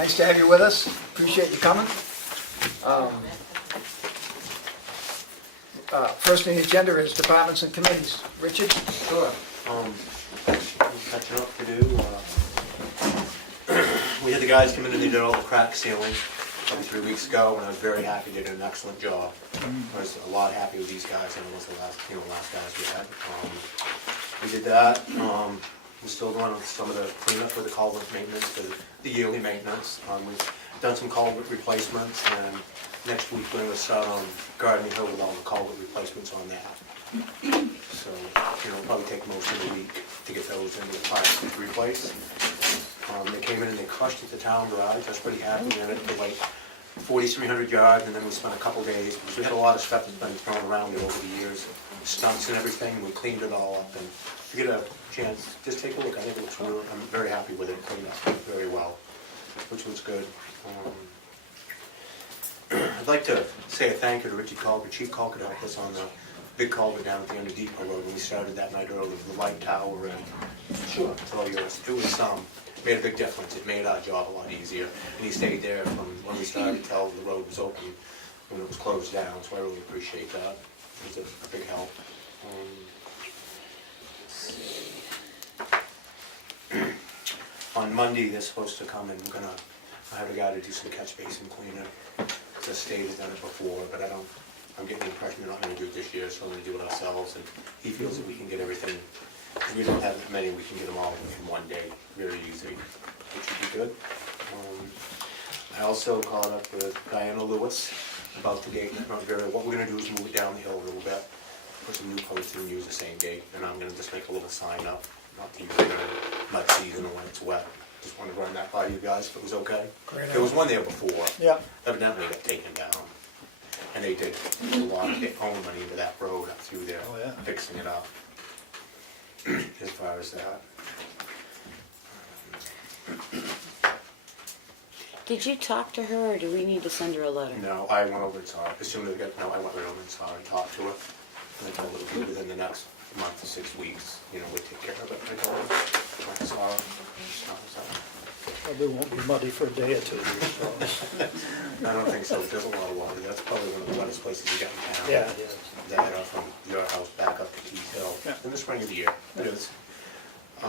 Nice to have you with us. Appreciate you coming. First on the agenda is departments and committees. Richard? Sure. Catching up to do. We had the guys come in and they did all the crack sealing probably 3 weeks ago, and I was very happy. They did an excellent job. I was a lot happy with these guys, and it was the last guys we had. We did that. We're still doing some of the cleanup for the culvert maintenance, for the yearly maintenance. We've done some culvert replacements, and next week we're going to start on Garden Hill with all the culvert replacements on that. So, it'll probably take most of the week to get those into the parts to replace. They came in and they crushed at the town garage. I was pretty happy with it. They like 4,300 yards, and then we spent a couple days, because we had a lot of stuff that's been thrown around over the years, stumps and everything. We cleaned it all up, and if you get a chance, just take a look. I think it looks real. I'm very happy with it. Cleaned up very well, which was good. I'd like to say a thank you to Richie Culver. Chief Culver helped us on the big culvert down at the end of Depot Road when we started that night early with the light tower, and sure, it's all yours. It was made a big difference. It made our job a lot easier, and he stayed there from when we started till the road was open when it was closed down, so I really appreciate that. It was a big help. On Monday, they're supposed to come and I have a guy to do some catch basin cleaning. The state has done it before, but I'm getting the impression they're not going to do it this year, so we're going to do it ourselves, and he feels that we can get everything. If we don't have many, we can get them all in one day, very easy, which would be good. I also caught up with Diana Lewis about the gate, what we're going to do is move it down the hill a little bit, put some new posts in and use the same gate, and I'm going to just make a little sign up, not to use it in mud season or when it's wet. Just wanted to run that by you guys if it was okay. Great. There was one there before. Yeah. Evidently it got taken down. And they did a lot of their own money into that road up through there, Oh, yeah. fixing it up. As far as that. Did you talk to her, or do we need to send her a letter? No, I went over and saw her. As soon as I went over and saw her and talked to her. And I told her to within the next month to 6 weeks, we'd take care of it. I told her, when I saw her. Probably won't be muddy for a day or two. So. I don't think so. There's a lot of water. That's probably one of the wettest places you get in town. Yeah, That from your house back up to Keys Hill. Yeah. In the spring of the year. It is. I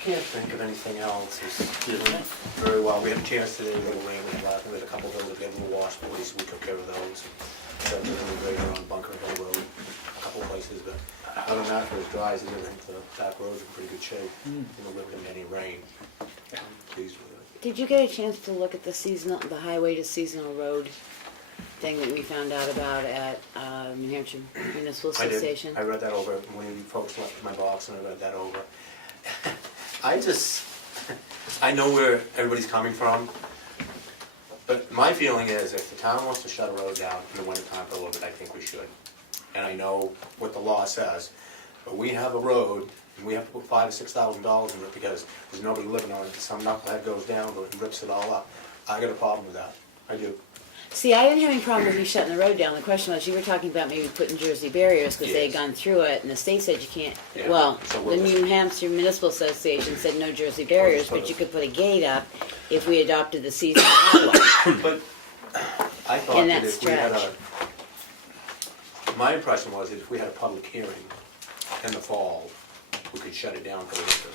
can't think of anything else. It's doing very well. We had a chance today, a little rain with last night, with a couple of those that get a little washed, but at least we took care of those. So we're really great around Bunker Hill Road, a couple of places, but other than that, for as dry as it is, I think the back roads are in pretty good shape. There wasn't any rain. I'm pleased with it. Did you get a chance to look at the highway to seasonal road thing that we found out about at New Hampshire Municipal I did. Association? I read that over when you folks left my box, and I read that over. I know where everybody's coming from, but my feeling is if the town wants to shut a road down in the wintertime for a little bit, I think we should. And I know what the law says, but we have a road, and we have to put $5,000 or $6,000 in it because there's nobody living on it. Some knucklehead goes down and rips it all up. I got a problem with that. I do. See, I didn't have any problem with you shutting the road down. The question was, you were talking about maybe putting Jersey barriers because they had Yes. gone through it, and the state said you can't. Yeah. Well, So the New Hampshire Municipal Association said no Jersey barriers, but you could put a gate up if we adopted the seasonal highway. But I thought In that that if we had stretch. my impression was that if we had a public hearing in the fall, we could shut it down for the winter,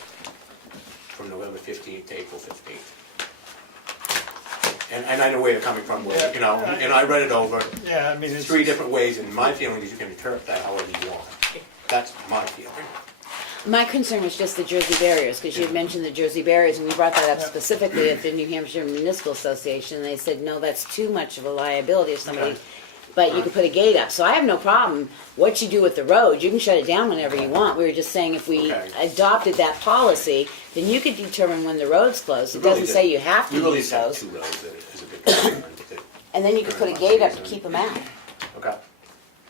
from November 15th to April 15th. And I know where you're coming from, Yeah. and I read it over yeah. I mean, it's 3 different ways, and my feeling is you can interpret that however you want. That's my feeling. My concern was just the Jersey barriers, because you had mentioned the Jersey barriers, and we brought that up specifically at the New Hampshire Municipal Association, and they said, no, that's too much of a liability if somebody, Okay. but you could put a gate up. So I have no problem, what you do with the road, you can shut it down whenever you want. We were just saying if we Okay. adopted that policy, then you could determine when the road's closed. It We really doesn't say did. you have to We really use have those. 2 roads that is a big concern with it. And then you could put a gate up to keep them out. Okay.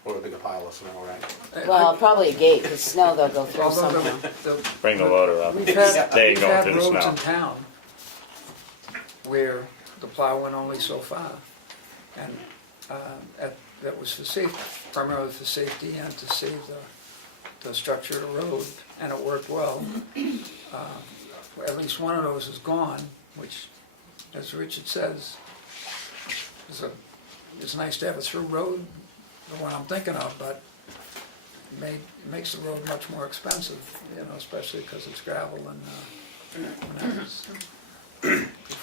Or a bigger pile of snow, right? Well, probably a gate, because snow they'll go through Although somehow. Bring the loader up. we've had, They ain't we've going had through the roads snow. in town where the plow went only so far. And that was for safety, primarily for safety and to save the structure of the road. and it worked well. At least one of those is gone, which, as Richard says, it's nice to have a through road, the one I'm thinking of, but it makes the road much more expensive, you know, especially because it's gravel and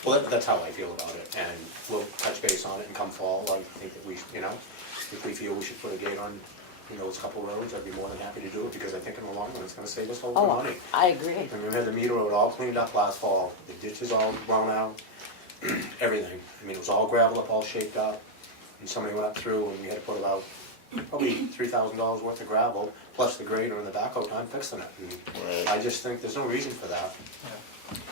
Well, that's how I feel about it, and we'll touch base on it and come fall, I think that we, you know, if we feel we should put a gate on, you know, those couple roads, I'd be more than happy to do it, because I think in the long run, it's gonna save us a whole lot of money. I agree. And we had the meter road all cleaned up last fall, the ditches all grown out, everything. I mean, it was all gravel up, all shaped up, and somebody went up through and we had to put about probably $3,000 worth of gravel, plus the grader and the backhoe time fixing it. And I just think there's no reason for that.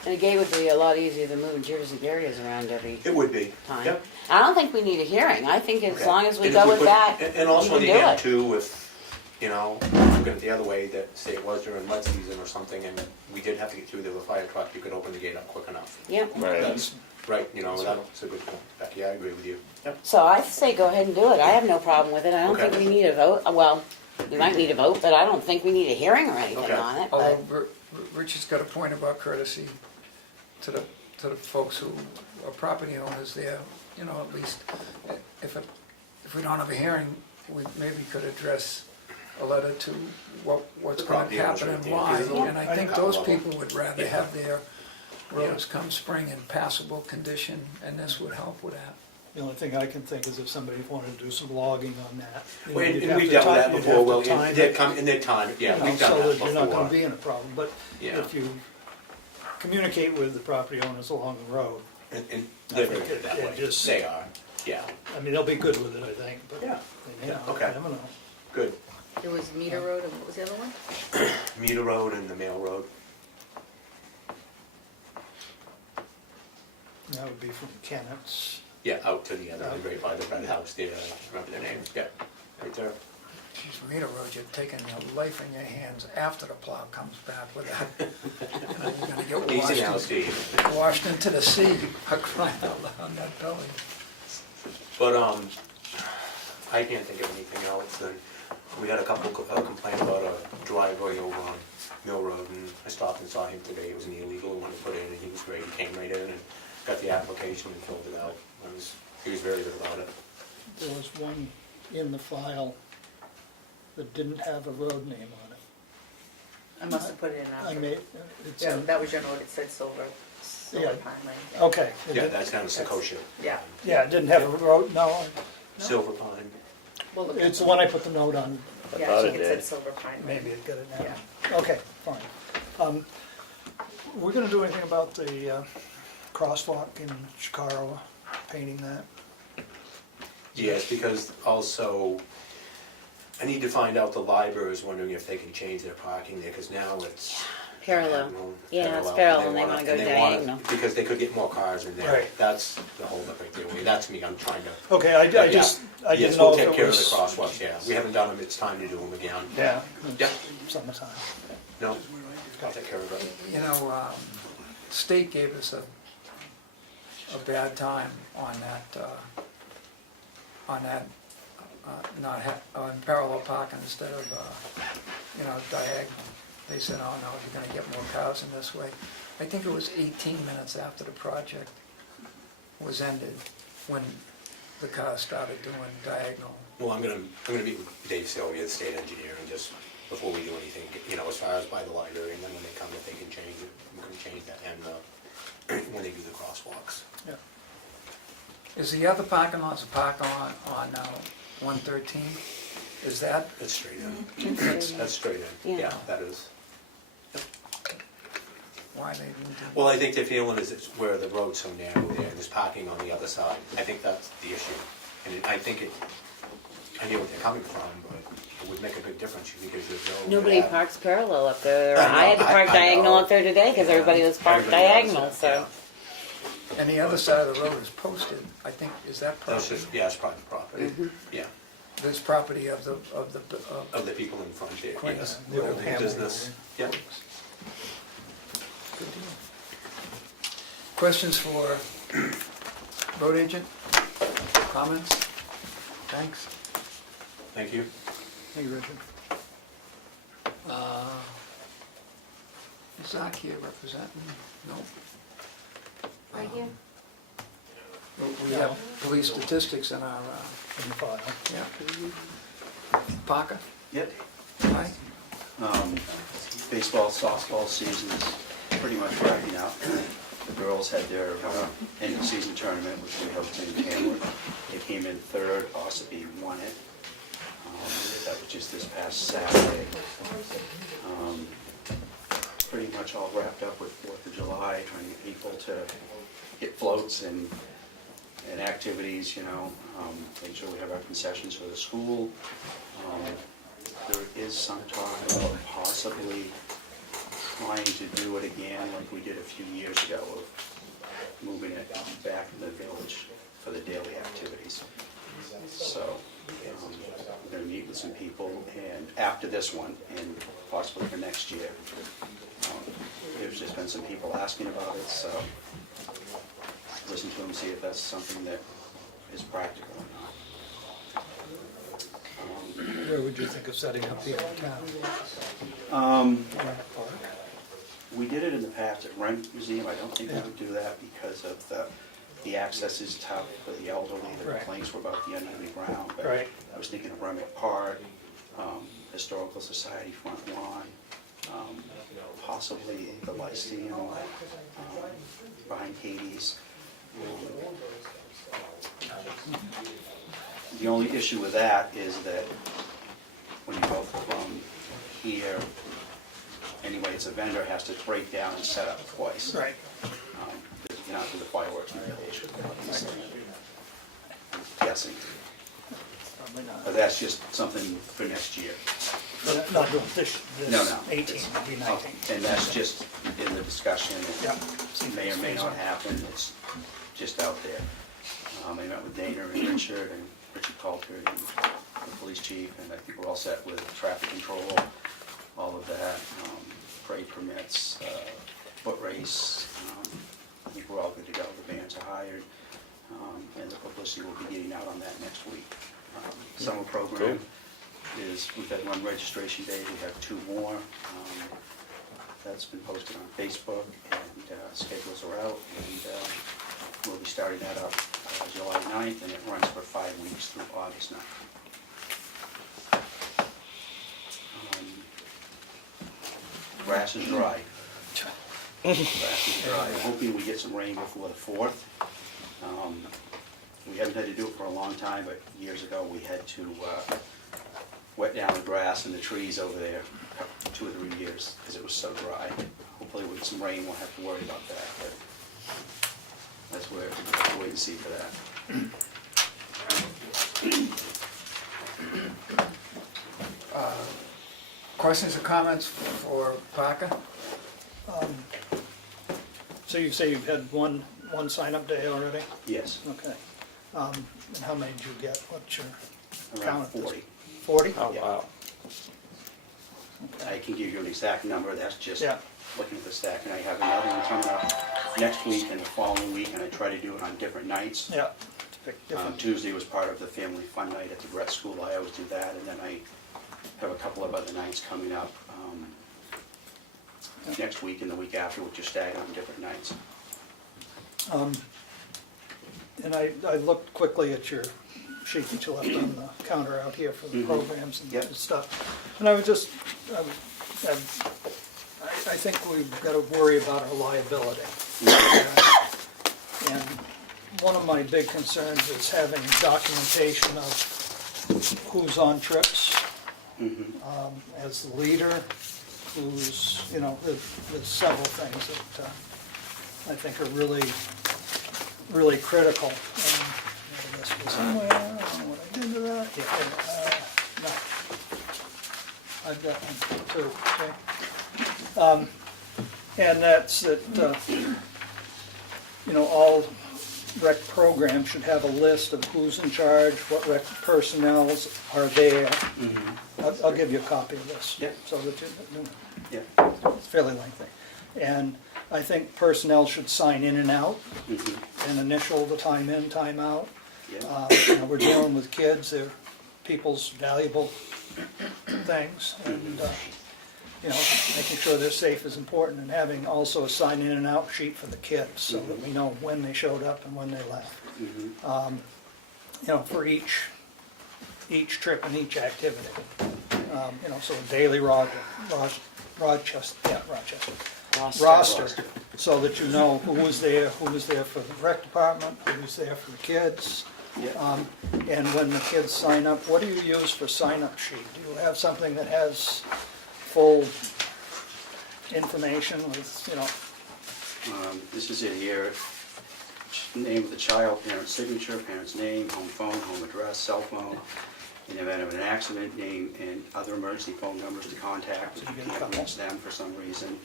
And a gate would be a lot easier than moving Jersey barriers around every It would be. time. Yep. I don't think we need a hearing. I think as Okay. long as we And if go with put- that, And also we in the can do end it. too, if, you know, looking at the other way, that say it was during wet season or something, and we did have to get through there with a fire truck, you could open the gate up quick enough. Yep. That's right, you know, that's a good point, Becky, I agree with you. Yep. So I say go ahead and do it. I have no problem with it. I don't Okay. think we need a vote. Well, we might need a vote, but I don't think we need a hearing or anything Okay. on it. although But Richard's got a point about courtesy to the folks who are property owners there, you know, at least if we don't have a hearing, we maybe could address a letter to what's The going property to owners happen right and there, why. 'cause there's a- And I think those people would rather Yeah. have their roads come spring in passable condition, and this would help with that. The only thing I can think is if somebody wanted to do some logging on that. you know, Well, you'd and have we've to dealt with time- that you'd before, have to well, time in their it, time, in their time, yeah, you know, we've done so that that you're not gonna before. be in a problem, but Yeah. if you communicate with the property owners along the road, And they're very good that Yeah, way, just- they are, yeah, I mean, they'll be good with it, I think, but Yeah. they may Yeah, not, okay. you never know. good. It was Meter Road, and what was the other one? Meter Road and the Mail Road, That would be from Kennett's. yeah, out to the other, right by the red house there, I remember the name, yeah, right there. Geez, Meter Road, you're taking your life in your hands after the plow comes back with that. You know, you're gonna get Easy now, washed, Steve. washed into the sea, I crying out loud on that belly. But, I can't think of anything else, and we had a couple complain about a driveway over on Mill Road, and I stopped and saw him today, it was an illegal one to put in, and he was great, he came right in and got the application and filled it out. He was very good about it. There was one in the file that didn't have a road name on it. I must have put it in I after. made, it's, Yeah, that was your note, it said Silver Yeah. Pine Lane. okay. It Yeah, did- that's down in Secosha. Yeah. Yeah, it didn't have a road, no, Silver Pine. Well, look, it's the one I put the note on, yeah, I thought think it it said did. Silver Pine Lane. maybe it got it now. Yeah. Okay, fine. We're gonna do anything about the crosswalk in Chicago, painting that? Yes, because also, I need to find out, the library is wondering if they can change their parking there, because now it's. Parallel. diagonal, Yeah, it's parallel, and they wanna go and they diagonal. Because they could get more cars in there. Right. That's the whole up right there. That's me, I'm trying to. Okay, I Yeah. just, I Yes, didn't we'll know if take it care of the was. crosswalks, yeah. We haven't done them, it's time to do them again. Yeah, Yep. summertime. No, I'll take care of it. You know, state gave us a bad time on that, on parallel parking instead of, you know, diagonal. They said, oh no, you're gonna get more cars in this way. I think it was 18 minutes after the project was ended, when the cars started doing diagonal. Well, I'm gonna meet with Dave Sylvia, the state engineer, and just, before we do anything, you know, as far as by the library, and then when they come, if they can change it, we can change that, and, when they do the crosswalks. Yeah. Is the other parking lots a park on 113? Is that, That's straight in. That's straight in, Yeah. yeah, that is. why they didn't do? Well, I think the feeling is it's where the road's so narrow there, and there's parking on the other side. I think that's the issue. And I think I hear what they're coming from, but it would make a big difference because there's no. Nobody parks parallel up there. I know, I had to park I diagonal know. up there today because Yeah. everybody was parked Everybody does, diagonal, so. yeah. And the other side of the road is posted, I think, is that That's property? just, yeah, it's private property, yeah, This property of the, of the people in front there, Quinn, yes. the old The Hamel business, yeah. good deal. Questions for road agent? Comments? Thanks. Thank you. Thank you, Richard. Is Zach here representing? No. Right here? We have police statistics in our, In the file. yeah. Parker? Yep. Hi. Baseball, softball season's pretty much wrapping up. The girls had their end of season tournament, which we hosted in Tamworth. They came in third, Ossipee won it. That was just this past Saturday. Pretty much all wrapped up with 4th of July, trying to get people to get floats and activities, you know, make sure we have our concessions for the school. There is some talk about possibly trying to do it again like we did a few years ago, of moving it back in the village for the daily activities. So we're going to meet with some people, and after this one, and possibly for next year. There's just been some people asking about it, so listen to them, see if that's something that is practical or not. Where would you think of setting up the old town? Park? We did it in the past at Rent Museum. I don't think we would do that because of the access is tough for the elderly. The Right. complaints were about the underneath ground. But Right. I was thinking of Remick Park, Historical Society front lawn, possibly the Lyceum, behind Katie's. The only issue with that is that when you go from here, anyway, it's a vendor has to break down and set up twice. Right. Because you cannot do the fireworks in the village. I'm guessing. Probably not. But that's just something for next year. Not doing this No, no. 18, it'd be 19. And that's just in the discussion. Yeah. It may or may not happen. It's just out there. I met with Dana and Richard Coulter and the police chief, and I think we're all set with traffic control, all of that, parade permits, foot race. I think we're all good to go. The bands are hired, and the publicity will be getting out on that next week. Summer program is, we've had one registration day, we have 2 more. That's been posted on Facebook, and schedules are out, and we'll be starting that up July 9th, and it runs for 5 weeks through August 9th. Grass is dry. Grass is dry. I'm hoping we get some rain before the 4th. We haven't had to do it for a long time, but years ago we had to wet down the grass and the trees over there 2 or 3 years because it was so dry. Hopefully with some rain we'll have to worry about that, but that's where we'll wait and see for that. Questions or comments for Parker? So you say you've had one sign-up day already? Yes, Okay. And how many did you get? What's your around count? 40. 40? Oh, Yeah. wow. I can give you an exact number, that's just Yeah. looking at the stack, and I have another one coming up next week and the following week, and I try to do it on different nights. Yeah. To pick different. Tuesday was part of the family fun night at the Brett School, I always do that, and then I have a couple of other nights coming up next week and the week after, which are staggered on different nights. And I looked quickly at your sheet that you left on the counter out here for the programs and Yep. stuff. And I was just, I think we've got to worry about our liability. And one of my big concerns is having documentation of who's on trips, as the leader, who's, you know, there's several things that I think are really critical. And this was somewhere, I don't know what I did to that. Yeah, no. I've got one too, okay. And that's that, you know, all rec programs should have a list of who's in charge, what rec personnels are there. I'll give you a copy of this. Yeah. So that you, Yeah. it's fairly lengthy. And I think personnel should sign in and out and initial the time in, time out. Yeah. You know, we're dealing with kids, they're people's valuable things. And you know, making sure they're safe is important, and having also a sign in and out sheet for the kids, so that we know when they showed up and when they left. You know, for each trip and each activity. You know, so a daily Rochester, roster, so that you know who was there for the rec department, who was there for the kids. Yeah. And when the kids sign up, what do you use for sign-up sheet? Do you have something that has full information with, you know? This is it here. Name of the child, parent's signature, parent's name, home phone, home address, cell phone. In the event of an accident, name and other emergency phone numbers to contact if you can't reach them for some reason.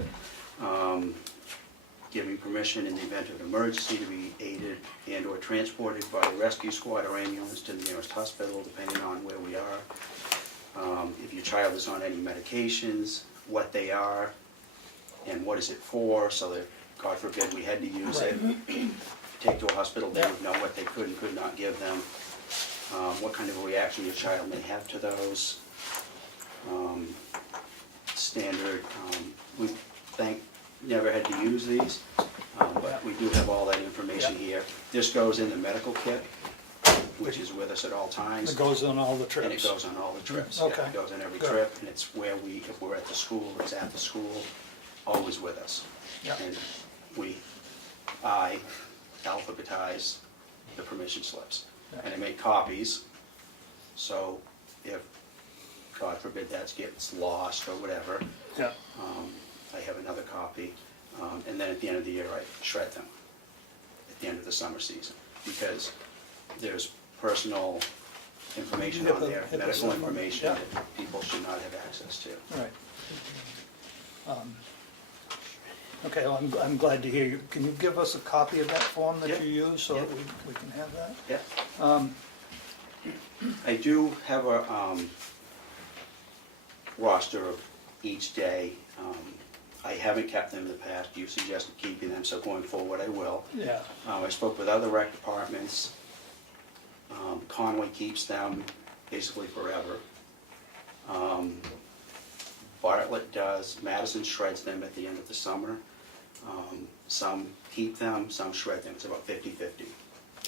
Giving permission in the event of an emergency to be aided and or transported by a rescue squad or ambulance to the nearest hospital, depending on where we are. If your child is on any medications, what they are, and what is it for, so that, God forbid, we had to use it. Take to a hospital, they would know what they could and could not give them. What kind of a reaction your child may have to those. Standard, we never had to use these, but we do have all that information here. This goes in the medical kit, which is with us at all times. It goes on all the trips? And it goes on all the trips. Okay. Yeah, it goes on every Good. trip, and it's where we, if we're at the school, or it's at the school, always with us. Yeah. And I alphabetize the permission slips. And I make copies, so if, God forbid, that gets lost or whatever, Yeah. I have another copy. And then at the end of the year, I shred them, at the end of the summer season. Because there's personal information on there, HIPAA medical stuff on it, information yeah. that people should not have access to. Right. Okay, well, I'm glad to hear you. Can you give us a copy of that form that Yeah. you use, so that Yeah. we can have that? Yeah. I do have a roster of each day. I haven't kept them in the past. You suggested keeping them, so going forward I will. Yeah. I spoke with other rec departments. Conway keeps them basically forever. Bartlett does. Madison shreds them at the end of the summer. Some keep them, some shred them. It's about 50-50.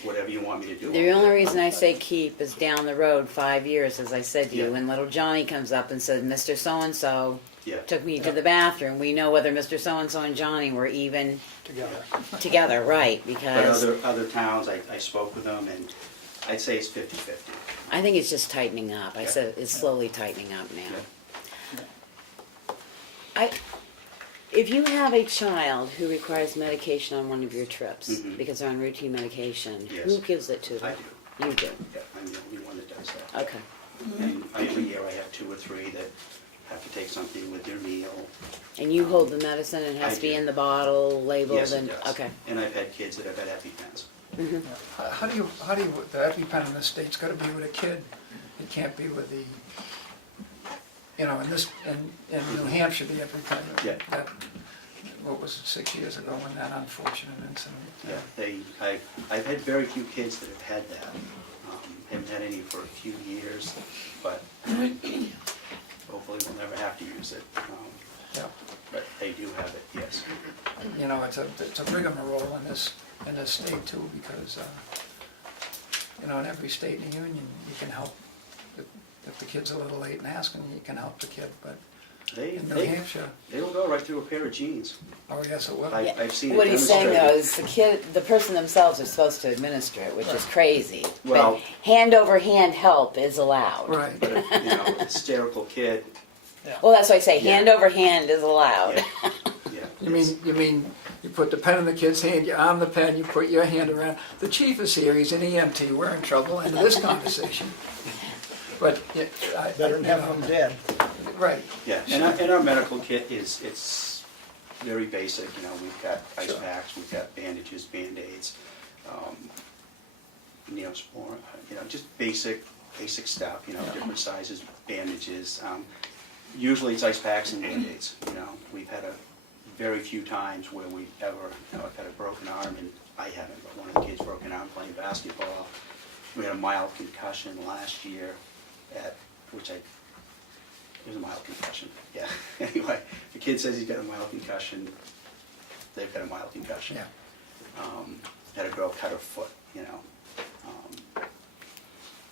Whatever you want me to do. The only reason I say keep is down the road 5 years, as I said to you, Yeah. when little Johnny comes up and says, Mr. So-and-so Yeah. took me to the bathroom, we know whether Mr. So-and-so and Johnny were even Together. together, right, But because other towns, I spoke with them, and I'd say it's 50-50. I think it's just tightening up. I Yeah. said it's slowly tightening up now. Yeah. If you have a child who requires medication on one of your trips, Mhm. because they're on routine medication, Yes. who gives it to them? I do. You do, Yeah, I'm the only one that does that. okay. And every year I have 2 or 3 that have to take something with their meal. And you hold the medicine and it has I to be do. in the bottle, labeled, Yes, it and, does. okay. And I've had kids that have had EpiPens. How do you, the EpiPen in the state's gotta be with a kid, it can't be with the, you know, in New Hampshire, the EpiPen, Yeah. that, what was it, 6 years ago when that unfortunate incident? Yeah, I've had very few kids that have had that. Haven't had any for a few years, but hopefully we'll never have to use it. Yeah, But they do have it, yes. you know, it's a rigmarole in this state too, because, you know, in every state in the union, you can help, if the kid's a little late in asking, you can help the kid, but in New Hampshire, They will go right through a pair of jeans. oh, yes, it will. I've seen it What he's saying though demonstrated. is the person themselves are supposed to administer it, which is crazy. Well- But hand over hand help is allowed. Right. But, a hysterical kid, Well, that's why I say Yeah. hand over hand is allowed. yeah, yeah. You mean, you put the pen in the kid's hand, you arm the pen, you put your hand around. The chief is here, he's an EMT, we're in trouble, end of this conversation. But, I... Better than have them dead. Right. Yeah, and our medical kit it's very basic, we've got ice Sure. packs, we've got bandages, Band-Aids, Neosporin, just basic stuff, different sizes, bandages. Usually it's ice packs and Band-Aids, we've had a very few times where we've ever, I've had a broken arm, and I haven't, but one of the kids broke an arm playing basketball. We had a mild concussion last year which There's a mild concussion, yeah. Anyway, if a kid says he's got a mild concussion, they've got a mild concussion. Yeah. Had a girl cut her foot, you know.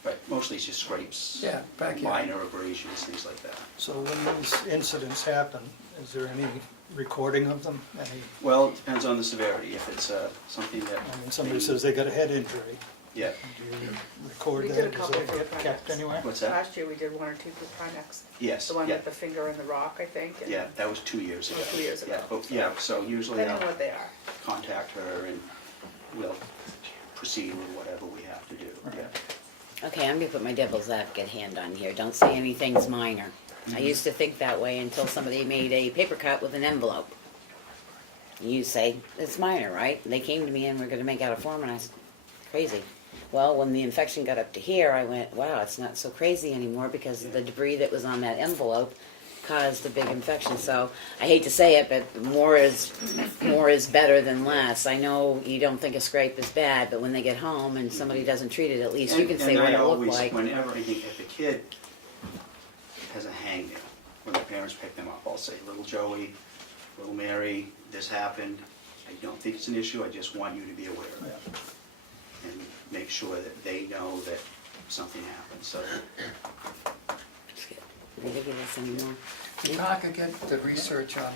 But mostly it's just scrapes. Yeah, backyard. Minor abrasions, things like that. So when these incidents happen, is there any recording of them? Any, Well, it depends on the severity. If it's something that... I mean, somebody says they got a head injury, Yeah. do you record We that? did a Does couple that for get kept projects. anywhere? What's that? Last year, we did 1 or 2 for Primex. Yes, The one yeah. with the finger in the rock, I think. and Yeah, that was 2 years ago. 2 years ago. Yeah, but, yeah, so usually Depending on I'll what they are. contact her and we'll proceed with whatever we have to do. Yeah. Okay, I'm gonna put my devil's advocate hand on here. Don't say anything's minor. I used to think that way until somebody made a paper cut with an envelope. You say, it's minor, right? They came to me and were gonna make out a form and I said, crazy. Well, when the infection got up to here, I went, wow, it's not so crazy anymore because the debris that was on that envelope caused a big infection. So I hate to say it, but more is better than less. I know you don't think a scrape is bad, but when they get home and somebody doesn't treat it, at least you can say what it looked like. Whenever, if a kid has a hangnail, when the parents pick them up, I'll say, little Joey, little Mary, this happened. I don't think it's an issue, I just want you to be aware of it. Yeah. And make sure that they know that something happened, so. Did they give us any more? Did Parker get the research on,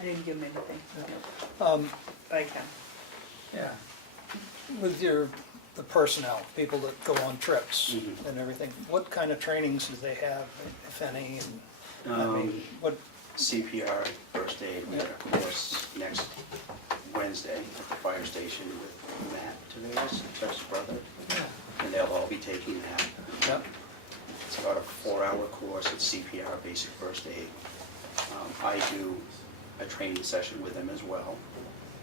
I didn't give them anything, Um, but I can. yeah, With the personnel, people that go on trips Mhm. and everything, what kind of trainings do they have, if any? And, I mean, what, CPR, first aid, we have a course next Wednesday at the fire station with Matt Tavares, Jeff's brother, yeah. and they'll all be taking that. yeah, It's about a 4-hour course at CPR, basic first aid. I do a training session with them as well,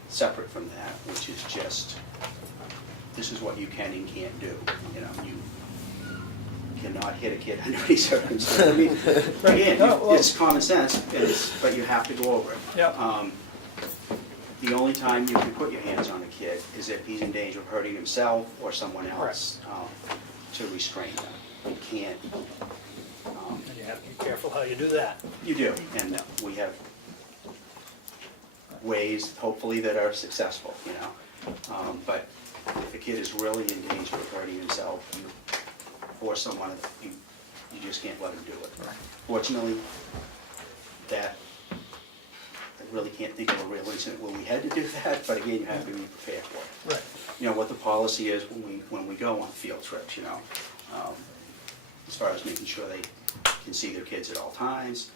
separate from that, which is just, this is what you can and can't do. You know, you cannot hit a kid under any circumstances. I mean, again, No, well- it's common sense, but you have to go over it. yeah, The only time you can put your hands on a kid is if he's in danger of hurting himself or someone else, to restrain them. You can't, and you have to be careful how you do that. you do, and we have ways, hopefully, that are successful, you know. But if a kid is really in danger of hurting himself, or someone, you just can't let him do it. Fortunately, I really can't think of a real incident where we had to do that, but again, you have to be prepared for it. Right. You know, what the policy is when we go on field trips, you know, as far as making sure they can see their kids at all times,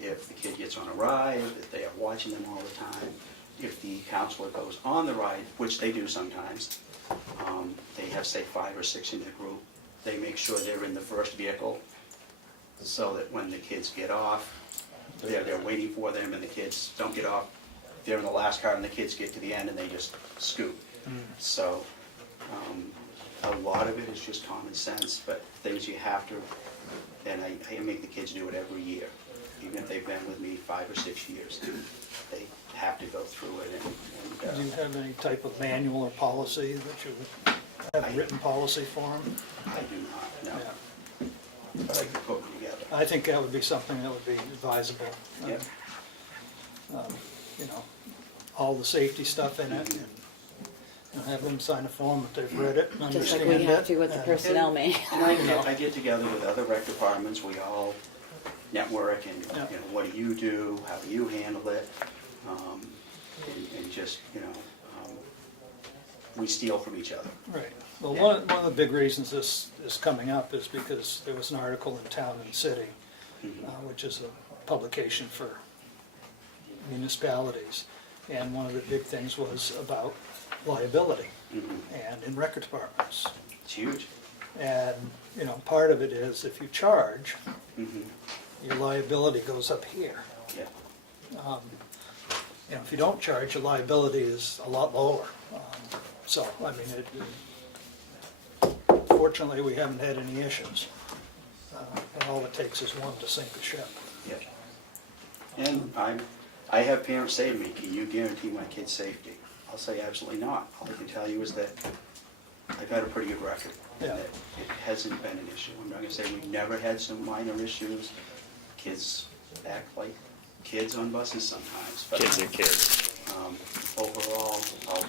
if the kid gets on a ride, that they are watching them all the time, if the counselor goes on the ride, which they do sometimes, they have, say, 5 or 6 in their group, they make sure they're in the first vehicle, so that when the kids get off, they're waiting for them, and the kids don't get off, they're in the last car, and the kids get to the end, and they just scoot. So, a lot of it is just common sense, but things you have to, and I make the kids do it every year, even if they've been with me 5 or 6 years. They have to go through it, Do you and have any type of manual or policy that you have a written policy for them? I do not, no, Yeah. but I can put them together. I think that would be something that would be advisable. Yeah. You know, all the safety stuff in it, and have them sign a form that they've read it and Just like understand it. we have to with the and- personnel manual. And I get together with other rec departments, we all network, and, Yeah. you know, what do you do, how do you handle it? And just, you know, we steal from each other. Right. Well, Yeah. one of the big reasons this is coming up is because there was an article in Town and City, which is a publication for municipalities. And one of the big things was about liability and in record departments. It's huge. And, you know, part of it is if you charge, Mhm. your liability goes up here. Yeah. You know, if you don't charge, your liability is a lot lower. So, I mean, fortunately, we haven't had any issues. And all it takes is one to sink a ship. Yeah. And I have parents say to me, can you guarantee my kid's safety? I'll say absolutely not. All I can tell you is that I've had a pretty good record. Yeah. That it hasn't been an issue. I'm not gonna say we've never had some minor issues, kids act like kids on buses sometimes. But, Kids are kids. overall, I'll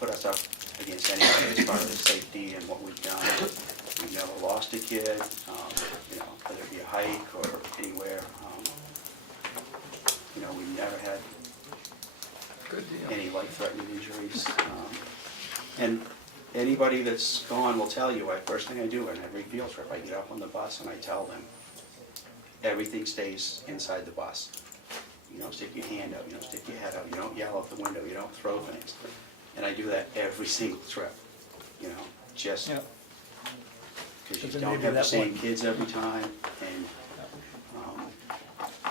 put us up against anybody as far as safety and what we've done. We've never lost a kid, whether it be a hike or anywhere. We've never had Good deal. any life-threatening injuries. And anybody that's gone will tell you, first thing I do in every field trip, I get up on the bus and I tell them, everything stays inside the bus. You don't stick your hand out, you don't stick your head out, you don't yell out the window, you don't throw things. And I do that every single trip, just Yeah. because But you then don't maybe have the that same one- kids every time, and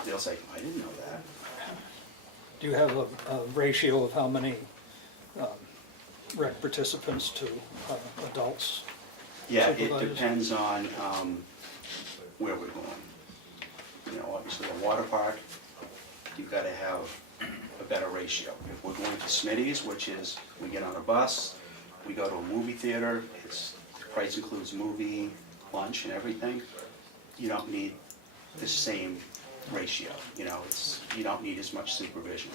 they'll say, I didn't know that. Do you have a ratio of how many rec participants to adults? Yeah, it Supervisors? depends on where we're going. Obviously a water park, you've got to have a better ratio. If we're going to Smitty's, which is, we get on a bus, we go to a movie theater, the price includes movie, lunch and everything, you don't need the same ratio. You don't need as much supervision.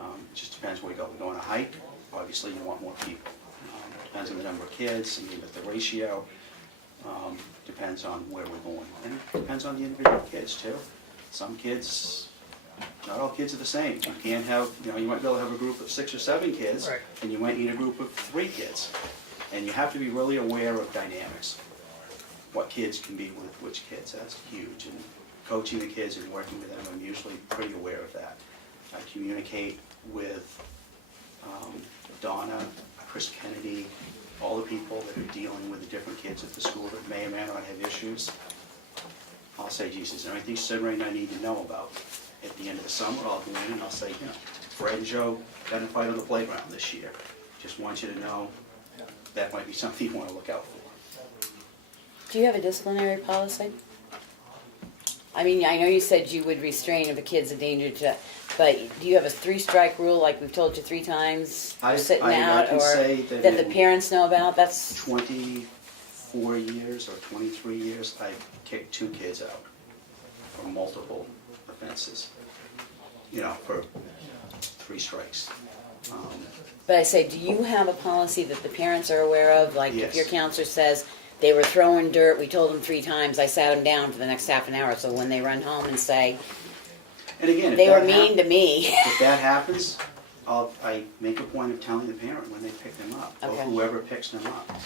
It just depends where we go. We go on a hike, obviously you want more people. Depends on the number of kids, but the ratio depends on where we're going. And it depends on the individual kids too. Some kids, not all kids are the same. You can't have, you might be able to have a group of 6 or 7 kids, Right. and you might need a group of 3 kids. And you have to be really aware of dynamics. What kids can be with which kids, that's huge. And coaching the kids and working with them, I'm usually pretty aware of that. I communicate with Donna, Chris Kennedy, all the people that are dealing with the different kids at the school that may or may not have issues. I'll say, geez, is there anything sitting right now I need to know about? At the end of the summer, I'll go in and I'll say, Fred and Joe got in a fight on the playground this year. Just want you to know that might be something you want to look out for. Do you have a disciplinary policy? I mean, I know you said you would restrain if a kid's a danger to, but do you have a 3-strike rule like we've told you 3 times for sitting I out, can or say that that the in parents know about? That's 24 years or 23 years, I've kicked 2 kids out for multiple offenses, for 3 strikes. But I say, do you have a policy that the parents are aware of? Like, if Yes. your counselor says they were throwing dirt, we told them 3 times, I sat them down for the next half an hour. So when they run home and say, And again, if they were that mean to me. If that happens, I make a point of telling the parent when they pick them up, or Okay. whoever picks them up.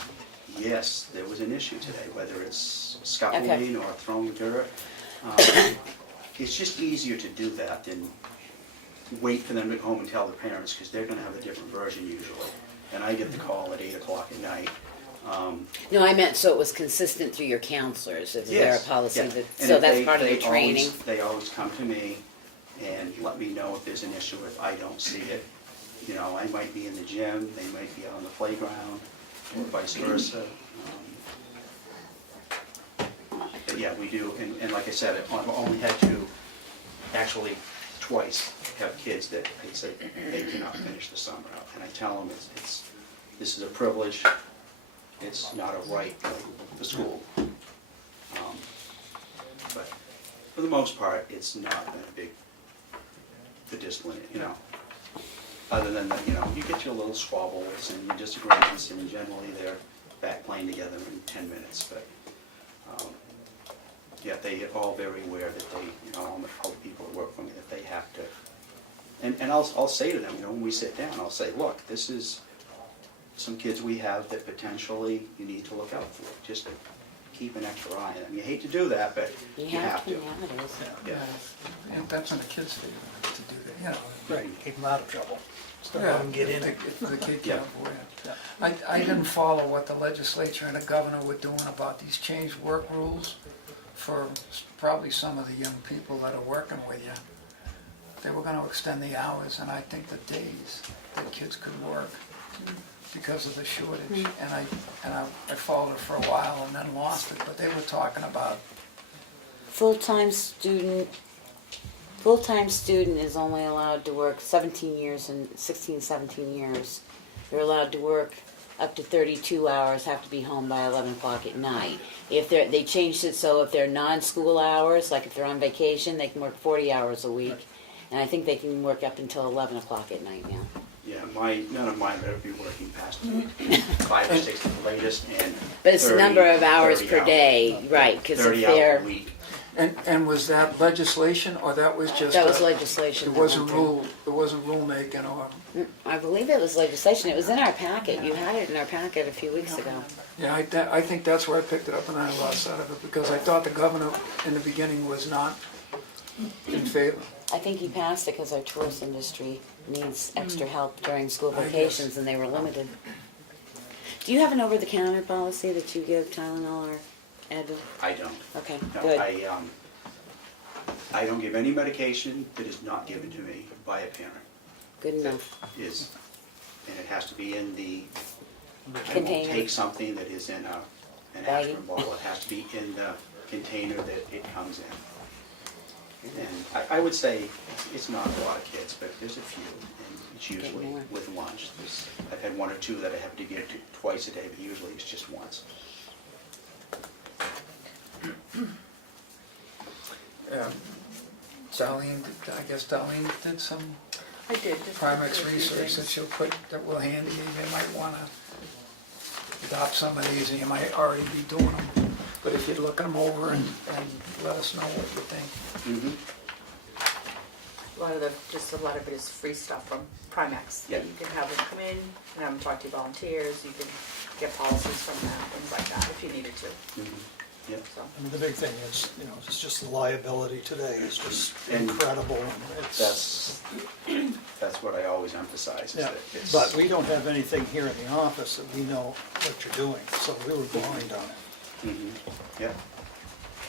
Yes, there was an issue today, whether it's scuffling Okay. or throwing dirt. It's just easier to do that than wait for them to go home and tell the parents, because they're gonna have a different version usually. And I get the call at 8 o'clock at night. No, I meant so it was consistent through your counselors. Is there a Yes, policy yeah. that, And so if that's part of the they training? They always come to me and let me know if there's an issue, if I don't see it. I might be in the gym, they might be on the playground, or vice versa. But yeah, we do, and like I said, I've only had to, actually twice, have kids that they say they cannot finish the summer out. And I tell them, this is a privilege, it's not a right for school. But for the most part, it's not been a big, the discipline, other than that, you get your little squabbles and your disagreements, and generally they're back playing together in 10 minutes, but, yeah, they are all very aware that they, all the people that work for me, that they have to, and I'll say to them, when we sit down, I'll say, look, this is some kids we have that potentially you need to look out for, just keep an extra eye on them. You hate to do that, but you have to. nowadays. Yeah. And that's in the kids' favor to do that, Right, keep them out of trouble. Instead of Yeah, letting them get in it. if the kid Yeah. can't avoid it. I didn't follow what the legislature and the governor were doing about these changed work rules for probably some of the young people that are working with you. They were gonna extend the hours, and I think the days that kids could work because of the shortage. And I followed it for a while and then lost it, but they were talking about, Full-time student is only allowed to work 17 years and 16, 17 years. They're allowed to work up to 32 hours have to be home by 11 o'clock at night. If they changed it so if they're non-school hours, like if they're on vacation, they can work 40 hours a week. And I think they can work up until 11 o'clock at night now. Yeah, none of mine better be working past 5 or 6 at the latest, and But it's the 30 number of hours 30 per day, right, because if 30 hours they're, a week. And was that legislation, or that was just? that was a- legislation. It that wasn't went through. rule, it wasn't rulemaking or, I believe it was legislation. It was in our packet. You had it in our packet a few weeks ago. yeah, I think that's where I picked it up and I lost sight of it, because I thought the governor in the beginning was not in favor. I think he passed it because our tourist industry needs extra help during school I guess. vacations and they were limited. Do you have an over-the-counter policy that you give Tylenol or Advil? I don't. Okay, No, good. I don't give any medication that is not given to me by a parent. Good enough. And it has to be in the, I won't Container. take something that is in an Baggie. aspirin bottle. It has to be in the container that it comes in. And I would say it's not a lot of kids, but there's a few, and it's Get usually more. with lunch. I've had 1 or 2 that I have to give twice a day, but usually it's just once. Darlene, I guess Darlene did some I did. just Primex a few research that things. she'll put, that will handy you. You might wanna adopt some of these, and you might already be doing them. But if you look them over and let us know what you think. Mm-hmm. Just a lot of it is free stuff from Primex. Yeah. You can have them come in and have them talk to volunteers, you can get policies from them, things like that, if you needed to, Mm-hmm. Yep. so. I mean, the big thing is, it's just the liability today is just And incredible. And it's, That's what I always emphasize, is yeah, that it's. but we don't have anything here in the office that we know what you're doing, so we were blind on it. Mhm. Yep,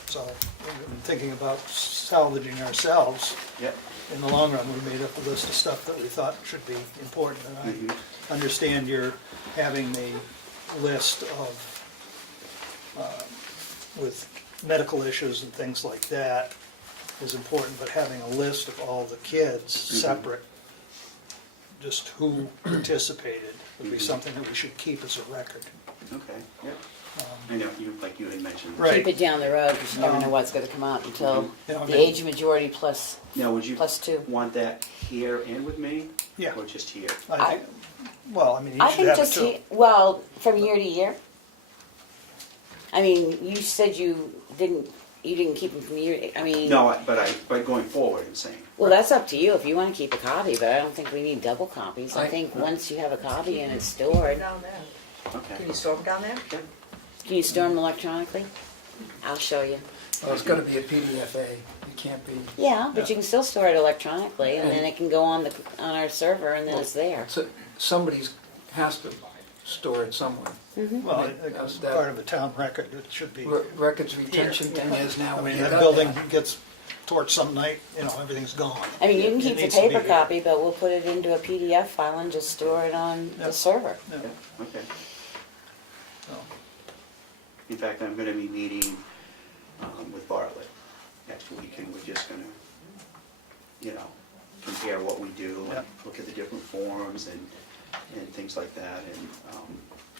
So we've been thinking about salvaging ourselves. yep. In the long run, we made up a list of stuff that we thought should be important. And I understand you're having the list of, with medical issues and things like that is important, but having a list of all the kids separate, just who participated, would be something that we should keep as a record. Okay, yep. I know, like you had mentioned. Right. Keep it down the road because you never know what's going to come out until Yeah, I the mean- age majority plus. Now, would you Plus 2. want that here and with me? Yeah. Or just here? I think, well, I mean, you I should think have it just, too. well, from year to year. I mean, you said you didn't keep them from year, I mean. No, but going forward, I'm saying. Well, that's up to you if you want to keep a copy, but I don't think we need double copies. I I- think once you have a copy and it's stored, Down there. Can Okay. you store them down there? can you store them electronically? I'll show you. Well, it's gotta be a PDFA, it can't be, Yeah, but you can still store it electronically and then And- it can go on our server and then it's there. so somebody's has to store it somewhere. Well, it's That- part of a town record, it should be. Records retention thing is now. I we mean, got that building that. gets torched some night, everything's gone. I mean, you can It keep the needs to be paper here. copy, but we'll put it into a PDF file and just store it on Yeah. the server. Yeah, Yeah, okay. so, In fact, I'm gonna be meeting with Bartlett next week, and we're just gonna, compare what we do, Yeah. and look at the different forms and things like that, and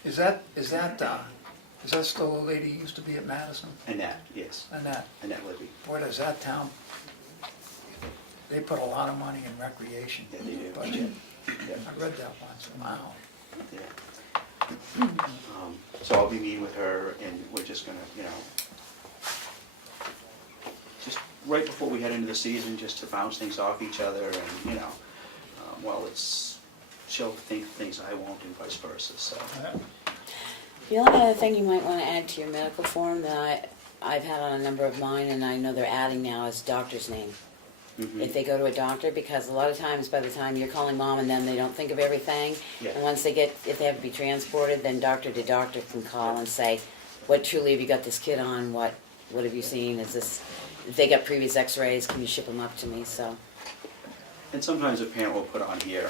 Is that still a lady who used to be at Madison? Annette, yes, Annette, Annette Libby. boy, does that town, they put a lot of money in recreation Yeah, they do. budget. Yeah. I read that once, wow. Yeah. So I'll be meeting with her, and we're just gonna, just right before we head into the season, just to bounce things off each other, and, she'll think things I won't, and vice versa, so. yeah. The only other thing you might want to add to your medical form that I've had on a number of mine, and I know they're adding now, is doctor's name. Mhm. If they go to a doctor, because a lot of times by the time you're calling mom and them, they don't think of everything. Yeah. And once if they have to be transported, then doctor to doctor can call and say, what truly have you got this kid on? What have you seen? If they got previous x-rays, can you ship them up to me? So, And sometimes a parent will put on here,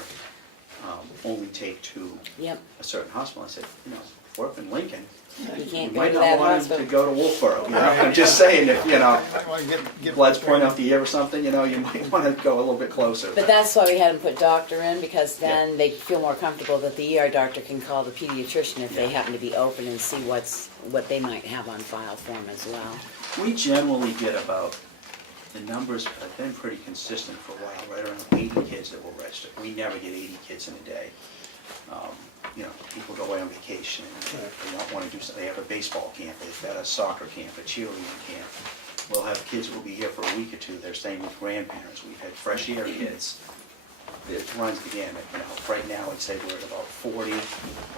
only take to yep. a certain hospital. I said, work in Lincoln, You you can't go might to not that want him to hospital. go to Wolfboro, you know, I'm just saying, if, you know, Might wanna get blood's point out the ear or something, you know, you might wanna go a little bit closer. But that's why we had them put doctor in, because then they feel more comfortable that the ER doctor can call the pediatrician if they Yeah. happen to be open and see what they might have on file for them as well. We generally get about, the numbers have been pretty consistent for a while, right around 80 kids that will register. We never get 80 kids in a day. You know, people go away on vacation, and they don't want to do something, they have a baseball camp, they've got a soccer camp, a cheerleading camp. We'll have kids who will be here for a week or two, they're staying with grandparents, we've had fresh air kids. It runs the gamut, you know, right now I'd say we're at about 40,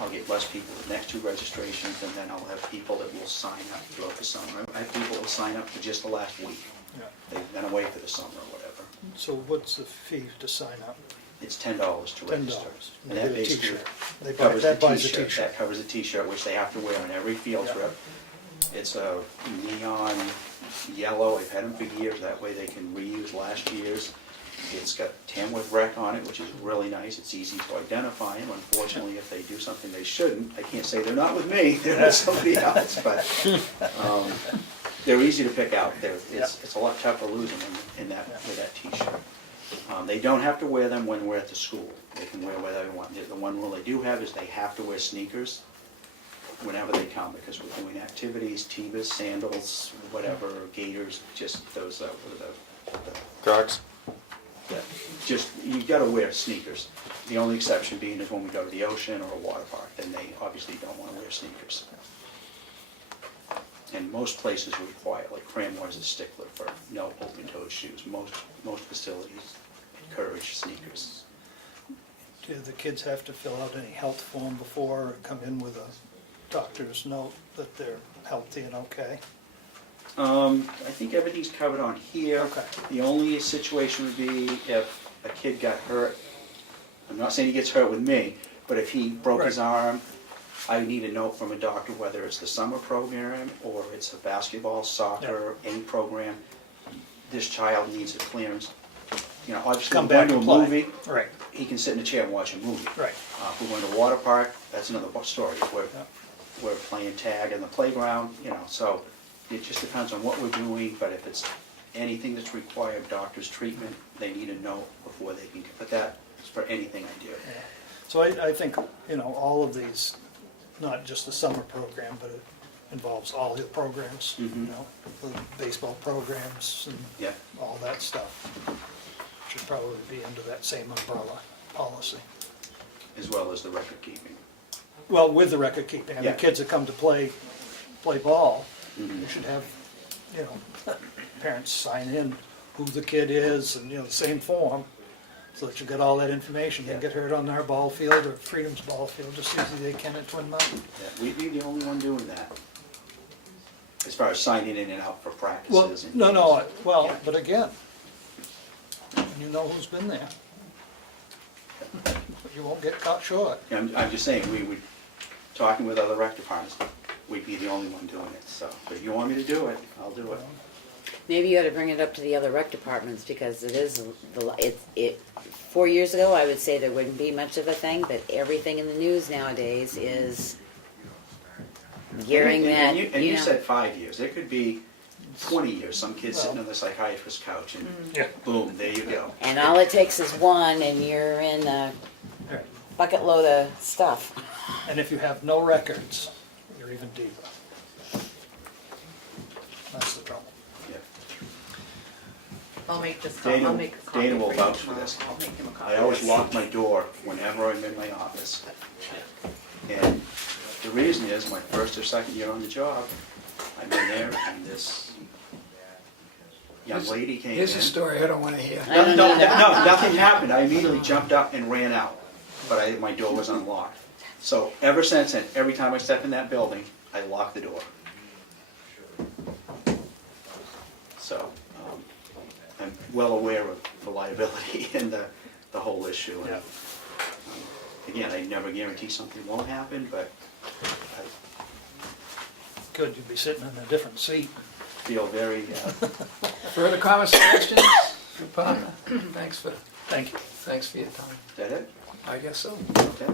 I'll get less people with next two registrations, and then I'll have people that will sign up throughout the summer. I have people who sign up for just the last week, Yeah. they've been away for the summer or whatever. So what's the fee to sign up? It's $10 to $10. register. And And they that get a basically t-shirt. They buy- covers the that buys a t-shirt. t-shirt. That covers the t-shirt, which they have to wear in every field Yeah. trip. It's a neon yellow, I've had them for years, that way they can reuse last year's. It's got Tamworth Rec on it, which is really nice, it's easy to identify them. Unfortunately, if they do something they shouldn't, I can't say they're not with me, they're with somebody else, but they're easy to pick out. It's a lot tougher losing them in that, with that t-shirt. They don't have to wear them when we're at the school. They can wear whatever they want. The one rule they do have is they have to wear sneakers whenever they come, because we're doing activities, Tevas, sandals, whatever, gaiters, just those, what are the Crocs? yeah, just, you gotta wear sneakers. The only exception being is when we go to the ocean or a water park, then they obviously don't wanna wear sneakers. And most places require, like Cranmore's a stickler for no open-toed shoes. Most facilities encourage sneakers. Do the kids have to fill out any health form before or come in with a doctor's note that they're healthy and okay? I think everything's covered on here. Okay. The only situation would be if a kid got hurt. I'm not saying he gets hurt with me, but if he broke his Right. arm, I need a note from a doctor, whether it's the summer program or it's a basketball, soccer, any program. This child needs a clearance. You know, obviously, Come we're going back to a and play. movie, Right, he can sit in a chair and watch a movie. right. If we're going to a water park, that's another story. If Yeah. we're playing tag in the playground, you know, so it just depends on what we're doing, but if it's anything that's required doctor's treatment, they need a note before they can, but that is for anything I do. Yeah. So I think, you know, all of these, not just the summer program, but it involves all the programs, you Mhm. know, the baseball programs and Yeah, all that stuff. Should probably be under that same umbrella policy. as well as the record keeping. Well, with the record keeping, I mean, Yeah. kids that come to play ball, Mhm. you should have, you know, parents sign in who the kid is and, you know, the same form, so that you get all that information. They Yeah. get hurt on our ball field or Freedom's ball field, just as easy as they can at Twin Mountain. Yeah, we'd be the only one doing that. As far as signing in and out for Well, practices and. no, well, Yeah. but again, you know who's been there. You won't get caught short. Yeah, I'm just saying, we would, talking with other rec departments, we'd be the only one doing it, so, but if you want me to do it, I'll do it. Maybe you ought to bring it up to the other rec departments, because it is, 4 years ago, I would say there wouldn't be much of a thing, but everything in the news nowadays is gearing that, And you know. said 5 years, it could be 20 years, some kid's sitting on the psychiatrist's couch and Yeah. boom, there you go. And all it takes is one, and you're in a Right. bucket load of stuff. And if you have no records, you're even deeper. That's the trouble. Yeah. I'll make this, Dana- I'll make a copy Dana will for you vouch for tomorrow. this. I'll make him a copy. I always lock my door whenever I'm in my office. And the reason is, my first or second year on the job, I'm in there and this young lady came in. Here's a story I don't want to hear. I don't No, either. nothing happened. I immediately jumped up and ran out, but my door was unlocked. So ever since then, every time I step in that building, I lock the door. So I'm well aware of the liability and the whole issue. And, Yeah. again, I never guarantee something won't happen, but I Good, you'd be sitting in a different seat. feel very, Further comments, questions? Thanks for Thank you. your time. is that it? I guess so. Okay.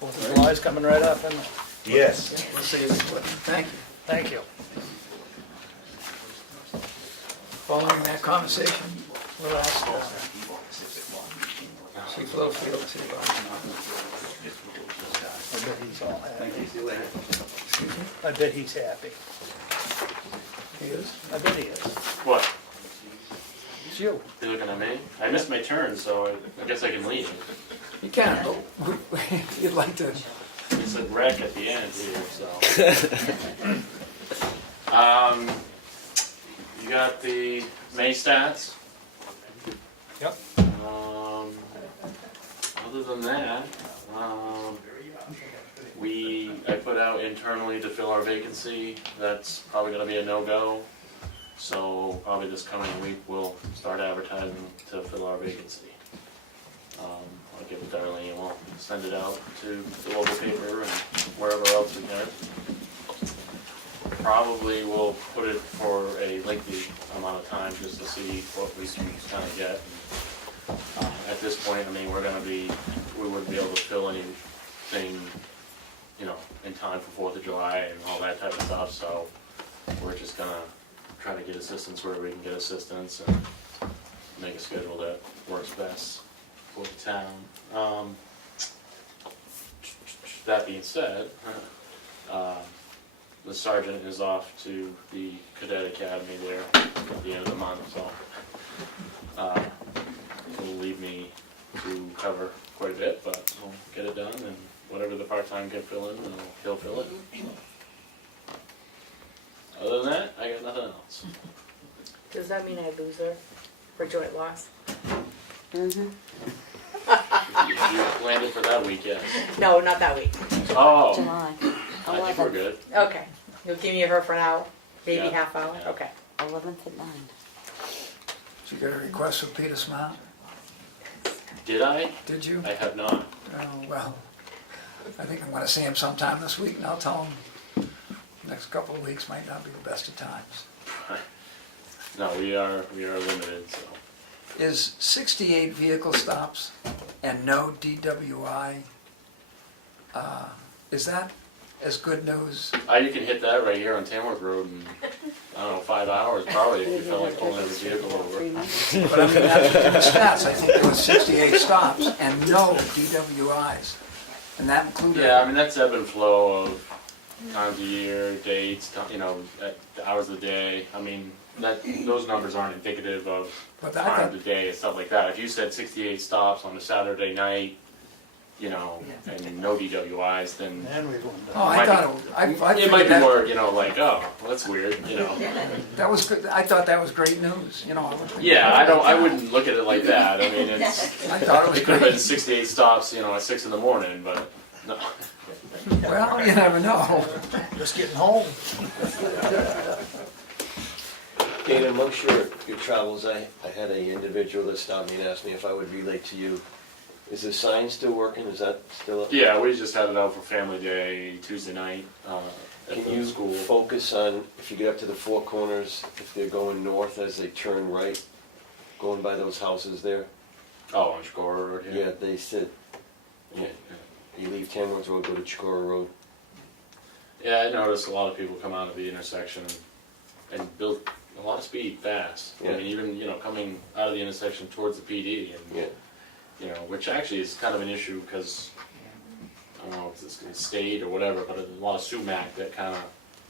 4th of July's coming right up, isn't it? Yes. We'll see you next week. Thank you. Thank you. Following that conversation, we'll ask Chief Littlefield to, I bet he's all happy. excuse me, I bet he's happy. he is? I bet he is. What? It's you. You looking at me? I missed my turn, so I guess I can leave. You can, but you'd like to, It's a wreck at the end here, so. You got the May stats? Yep. Other than that, I put out internally to fill our vacancy. That's probably gonna be a no-go. So probably this coming week, we'll start advertising to fill our vacancy. I'll give it to Darlene and we'll send it out to the local paper and wherever else we can. Probably we'll put it for a lengthy amount of time just to see what we can kind of get. At this point, I mean, we wouldn't be able to fill anything, you know, in time for 4th of July and all that type of stuff, so we're just gonna try to get assistance where we can get assistance and make a schedule that works best for the town. That being said, the sergeant is off to the cadet academy there at the end of the month, so will leave me to cover quite a bit, but we'll get it done, and whatever the part-time can fill in, he'll fill it. Other than that, I got nothing else. Does that mean I lose her for joint loss? Mm-hmm. You landed for that week, yes. No, not that week. Oh, July. I think we're good. Okay. You'll give me her for an hour, maybe Yeah. half hour? Yeah. Okay. 11th at 9. did you get a request for Peter Smart? Did I? Did you? I have not. Oh, well, I think I'm gonna see him sometime this week, and I'll tell him next couple of weeks might not be the best of times. No, we are limited, so. Is 68 vehicle stops and no DWI, is that as good news? You can hit that right here on Tamworth Road in, I don't know, 5 hours probably if you felt like pulling every vehicle over. But I mean, that's in the stats, I think there was 68 stops and no DWIs. And that included. Yeah, I mean, that's ebb and flow of times of year, dates, you know, hours of the day. I mean, those numbers aren't indicative of But I time thought- of the day and stuff like that. If you said 68 stops on a Saturday night, you know, and no DWIs, then And we've won Oh, I might thought, I it might figured be that, more, you know, like, oh, well, that's weird, you know. that was good, I thought that was great news, you know. I would think- Yeah, I wouldn't look at it like that. I mean, it's, I thought it was it could have been great. 68 stops, you know, at 6 in the morning, but no. Well, you never know. just getting home. Dana, amongst your travels, I had an individual that stopped me and asked me if I would relate to you. Is the sign still working? Is that still up? Yeah, we just had it out for Family Day Tuesday night at Can the you school. focus on, if you get up to the Four Corners, if they're going north as they turn right, going by those houses there? Oh, on Chicora Road Yeah, here? they said, Yeah. you leave Tamworth Road, go to Chicora Road. Yeah, I noticed a lot of people come out of the intersection and build a lot of speed fast. I Yeah. mean, even, you know, coming out of the intersection towards the PD and, Yeah. you know, which actually is kind of an issue because, I don't know if it's state or whatever, but there's a lot of sumac that kind of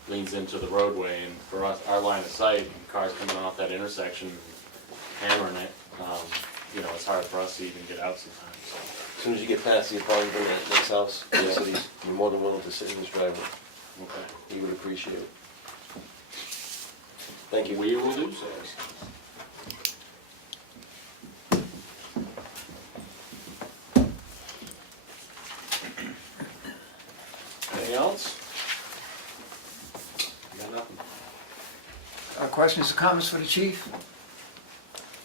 leans into the roadway, and for us, our line of sight, cars coming off that intersection, hammering it, you know, it's hard for us to even get out sometimes, so. As soon as you get past the apartment in that next house, he said you're more than willing to sit in his driveway. Okay. He would appreciate it. Thank you. We will do so. Anything else? Got nothing. Questions or comments for the chief?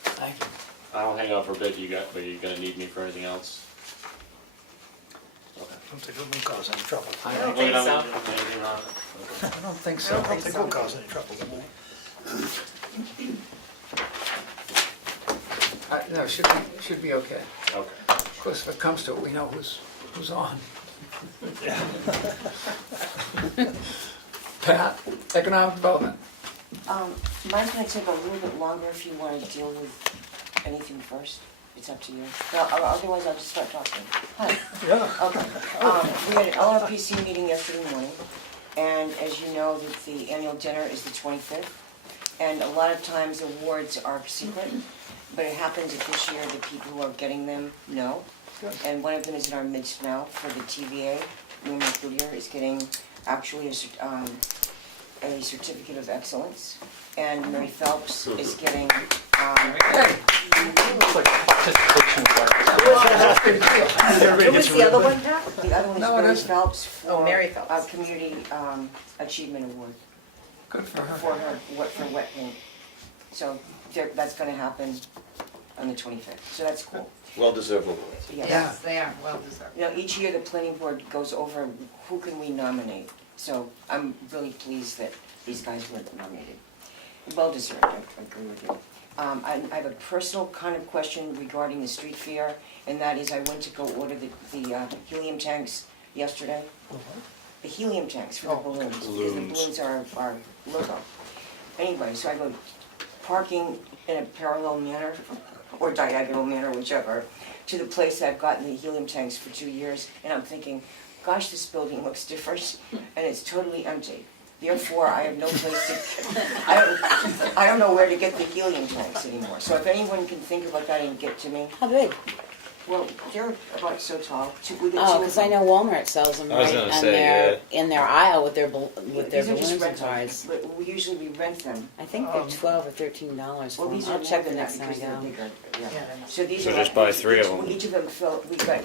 Thank you. I'll hang out for a bit, but you gonna need me for anything else? Okay. I don't think we'll cause any trouble. I don't think so. Anything on it? Okay. I don't think I so. don't think we'll cause any trouble tonight. No, it should be okay. Okay. Of course, if it comes to it, we know who's on. Pat, economic development. Mine's gonna take a little bit longer if you wanna deal with anything first. It's up to you. No, otherwise I'll just start talking. Hi. Yeah. Okay. We had an LRPC meeting yesterday morning, and as you know, the annual dinner is the 25th. And a lot of times awards are secret, but it happens that this year the people who are getting them know. And one of them is in our midst now for the TVA. Darlene McWhirter is getting actually a certificate of excellence. And Mary Phelps is getting, Who was the other one, Pat? the other one is No, it Mary isn't. Phelps for Oh, Mary Phelps. a Community Achievement Award Good for her. for her, for wet paint. So that's gonna happen on the 25th, so that's cool. Well-deserved award. Yes. They are, well deserved. You know, each year the planning board goes over who can we nominate, so I'm really pleased that these guys were nominated. Well deserved, I agree with you. I have a personal kind of question regarding the street fair, and that is I went to go order the helium tanks yesterday. The helium tanks for the balloons, because the balloons are our logo. Anyway, so I go parking in a parallel manner, or diagonal manner, whichever, to the place I've gotten the helium tanks for 2 years, and I'm thinking, gosh, this building looks different, and it's totally empty. Therefore, I have no place to, I don't know where to get the helium tanks anymore. So if anyone can think about that and get to me, How big? well, they're about so tall. We get Oh, two because of I them. know Walmart sells them I was right gonna in say, their, in their aisle with their, with their These are just balloons and rental, cards. but we usually rent them. I think they're $12 or $13 for Well, them. these are I'll more check the than that next time I because they're go. bigger, yeah. Yeah, they're not. So these So are just like- buy 3 of each- them. Each of them fill,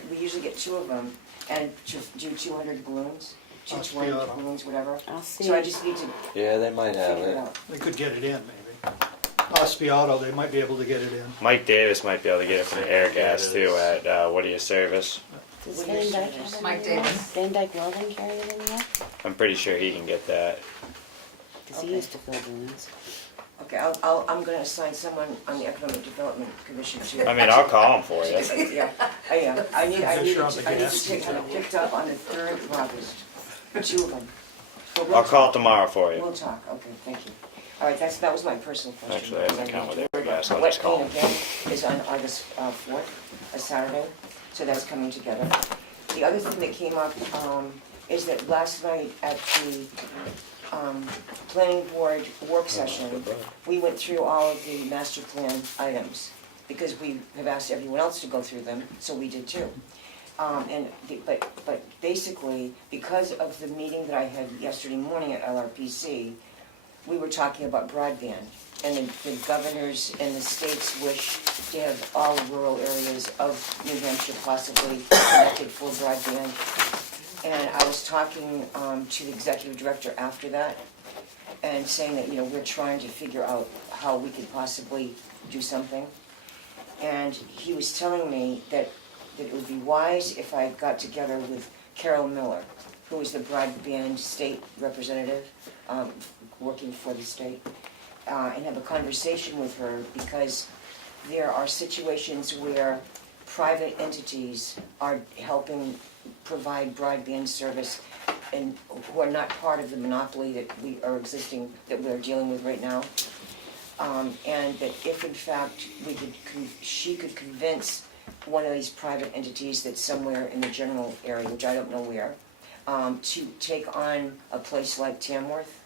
we usually get 2 of them and to do 200 balloons, Must be 220 auto. balloons, whatever. I'll see. So I just need to Yeah, they might have figure it it. out. They could get it in, maybe. Ospiato, they might be able to get it in. Mike Davis might be able to get it from Air Gas too at Whittier Service. Does What Van is Dyke it? have it Mike anymore? Davis. Van Dyke Welding carry it anymore? I'm pretty sure he can get that. Because he Okay. used to fill balloons. Okay, I'm gonna assign someone on the Economic Development Commission to. I mean, I'll call him for you. Yeah, I am. I need Picture on to the gas. take them picked up on the 3rd of August. 2 of them. But we'll I'll call talk. tomorrow for you. We'll talk, okay, thank you. All right, that was my personal question. Actually, I have an account with Air Gas, I'll Wet just call paint him. again is on August 4th, a Saturday, so that's coming together. The other thing that came up is that last night at the planning board work session, we went through all of the master plan items, because we have asked everyone else to go through them, so we did too. But basically, because of the meeting that I had yesterday morning at LRPC, we were talking about broadband, and the governors and the state's wish to have all rural areas of New Hampshire possibly connected for broadband. And I was talking to the executive director after that, and saying that, we're trying to figure out how we could possibly do something. And he was telling me that it would be wise if I got together with Carol Miller, who is the broadband state representative, working for the state, and have a conversation with her, because there are situations where private entities are helping provide broadband service and who are not part of the monopoly that we are dealing with right now. And that if in fact she could convince one of these private entities that's somewhere in the general area, which I don't know where, to take on a place like Tamworth,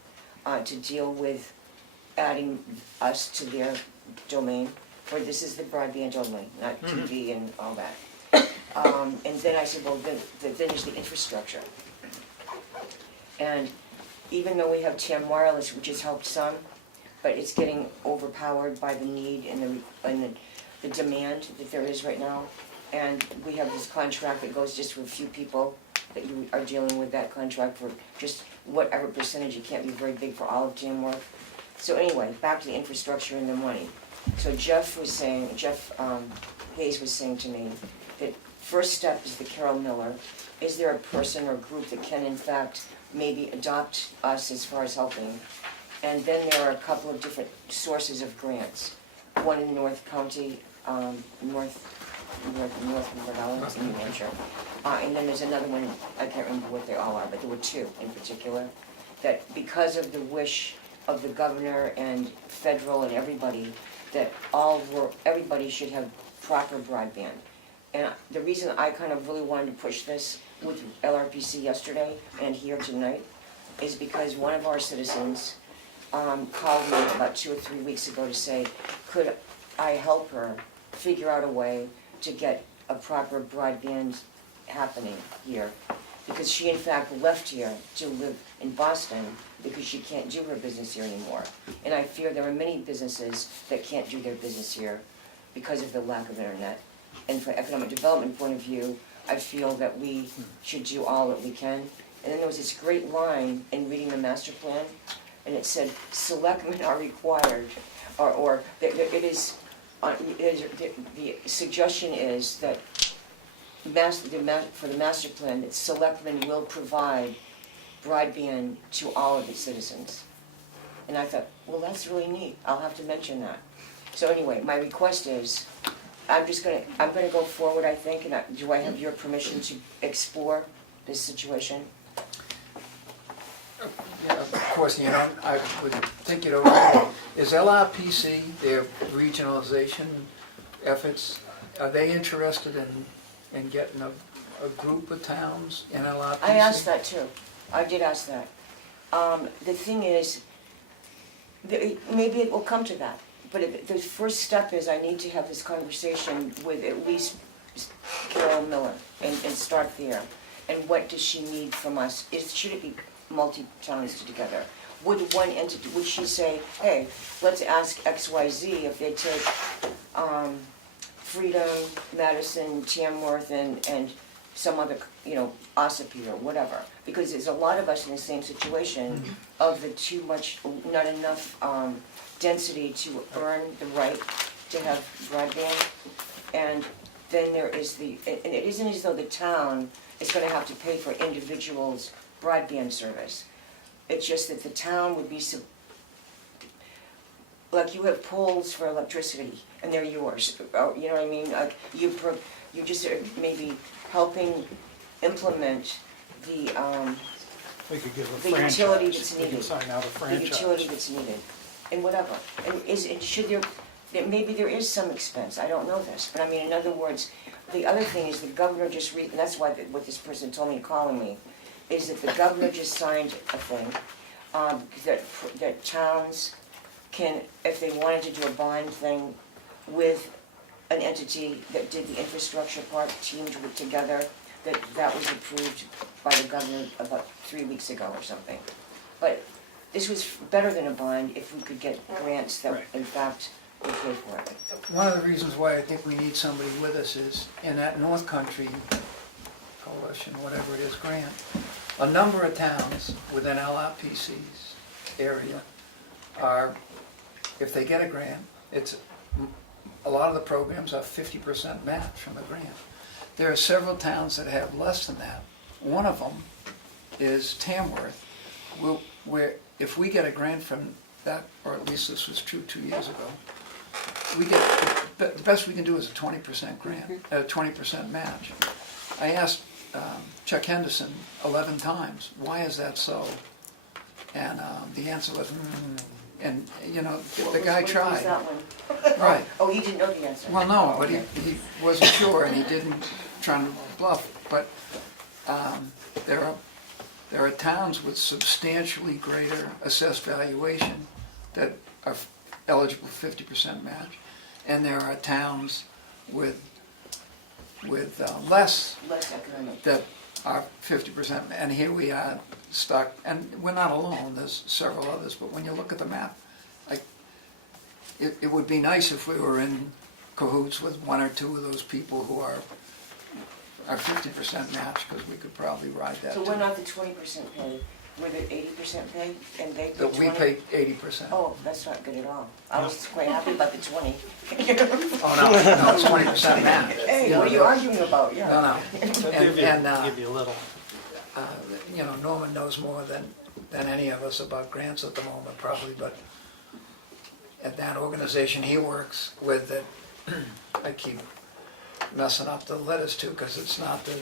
to deal with adding us to their domain, for this is the broadband only, not TV and all that. And then I said, well, then there's the infrastructure. And even though we have Tam Wireless, which has helped some, but it's getting overpowered by the need and the demand that there is right now. And we have this contract that goes just for a few people that you are dealing with, that contract for just whatever percentage. It can't be very big for all of Tamworth. So anyway, back to the infrastructure and the money. So Jeff Hayes was saying to me that first step is the Carol Miller. Is there a person or group that can in fact maybe adopt us as far as helping? And then there are a couple of different sources of grants. One in North County, North North Rhode Island, it's in New Hampshire. And then there's another one, I can't remember what they all are, but there were two in particular, that because of the wish of the governor and federal and everybody, that everybody should have proper broadband. And the reason I kind of really wanted to push this with LRPC yesterday and here tonight is because one of our citizens called me about 2 or 3 weeks ago to say, could I help her figure out a way to get a proper broadband happening here? Because she in fact left here to live in Boston because she can't do her business here anymore. And I fear there are many businesses that can't do their business here because of the lack of internet. And from an economic development point of view, I feel that we should do all that we can. And then there was this great line in reading the master plan, and it said, selectmen are required, or that it is, the suggestion is that for the master plan, that selectmen will provide broadband to all of the citizens. And I thought, well, that's really neat, I'll have to mention that. So anyway, my request is, I'm gonna go forward, I think, and do I have your permission to explore this situation? Yeah, of course, I would think it over. Is LRPC, their regionalization efforts, are they interested in getting a group of towns in LRPC? I asked that too. I did ask that. The thing is, maybe it will come to that. But the first step is I need to have this conversation with at least Carol Miller and start there. And what does she need from us? Should it be multi-towns together? Would one entity, would she say, hey, let's ask XYZ if they take Freedom, Madison, Tamworth, and some other, Ossipee or whatever? Because there's a lot of us in the same situation of the not enough density to earn the right to have broadband. And then there is and it isn't as though the town is gonna have to pay for individuals' broadband service. It's just that the town would be, like you have poles for electricity, and they're yours, you know what I mean? Like you just are maybe helping implement the We could give a the franchise. utility that's We needed. can sign out a the franchise. utility that's needed, and whatever. And should there, maybe there is some expense, I don't know this, but I mean, in other words, the other thing is the governor and that's why what this person told me calling me, is that the governor just signed a thing, that towns can, if they wanted to do a bond thing with an entity that did the infrastructure part, teamed together, that was approved by the governor about 3 weeks ago or something. But this was better than a bond if we could get grants that in fact would pay for it. One of the reasons why I think we need somebody with us is in that North Country Coalition, whatever it is, grant, a number of towns within LRPC's area are, if they get a grant, a lot of the programs are 50% match from the grant. There are several towns that have less than that. One of them is Tamworth, where if we get a grant from that, or at least this was true 2 years ago, the best we can do is a 20% grant, a 20% match. I asked Chuck Henderson 11 times, why is that so? And the answer was, and the guy What tried. was that one? Right. Oh, you didn't know the answer? Well, no, Oh, but okay. he wasn't sure and he didn't try to bluff. But there are towns with substantially greater assessed valuation that are eligible for 50% match, and there are towns with less Less economic. that are 50%. And here we are stuck, and we're not alone. There's several others. But when you look at the map, it would be nice if we were in cahoots with one or two of those people who are 50% match, because we could probably ride that So too. we're not the 20% pay, we're the 80% pay, and they pay 20%? We pay 80%. Oh, that's not good at all. I was quite happy about the 20. Oh, no, it's 20% match. Hey, what are you arguing about? Yeah. No, no. I'll give you a little. Norman knows more than any of us about grants at the moment, probably, but at that organization he works with, that I keep messing up the letters too, because it's not the,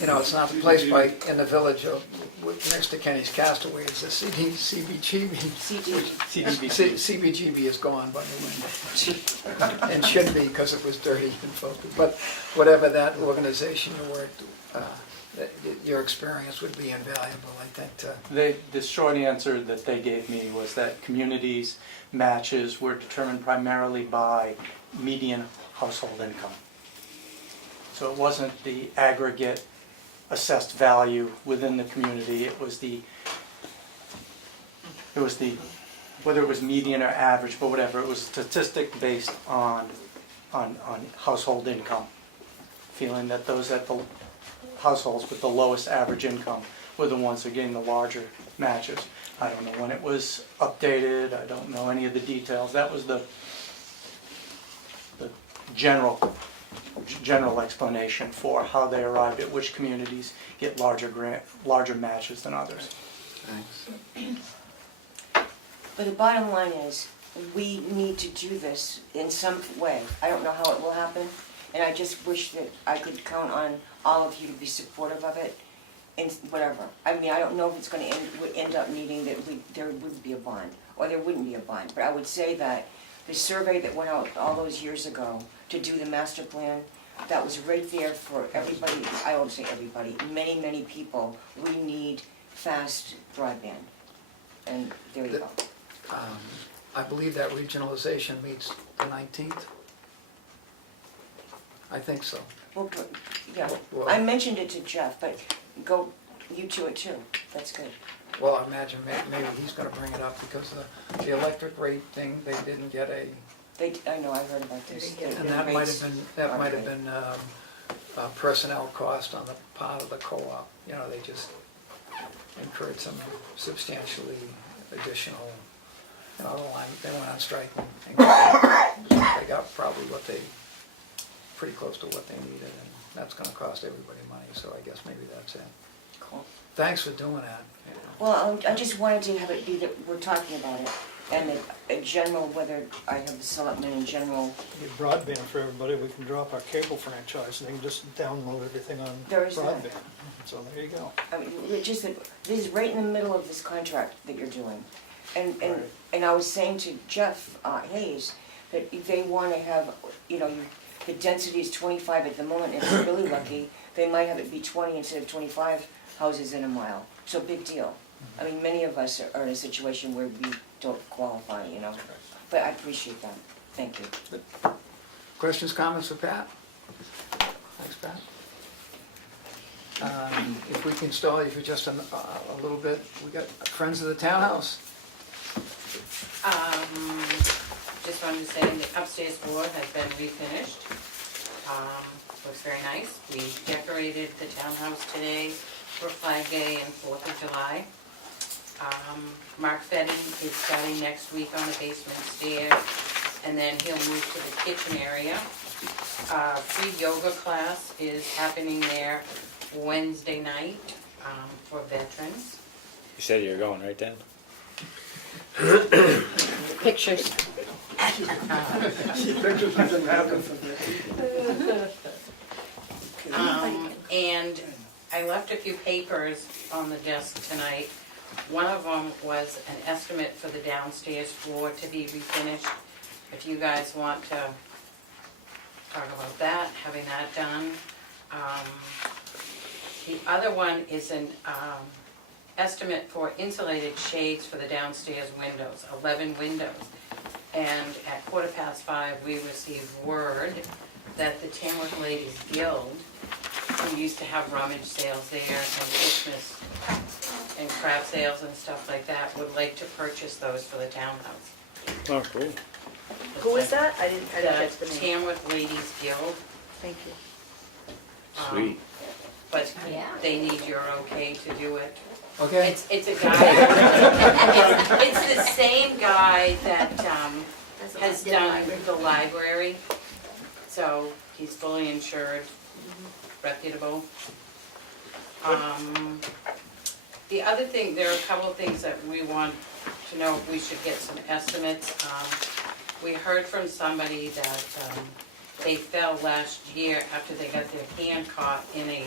you know, it's not the place by, in the village of, next to Kenny's Castaway, it's the CBGB. CBGB is gone, by the way. And shouldn't be, because it was dirty and filthy. But whatever that organization you worked, your experience would be invaluable, I think, to. The short answer that they gave me was that communities' matches were determined primarily by median household income. So it wasn't the aggregate assessed value within the community, it was the, whether it was median or average, but whatever, it was statistic based on household income. Feeling that those at the households with the lowest average income were the ones that getting the larger matches. I don't know when it was updated, I don't know any of the details. That was the general explanation for how they arrived at which communities get larger matches than others. Thanks. But the bottom line is, we need to do this in some way. I don't know how it will happen, and I just wish that I could count on all of you to be supportive of it, and whatever. I mean, I don't know if it's gonna end up meaning that there would be a bond, or there wouldn't be a bond, but I would say that the survey that went out all those years ago to do the master plan, that was right there for everybody, I won't say everybody, many people. We need fast broadband, and there you go. I believe that regionalization meets the 19th. I think so. Well, yeah, Well- I mentioned it to Jeff, but you to it too, that's good. Well, I imagine maybe he's gonna bring it up, because the electric rate thing, they didn't get a, I know, I heard about this. and that might have been personnel cost on the part of the co-op. You know, they just incurred some substantially additional, you know, they went on strike and they got probably pretty close to what they needed, and that's gonna cost everybody money, so I guess maybe that's it. Cool. Thanks for doing that. Well, I just wanted to have it be that we're talking about it, and in general, whether I have the selectmen in general. Get broadband for everybody, we can drop our cable franchise, and they can just download everything on There is that. broadband. So there you go. I mean, it's just that this is right in the middle of this contract that you're doing. And Right. I was saying to Jeff Hayes that if they want to have, you know, the density is 25 at the moment, and if they're really lucky, they might have it be 20 instead of 25 houses in a mile. So big deal. I mean, many of us are in a situation where we don't qualify, you know. But I appreciate that. Thank you. Questions, comments for Pat? Thanks, Pat. If we can stall you for just a little bit, we got Friends of the Townhouse. Just wanted to say the upstairs floor has been refinished. Looks very nice. We decorated the townhouse today for Flag Day and 4th of July. Mark Fetting is starting next week on the basement stairs, and then he'll move to the kitchen area. Free yoga class is happening there Wednesday night for veterans. You said you were going, right, Dan? Pictures. And I left a few papers on the desk tonight. One of them was an estimate for the downstairs floor to be refinished. If you guys want to talk about that, having that done. The other one is an estimate for insulated shades for the downstairs windows, 11 windows. And at 5:15, we received word that the Tamworth Ladies Guild, who used to have rummage sales there and Christmas and craft sales and stuff like that, would like to purchase those for the townhouse. Oh, cool. Who is that? I didn't catch the The name. Tamworth Ladies Guild. Thank you. Sweet. But they need your okay to do it. Okay? It's a guy, it's the same guy that has done the library. So he's fully insured, reputable. The other thing, there are a couple of things that we want to know if we should get some estimates. we heard from somebody that they fell last year after they got their hand caught in a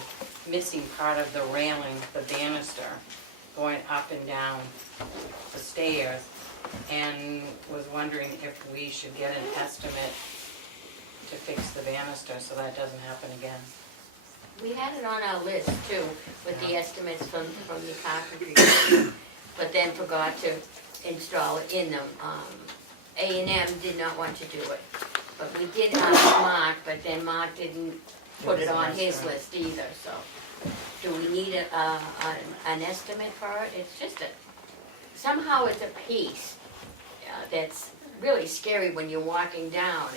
missing part of the railing, the banister, going up and down the stairs, and was wondering if we should get an estimate to fix the banister so that doesn't happen again. We had it on our list too, with the estimates from the carpentry, but then forgot to install it in them. A&M did not want to do it, but we did ask Mark, but then Mark didn't put it on his list either, so. Do we need an estimate for it? It's just somehow it's a piece that's really scary when you're walking down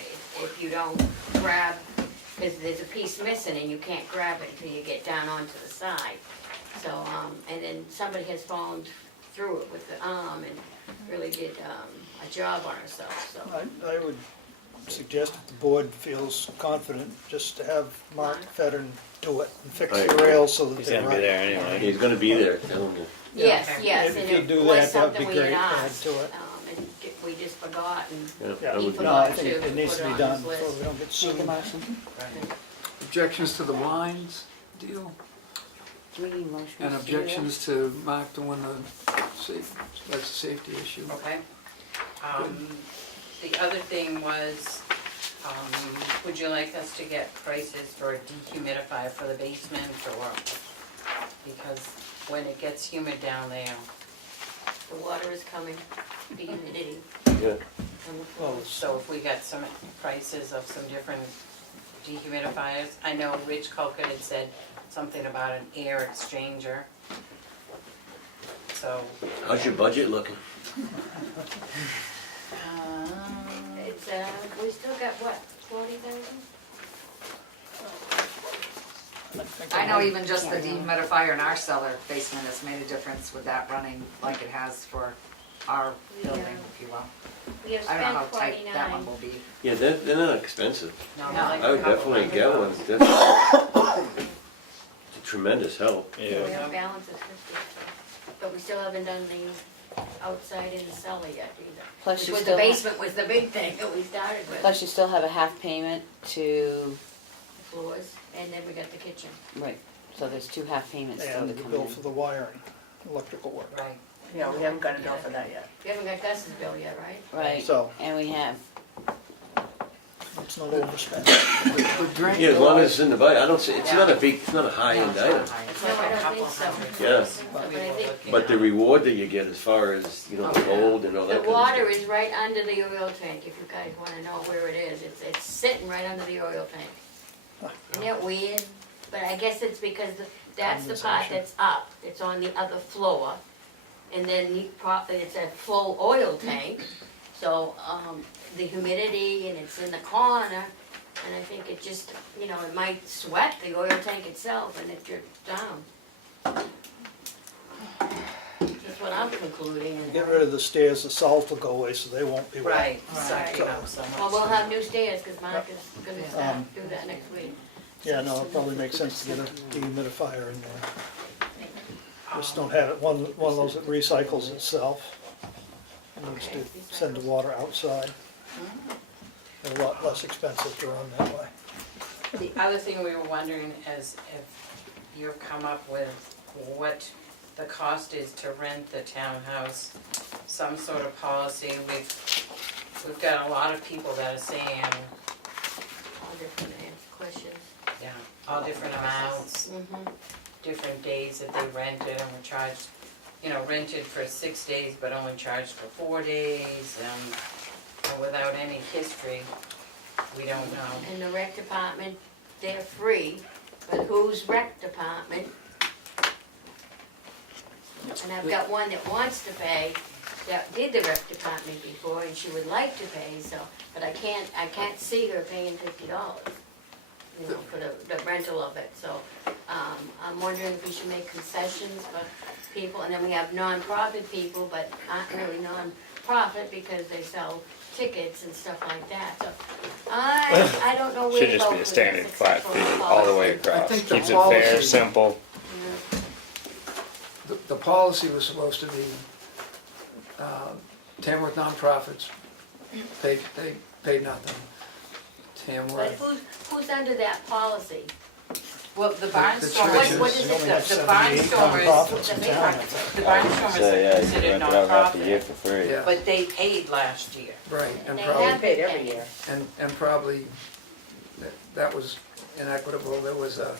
if you don't grab, because there's a piece missing and you can't grab it until you get down onto the side. So, and then somebody has fallen through it with the arm and really did a job on herself, so. I would suggest if the board feels confident, just to have Mark Federn do it and fix the rails so that He's they're gonna be there right. anyway. He's gonna be there, tell him to. Yes, Okay. yes, If and you it do was that, that'd be something we had great, add asked, to it. and we just forgot and Yeah, Yeah, that he would be- no, I forgot think to it needs put to it be on done his before list. we don't get sued. Objections to the blinds deal, Do we need motions? and to do objections to Mark doing that's a safety issue. Okay. The other thing was, would you like us to get prices for a dehumidifier for the basement or, because when it gets humid down there, The water is coming, the humidity. Yeah. Well, so if we got some prices of some different dehumidifiers. I know Rich Colquitt had said something about an air exchanger. So. How's your budget looking? It's, we still got what, 40,000? I know even just the dehumidifier in our cellar basement has made a difference with that running like it has for our building, if you will. We have I don't know how spent tight that one 49. will be. Yeah, they're not expensive. No, No. like I would a couple definitely get hundred one, bucks. it's a tremendous help. So we Yeah. have balance of 50, but we still haven't done the outside in the cellar yet either. Plus Which you was still the have- basement was the big thing that we started with. Plus you still have a half payment to, Floors, and then we got the kitchen. right, so there's two half payments still to And the come bill in. for the wiring, electrical work. Right. Yeah, we haven't got a bill for that yet. We haven't got Gus's bill yet, right? Right, So- and we have, It's not overspent. The drain. Yeah, as long as it's in the budget, I don't see, it's not a big, it's not a high-end No, item. it's not high. It's No, like I a don't couple think so. hundred. Yeah. But I think But the reward that you get as far as, you know, the gold and all that the kind of water stuff. is right under the oil tank, if you guys wanna know where it is. It's sitting right under the oil tank. Isn't that weird? But I guess it's because that's the part Condensation. that's up. It's on the other floor. And then it's a full oil tank. So, the humidity and it's in the corner. And I think it just, you know, it might sweat the oil tank itself and it drips down. That's what I'm concluding. and- Get rid of the stairs, the salt will go away, so they won't be wet. Right, Right. sucking up so much. Well, we'll have new stairs, cause Mark is gonna start, do that next week. Yeah, no, it probably makes sense to get a dehumidifier in there. Just don't have it, one of those that recycles itself. It needs to send the water outside. They're a lot less expensive to run that way. The other thing we were wondering is if you've come up with what the cost is to rent the townhouse, some sort of policy. We've got a lot of people that are saying, All different questions. yeah, all different amounts, Mm-hmm. different days that they rented, and were charged, you know, rented for 6 days, but only charged for 4 days, and without any history, we don't know. And the rec department, they're free, but whose rec department? And I've got one that wants to pay, that did the rec department before, and she would like to pay, so, but I can't see her paying $50, you know, for the rental of it, so, I'm wondering if we should make concessions for people, and then we have non-profit people, but aren't really non-profit because they sell tickets and stuff like that, so, I don't know where Should to just go be a with standard this, flat except for fee a all the way policy. across. think the Keeps it fair, policy- simple. Yeah. The policy was supposed to be Tamworth nonprofits they paid nothing. But Tamworth, who's under that policy? Well, the churches. barnstormers, What is We only it, have the 78 barnstormers, nonprofits in town. the barnstormers So, are yeah, you considered rent it out half a year nonprofit, for free. yeah, but they paid last year. right, And and they probably, have Paid every year. and probably, that was inequitable. There was a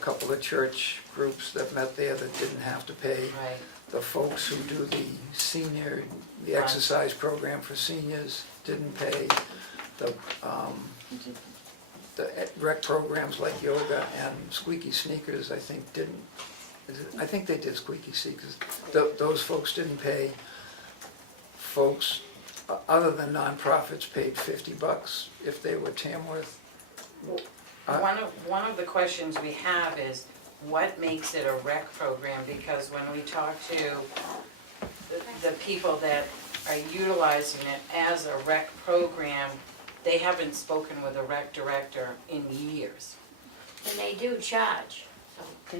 couple of church groups that met there that didn't have to pay. Right. The folks who do the senior, the Right. exercise program for seniors didn't pay. The rec programs like yoga and squeaky sneakers, I think, didn't. I think they did squeaky sneakers. Those folks didn't pay. Folks, other than nonprofits, paid $50 if they were Tamworth. One of the questions we have is, what makes it a rec program? Because when we talk to the people that are utilizing it as a rec program, they haven't spoken with a rec director in years. And they do charge, so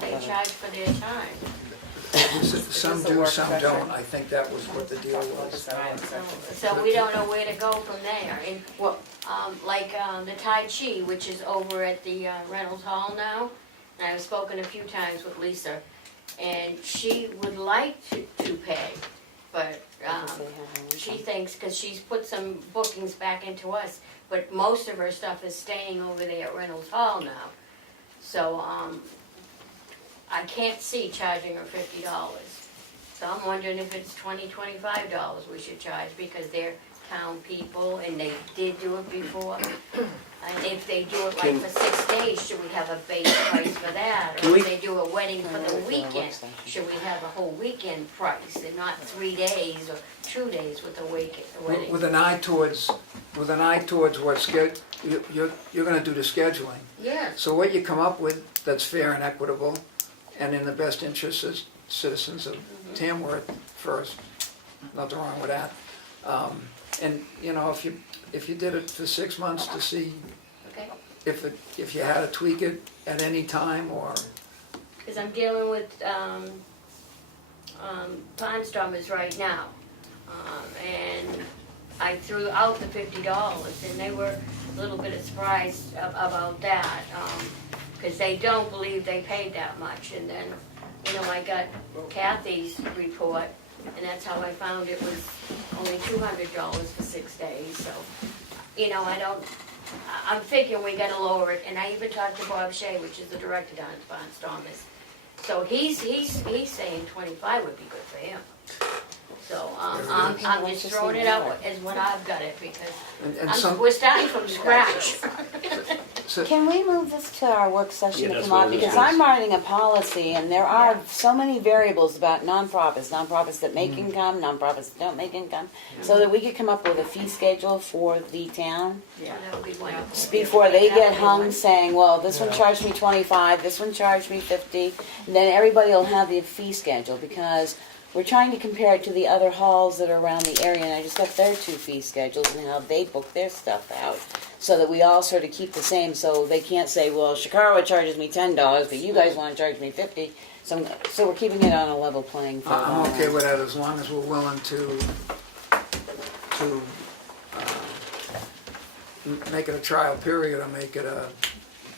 they charge for their time. Some do, some don't. I think that was what the deal was. So we don't know where to go from there. And, the Tai Chi, which is over at the Reynolds Hall now, and I've spoken a few times with Lisa, and she would like to pay, but she thinks, because she's put some bookings back into us, but most of her stuff is staying over there at Reynolds Hall now. So, I can't see charging her $50. So I'm wondering if it's $20, $25 we should charge, because they're town people and they did do it before. And if they do it like for 6 days, should we have a base price for that? Or if they do a wedding for the weekend, should we have a whole weekend price and not 3 days or 2 days with the wedding? With an eye towards what you're gonna do the scheduling. Yes. So what you come up with that's fair and equitable and in the best interest of citizens of Tamworth first, nothing wrong with that. And, if you did it for 6 months to see Okay. if you had to tweak it at any time or, Because I'm dealing with barnstormers right now. And I threw out the $50 and they were a little bit surprised about that. Because they don't believe they paid that much. And then, I got Kathy's report, and that's how I found it was only $200 for 6 days. So, I'm thinking we gotta lower it. And I even talked to Bob Shea, which is the director down at Barnstormers. So he's saying 25 would be good for him. So, I'm just throwing it out as what I've got it, because we're starting from scratch. so, Can we move this to our work session Yeah, to that's come what up? I was Because gonna I'm writing a policy and there are so many variables about nonprofits that make income, nonprofits that don't make income, so that we could come up with a fee schedule for the town Yeah, that would be wonderful. before they That get would be hung wonderful. saying, well, this one charged me 25, this one charged me 50, and then everybody will have the fee schedule, because we're trying to compare it to the other halls that are around the area, and I just got their 2 fee schedules and how they book their stuff out, so that we all sort of keep the same, so they can't say, well, Chicago charges me $10, but you guys want to charge me 50. So we're keeping it on a level playing field. I'm okay with that as long as we're willing to make it a trial period or make it a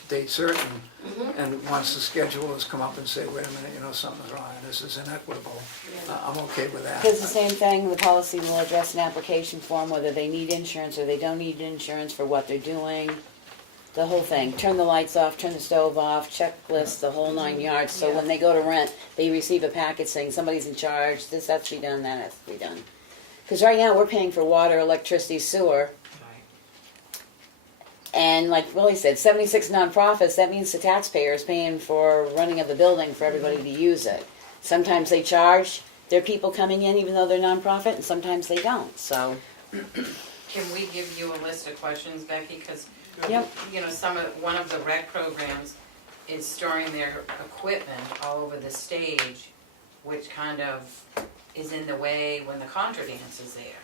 date certain. And once the schedule has come up and say, wait a minute, something's wrong, this is inequitable, I'm okay with that. Because the same thing, the policy will address an application form, whether they need insurance or they don't need insurance for what they're doing. The whole thing, turn the lights off, turn the stove off, checklist, the whole 9 yards. So when they go to rent, they receive a package saying somebody's in charge, this has to be done, that has to be done. Because right now, we're paying for water, electricity, sewer. And like Willie said, 76 nonprofits, that means the taxpayer is paying for running of the building for everybody to use it. Sometimes they charge their people coming in even though they're nonprofit, and sometimes they don't, so. Can we give you a list of questions, Becky? Because, Yep. one of the rec programs is storing their equipment all over the stage, which kind of is in the way when the contra dance is there,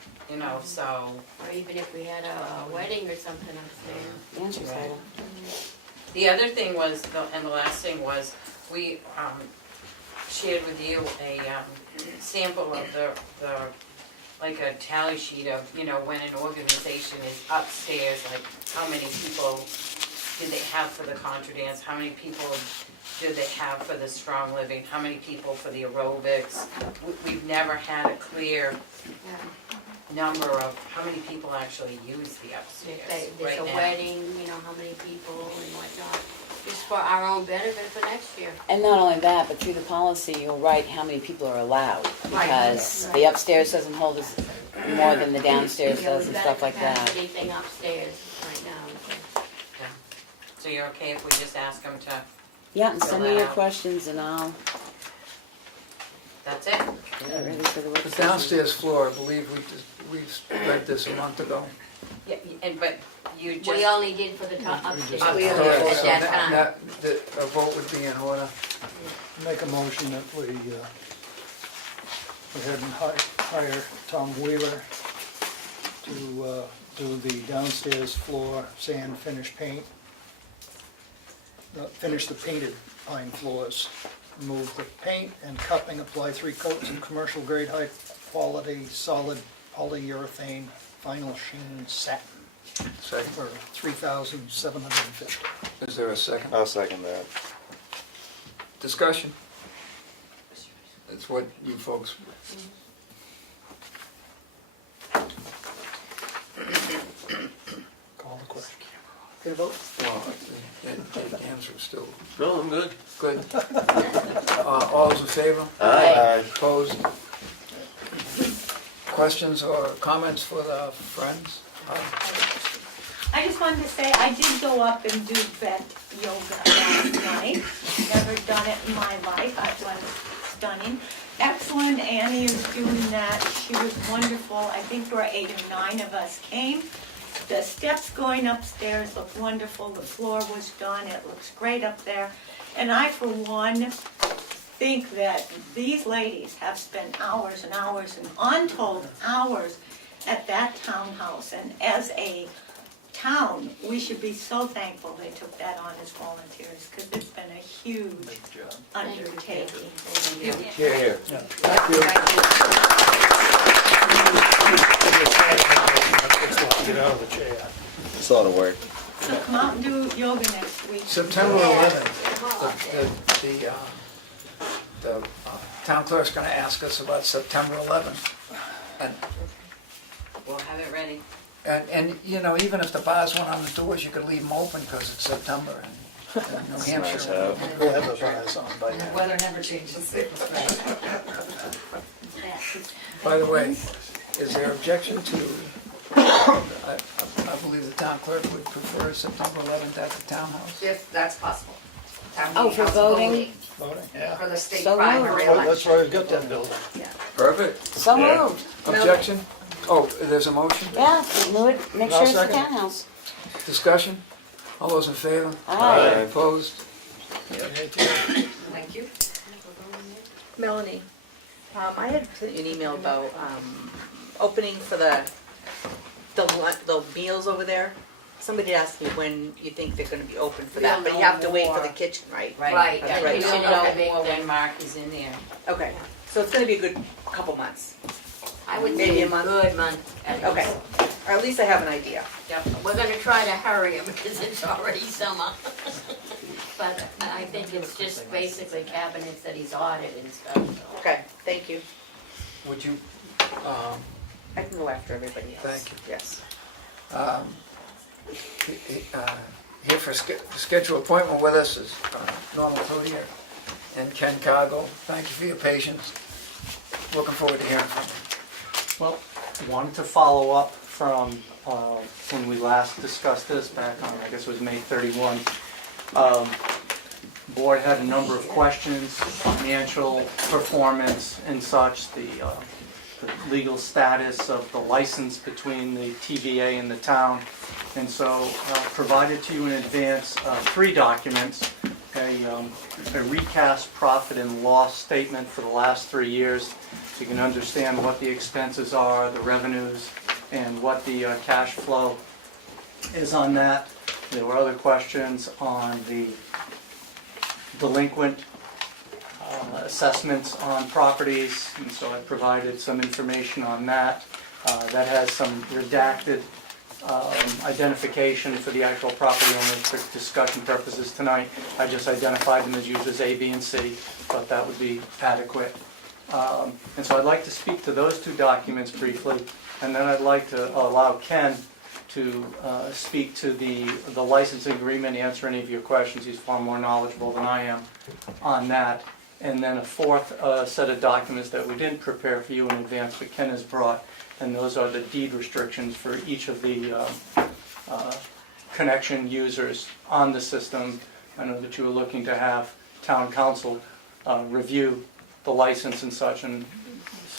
so. Or even if we had a wedding or something upstairs. Answer that. The other thing was, and the last thing was, we shared with you a sample of the like a tally sheet of, you know, when an organization is upstairs, like how many people did they have for the contra dance, how many people do they have for the strong living, how many people for the aerobics? We've never had a clear number of how many people actually use the upstairs If there's right a now. wedding, you know, how many people and whatnot, just for our own benefit for next year. And not only that, but through the policy, you'll write how many people are allowed, Right. because the upstairs doesn't hold as more than the downstairs Yeah, does we've and got a stuff like that. capacity thing upstairs right now, so. So you're okay if we just ask them to, Yeah, and send me your out. questions and I'll that's it? get it ready for the work The session. downstairs floor, I believe we read this a month ago. Yeah, but you just. We only did for the upstairs. We at only did So that that- time. a vote would be in order. Make a motion that we go ahead and hire Tom Wheeler to do the downstairs floor sand finish paint. Finish the painted pine floors. Remove the paint and cupping, apply 3 coats of commercial grade high quality solid polyurethane vinyl sheen satin Second. for $3,750. Is there a second? I'll second that. Discussion? It's what you folks, Call the question. get a vote? Well, the answer is still No, I'm good. good. All those in favor? Aye. Opposed? Questions or comments for the Friends? I just wanted to say, I did go up and do vet yoga last night. Never done it in my life. It was stunning. Excellent. Annie is doing that. She was wonderful. I think there were 8 or 9 of us came. The steps going upstairs look wonderful. The floor was done. It looks great up there. And I, for one, think that these ladies have spent hours and hours and untold hours at that townhouse. And as a town, we should be so thankful they took that on as volunteers, because it's been a huge undertaking. Here, here. Get out of the chair. It's a lot of work. So come out and do yoga next week. September 11th, the town clerk's gonna ask us about September 11th. We'll have it ready. And, you know, even if the bars went on the doors, you could leave them open because it's September in New Nice Hampshire. out. We'll have those eyes on by then. Weather never changes. By the way, is there objection to, I believe the town clerk would prefer September 11th at the townhouse? If that's possible. Town Oh, meeting for house voting? Voting, yeah. For the state So primary moved. That's election. why we've got that building. Perfect. So moved. Objection? Oh, there's a motion? Yeah, move it, make I'll sure it's the second it. townhouse. Discussion? All those in favor? Aye. Opposed? Thank you. Melanie, I had sent you an email about opening for the meals over there. Somebody asked me when you think they're gonna be open for that, but you have to wait for the kitchen, right? Right, yeah, right. we We'll should know know big more then Mark is in there. Okay, so it's gonna be a good couple months, I would Maybe say a a month. good month at least. okay, or at least I have an idea. We're gonna try to hurry him because it's already summer. But I think it's just basically cabinets that he's ordered and stuff. Okay, thank you. Would you, I can go after everybody else. Thank you. Yes. Here for schedule appointment with us is Norman Poirier and Ken Cargill. Thank you for your patience. Looking forward to hearing from you. Well, wanted to follow up from when we last discussed this back on, I guess it was May 31. Board had a number of questions, financial performance and such, the legal status of the license between the TVA and the town. And so provided to you in advance 3 documents, a recast profit and loss statement for the last 3 years. So you can understand what the expenses are, the revenues, and what the cash flow is on that. There were other questions on the delinquent assessments on properties, and so I provided some information on that. That has some redacted identification for the actual property owners for discussion purposes tonight. I just identified them as users A, B, and C, but that would be adequate. And so I'd like to speak to those two documents briefly, and then I'd like to allow Ken to speak to the licensing agreement, answer any of your questions. He's far more knowledgeable than I am on that. And then a fourth set of documents that we didn't prepare for you in advance, but Ken has brought, and those are the deed restrictions for each of the connection users on the system. I know that you were looking to have town council review the license and such, and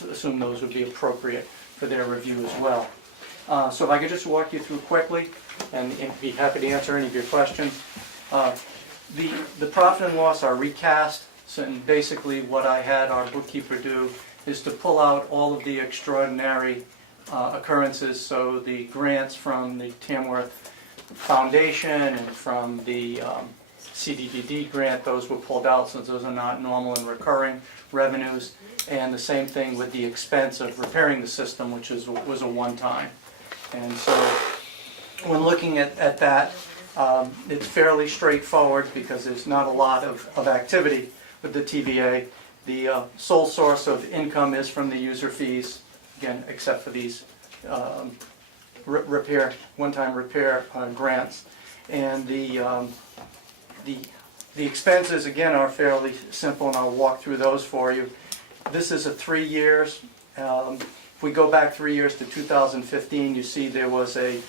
assume those would be appropriate for their review as well. So if I could just walk you through quickly, and be happy to answer any of your questions. The profit and loss are recast, so and basically what I had our bookkeeper do is to pull out all of the extraordinary occurrences, so the grants from the Tamworth Foundation and from the CDBG grant, those were pulled out since those are not normal and recurring revenues, and the same thing with the expense of repairing the system, which was a one-time. And so when looking at that, it's fairly straightforward because there's not a lot of activity with the TVA. The sole source of income is from the user fees, again, except for these one-time repair grants. And the expenses, again, are fairly simple, and I'll walk through those for you. This is a 3 years. If we go back 3 years to 2015, you see there was a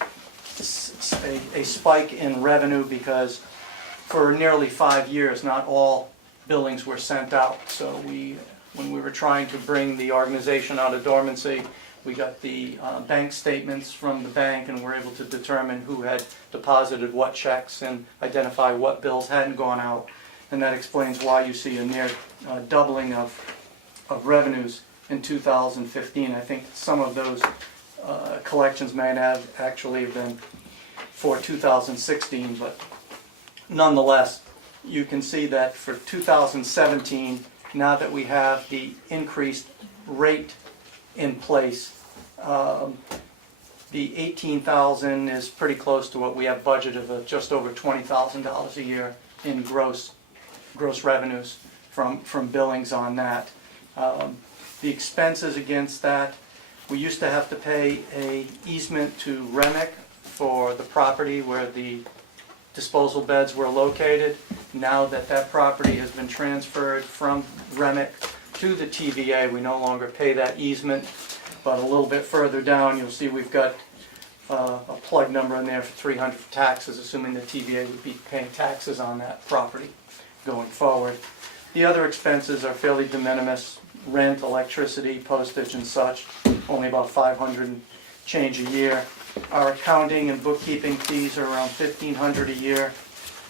spike in revenue because for nearly 5 years, not all billings were sent out. So when we were trying to bring the organization out of dormancy, we got the bank statements from the bank, and were able to determine who had deposited what checks and identify what bills hadn't gone out. And that explains why you see a near doubling of revenues in 2015. I think some of those collections may have actually been for 2016, but nonetheless, you can see that for 2017, now that we have the increased rate in place, the $18,000 is pretty close to what we have budgeted of just over $20,000 a year in gross revenues from billings on that. The expenses against that, we used to have to pay a easement to Remick for the property where the disposal beds were located. Now that that property has been transferred from Remick to the TVA, we no longer pay that easement. But a little bit further down, you'll see we've got a plug number in there for 300 for taxes, assuming the TVA would be paying taxes on that property going forward. The other expenses are fairly de minimis: rent, electricity, postage, and such, only about 500 and change a year. Our accounting and bookkeeping fees are around $1,500 a year,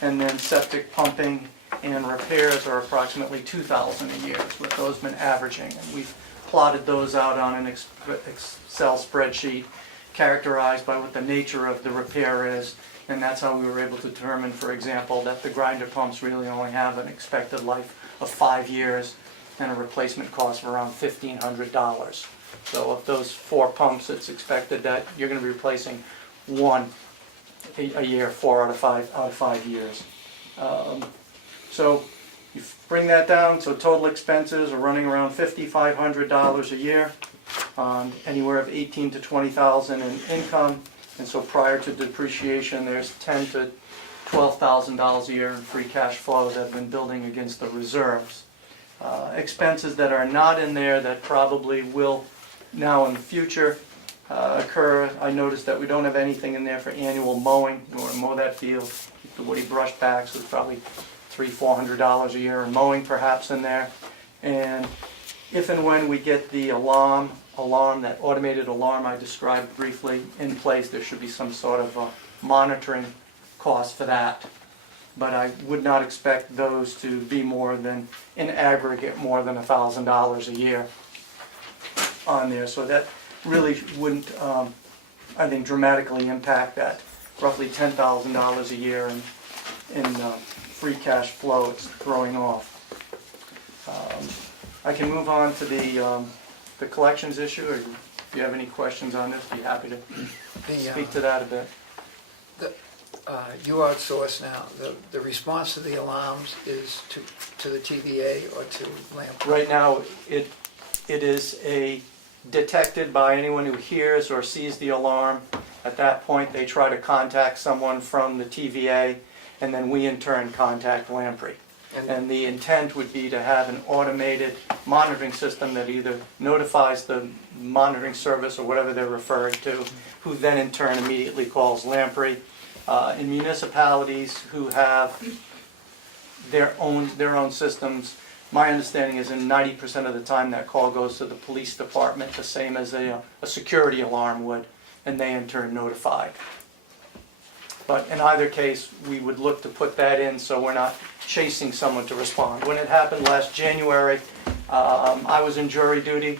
and then septic pumping and repairs are approximately $2,000 a year, is what those have been averaging. And we've plotted those out on an Excel spreadsheet characterized by what the nature of the repair is, and that's how we were able to determine, for example, that the grinder pumps really only have an expected life of 5 years and a replacement cost of around $1,500. So of those 4 pumps, it's expected that you're going to be replacing one a year, 4 out of 5 years. So you bring that down, so total expenses are running around $5,500 a year, anywhere of $18,000 to $20,000 in income, and so prior to depreciation, there's $10,000 to $12,000 a year in free cash flow that have been building against the reserves. Expenses that are not in there that probably will now in the future occur. I noticed that we don't have anything in there for annual mowing, or mow that field, keep the woody brush back, so it's probably $300-400 a year in mowing perhaps in there. And if and when we get the alarm, that automated alarm I described briefly in place, there should be some sort of monitoring cost for that. But I would not expect those to be more than, in aggregate, more than $1,000 a year on there. So that really wouldn't, I think, dramatically impact that roughly $10,000 a year in free cash flow it's throwing off. I can move on to the collections issue, or if you have any questions on this, be happy to speak to that a bit. You outsource now, the response to the alarms is to the TVA or to Lamp? Right now, it is detected by anyone who hears or sees the alarm. At that point, they try to contact someone from the TVA, and then we in turn contact Lamprey. And the intent would be to have an automated monitoring system that either notifies the monitoring service or whatever they're referred to, who then in turn immediately calls Lamprey. In municipalities who have their own systems, my understanding is in 90% of the time that call goes to the police department, the same as a security alarm would, and they in turn notify. But in either case, we would look to put that in so we're not chasing someone to respond. When it happened last January, I was in jury duty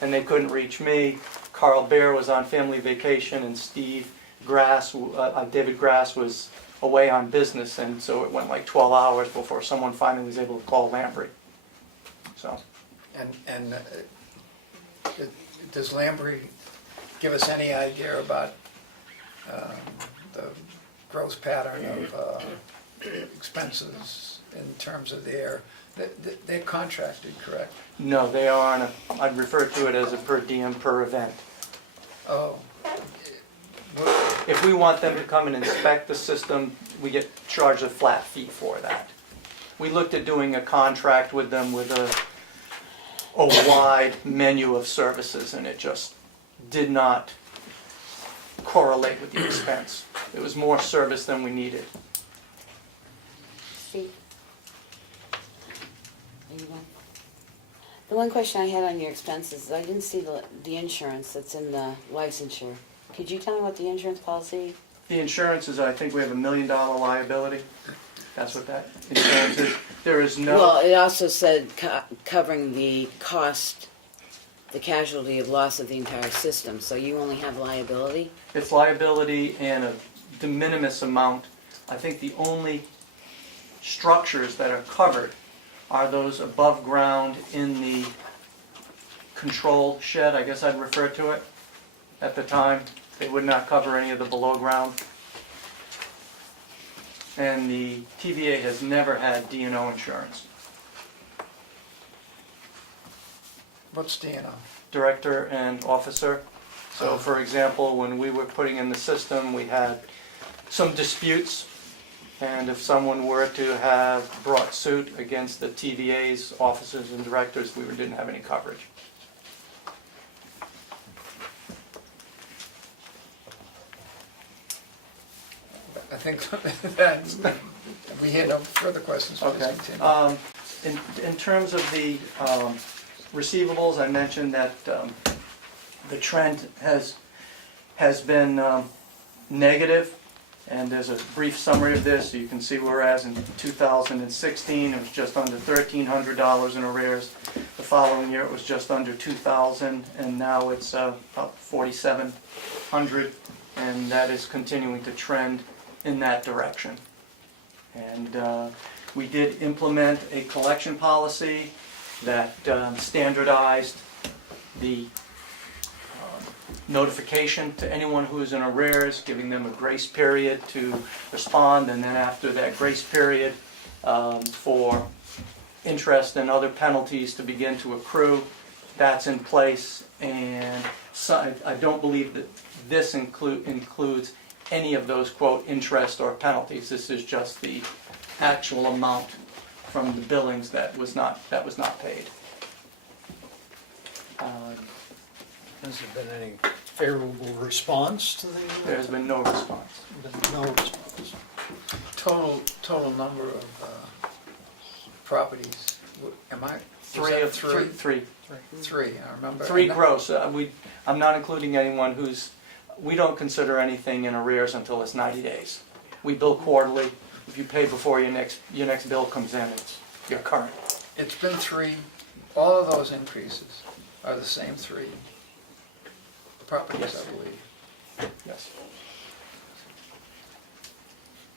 and they couldn't reach me. Carl Bear was on family vacation and David Grass was away on business, and so it went like 12 hours before someone finally was able to call Lamprey. So. And does Lamprey give us any idea about the growth pattern of expenses in terms of they're contracted, correct? No, they are I'd refer to it as a per diem per event. Oh. If we want them to come and inspect the system, we get charged a flat fee for that. We looked at doing a contract with them with a wide menu of services, and it just did not correlate with the expense. It was more service than we needed. Steve? The one question I had on your expenses is I didn't see the insurance that's in the licensure. Could you tell me what the insurance policy? The insurance is, I think we have $1 million liability. That's what that insurance is. There is no... Well, it also said covering the cost, the casualty of loss of the entire system. So you only have liability? It's liability and a de minimis amount. I think the only structures that are covered are those above ground in the control shed, I guess I'd refer to it at the time. They would not cover any of the below ground. And the TVA has never had D&O insurance. What's D&O? Director and officer. So for example, when we were putting in the system, we had some disputes, and if someone were to have brought suit against the TVA's officers and directors, we didn't have any coverage. I think that's, we had no further questions. Okay. In terms of the receivables, I mentioned that the trend has been negative, and there's a brief summary of this. So you can see whereas in 2016 it was just under $1,300 in arrears. The following year it was just under $2,000, and now it's about $4,700, and that is continuing to trend in that direction. And we did implement a collection policy that standardized the notification to anyone who is in arrears, giving them a grace period to respond, and then after that grace period for interest and other penalties to begin to accrue. That's in place, and so I don't believe that this includes any of those, quote, interest or penalties. This is just the actual amount from the billings that was not paid. Has there been any favorable response to the? There has been no response. No response. Total number of properties, am I? Three. Three, I remember. Three gross. I'm not including anyone we don't consider anything in arrears until it's 90 days. We bill quarterly. If you pay before your next bill comes in, you're current. It's been three, all of those increases are the same three properties, Yes. I believe. Yes.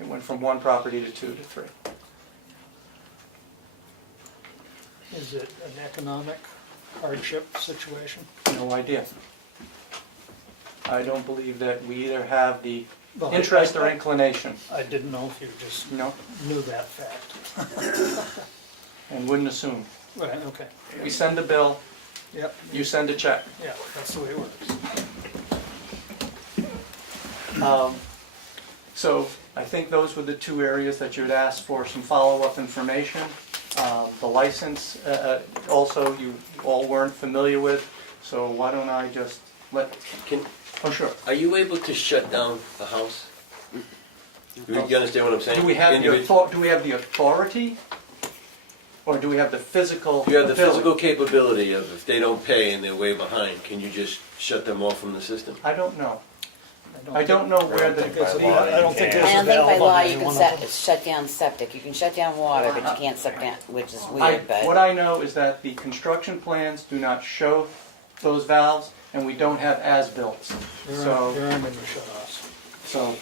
It went from one property to two to three. Is it an economic hardship situation? No idea. I don't believe that we either have the Well, interest or inclination. I didn't know if you just No, knew that fact. and wouldn't assume. Right, okay. We send a bill, Yep, you send a check. yeah, that's the way it works. So I think those were the two areas that you'd asked for some follow-up information. The license, also you all weren't familiar with, so why don't I just let, Can, oh, sure. are you able to shut down the house? You understand what I'm saying? Do we have the authority? Or do we have the physical You have the ability? physical capability of, if they don't pay and they're way behind, can you just shut them off from the system? I don't know. I don't know where the, I don't think there's I a don't think by valve law on you any can one of them. shut down septic. You can shut down water, but you can't shut down, which is weird, what but I know is that the construction plans do not show those valves, and we don't have as-bills. There aren't any shut-offs. So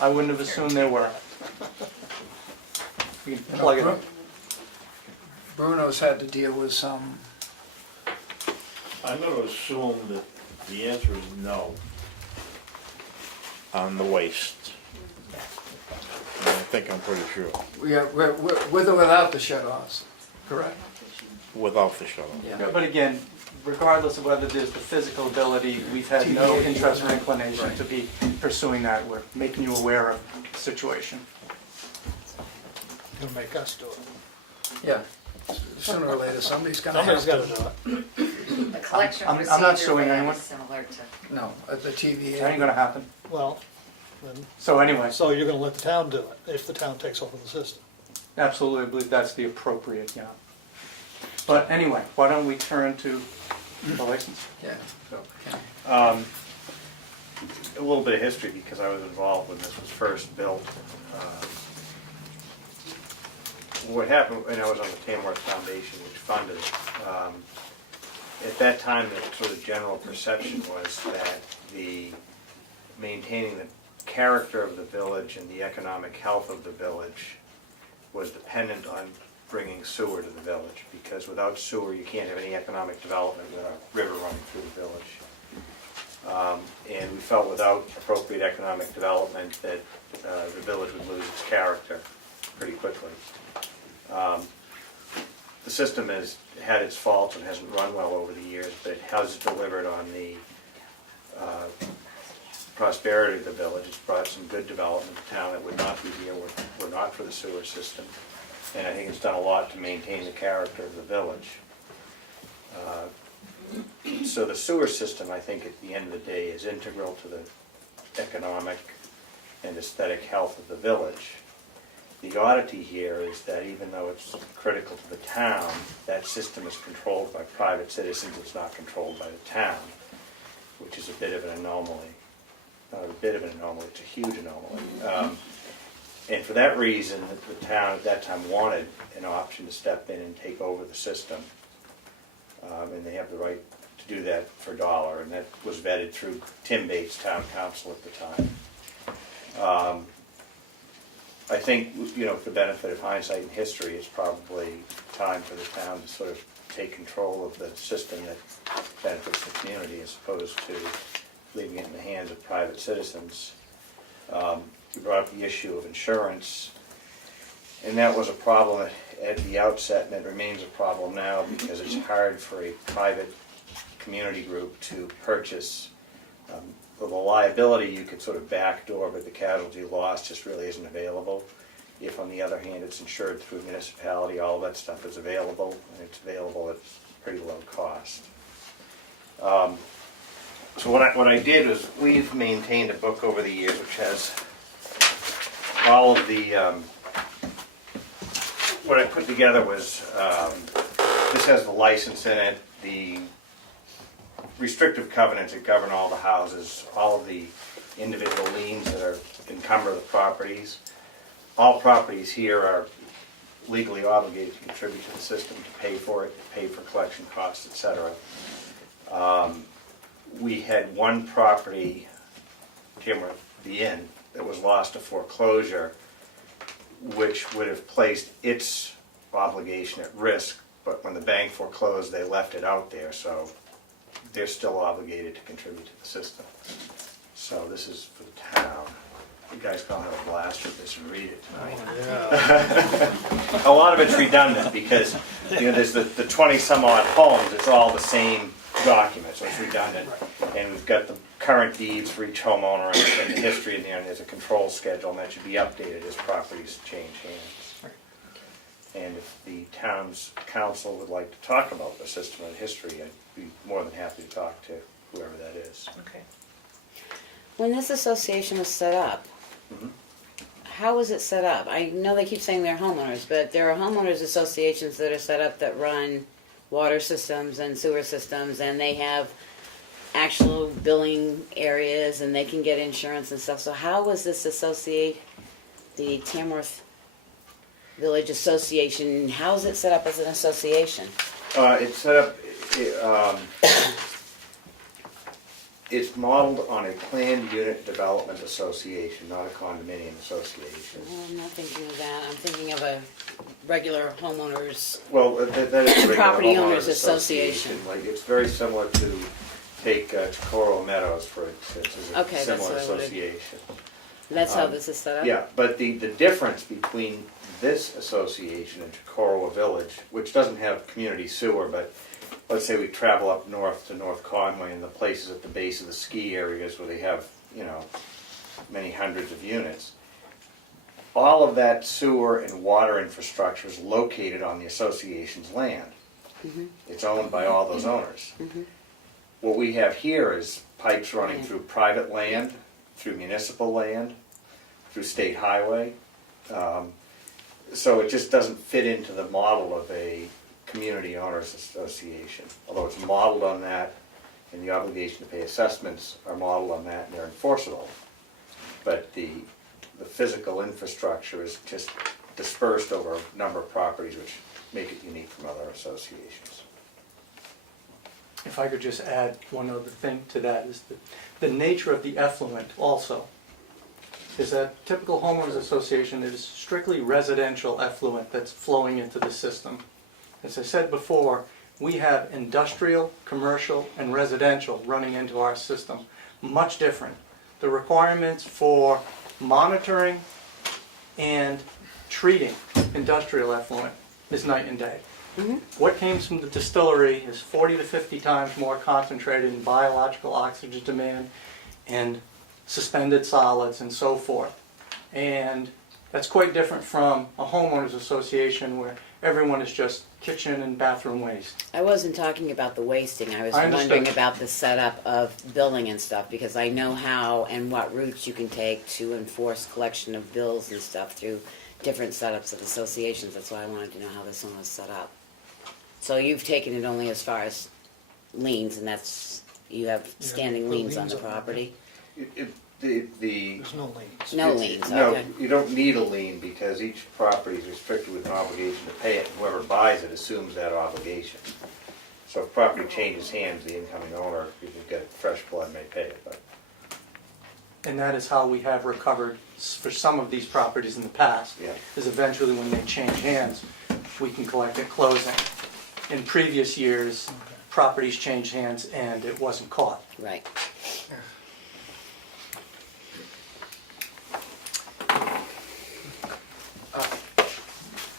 I wouldn't have assumed there were. We can plug it in. Bruno's had to deal with some, I'm gonna assume that the answer is no on the waste. I'm pretty sure, we're with or without the shut-offs, correct? without the shuttle. Yeah, but again, regardless of whether there's the physical ability, we've had no interest or inclination to be pursuing that. We're making you aware of the situation. You'll make us do it. Yeah, sooner or later, somebody's gonna have Somebody's to. gotta do it. The collection I'm not procedure suing for that anyone. is similar to. No, at the TVA. That ain't gonna happen. Well, then, So anyway, so you're gonna let the town do it, if the town takes over the system. absolutely, I believe that's the appropriate, yeah. But anyway, why don't we turn to the license? Yeah, go, Ken. A little bit of history, because I was involved when this was first built. What happened, and I was on the Tamworth Foundation, which funded it. At that time, the sort of general perception was that maintaining the character of the village and the economic health of the village was dependent on bringing sewer to the village, because without sewer, you can't have any economic development with a river running through the village. And we felt without appropriate economic development that the village would lose its character pretty quickly. The system has had its faults and hasn't run well over the years, but it has delivered on the prosperity of the village. It's brought some good development to town that would not be here were not for the sewer system. And I think it's done a lot to maintain the character of the village. So the sewer system, I think, at the end of the day, is integral to the economic and aesthetic health of the village. The oddity here is that even though it's critical to the town, that system is controlled by private citizens. It's not controlled by the town, which is a bit of an anomaly. Not a bit of an anomaly, it's a huge anomaly. And for that reason, the town at that time wanted an option to step in and take over the system. And they have the right to do that for $1, and that was vetted through Tim Bates, town council at the time. I think, with the benefit of hindsight and history, it's probably time for the town to sort of take control of the system that benefits the community as opposed to leaving it in the hands of private citizens. You brought up the issue of insurance, and that was a problem at the outset, and it remains a problem now because it's hard for a private community group to purchase. The liability you could sort of backdoor, but the casualty loss just really isn't available. If, on the other hand, it's insured through a municipality, all that stuff is available, and it's available at pretty low cost. So what I did was, we've maintained a book over the years which has all of the, what I put together was, this has the license in it, the restrictive covenants that govern all the houses, all of the individual liens that encumber the properties. All properties here are legally obligated to contribute to the system, to pay for it, to pay for collection costs, etc. We had one property, Tamworth, the Inn, that was lost to foreclosure, which would have placed its obligation at risk but when the bank foreclosed, they left it out there, so they're still obligated to contribute to the system. So this is for the town. You guys can all have a blast with this and read it tonight. A lot of it's redundant because, there's the 20 some odd homes, it's all the same document, so it's redundant. And we've got the current deeds for each homeowner and the history in there, and there's a control schedule, and that should be updated as properties change hands. And if the town's council would like to talk about the system and history, I'd be more than happy to talk to whoever that is. Okay. When this association was set up, how was it set up? I know they keep saying they're homeowners, but there are homeowners associations that are set up that run water systems and sewer systems, and they have actual billing areas, and they can get insurance and stuff. So how was this the Tamworth Village Association, how is it set up as an association? It's set up, it's modeled on a planned unit development association, not a condominium association. Well, I'm not thinking of that. I'm thinking of a regular homeowners. Well, that is a regular Property homeowners owners association. Like, it's very similar to, take Comeau Meadows, for instance, is a Okay, that's similar what I wanted. association. That's how this is set up? Yeah, but the difference between this association and Comeau Village, which doesn't have community sewer, but let's say we travel up north to North Conway and the places at the base of the ski areas where they have, many hundreds of units. All of that sewer and water infrastructure is located on the association's land. It's owned by all those owners. What we have here is pipes running through private land, through municipal land, through state highway. So it just doesn't fit into the model of a community owners association. Although it's modeled on that, and the obligation to pay assessments are modeled on that, and they're enforceable. But the physical infrastructure is just dispersed over a number of properties, which make it unique from other associations. If I could just add one other thing to that, is that the nature of the effluent also is that typical homeowners association is strictly residential effluent that's flowing into the system. As I said before, we have industrial, commercial, and residential running into our system. Much different. The requirements for monitoring and treating industrial effluent is night and day. What came from the distillery is 40 to 50 times more concentrated in biological oxygen demand and suspended solids and so forth. And that's quite different from a homeowners association where everyone is just kitchen and bathroom waste. I wasn't talking about the wasting. I was I understood. wondering about the setup of billing and stuff, because I know how and what routes you can take to enforce collection of bills and stuff through different setups of associations. That's why I wanted to know how this one was set up. So you've taken it only as far as liens, and that's, you have standing the liens on liens the on it, property? There's no liens. No liens, No, okay. you don't need a lien because each property is restricted with an obligation to pay it. Whoever buys it assumes that obligation. So if property changes hands, the incoming owner, if you've got fresh blood, may pay it. But And that is how we have recovered for some of these properties in the past. Yeah. Is eventually when they change hands, we can collect at closing. In previous years, properties changed hands and it wasn't caught. Right.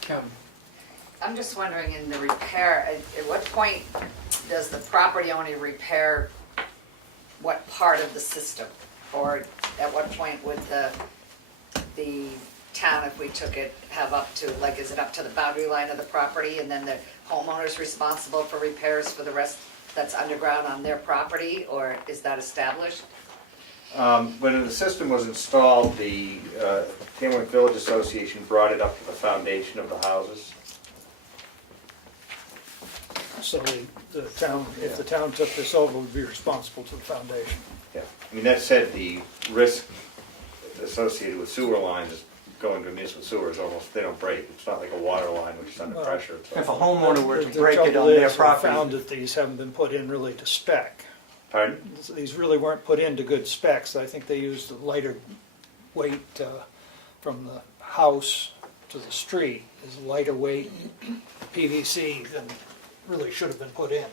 Kim, I'm just wondering, in the repair, at what point does the property owner repair what part of the system? Or at what point would the town, if we took it, have up to, like, is it up to the boundary line of the property and then the homeowner's responsible for repairs for the rest that's underground on their property, or is that established? when the system was installed, the Tamworth Village Association brought it up to the foundation of the houses. So the town, if the town took this over, would be responsible to the foundation. Yeah, I mean, that said, the risk associated with sewer lines is going to municipal sewer is almost, they don't break. It's not like a water line which is under Well, pressure. If a homeowner were to The break it trouble on their is, I property, found that these haven't been put in really to spec. Pardon? These really weren't put into good specs. I think they used a lighter weight from the house to the street is lighter weight PVC than really should have been put in.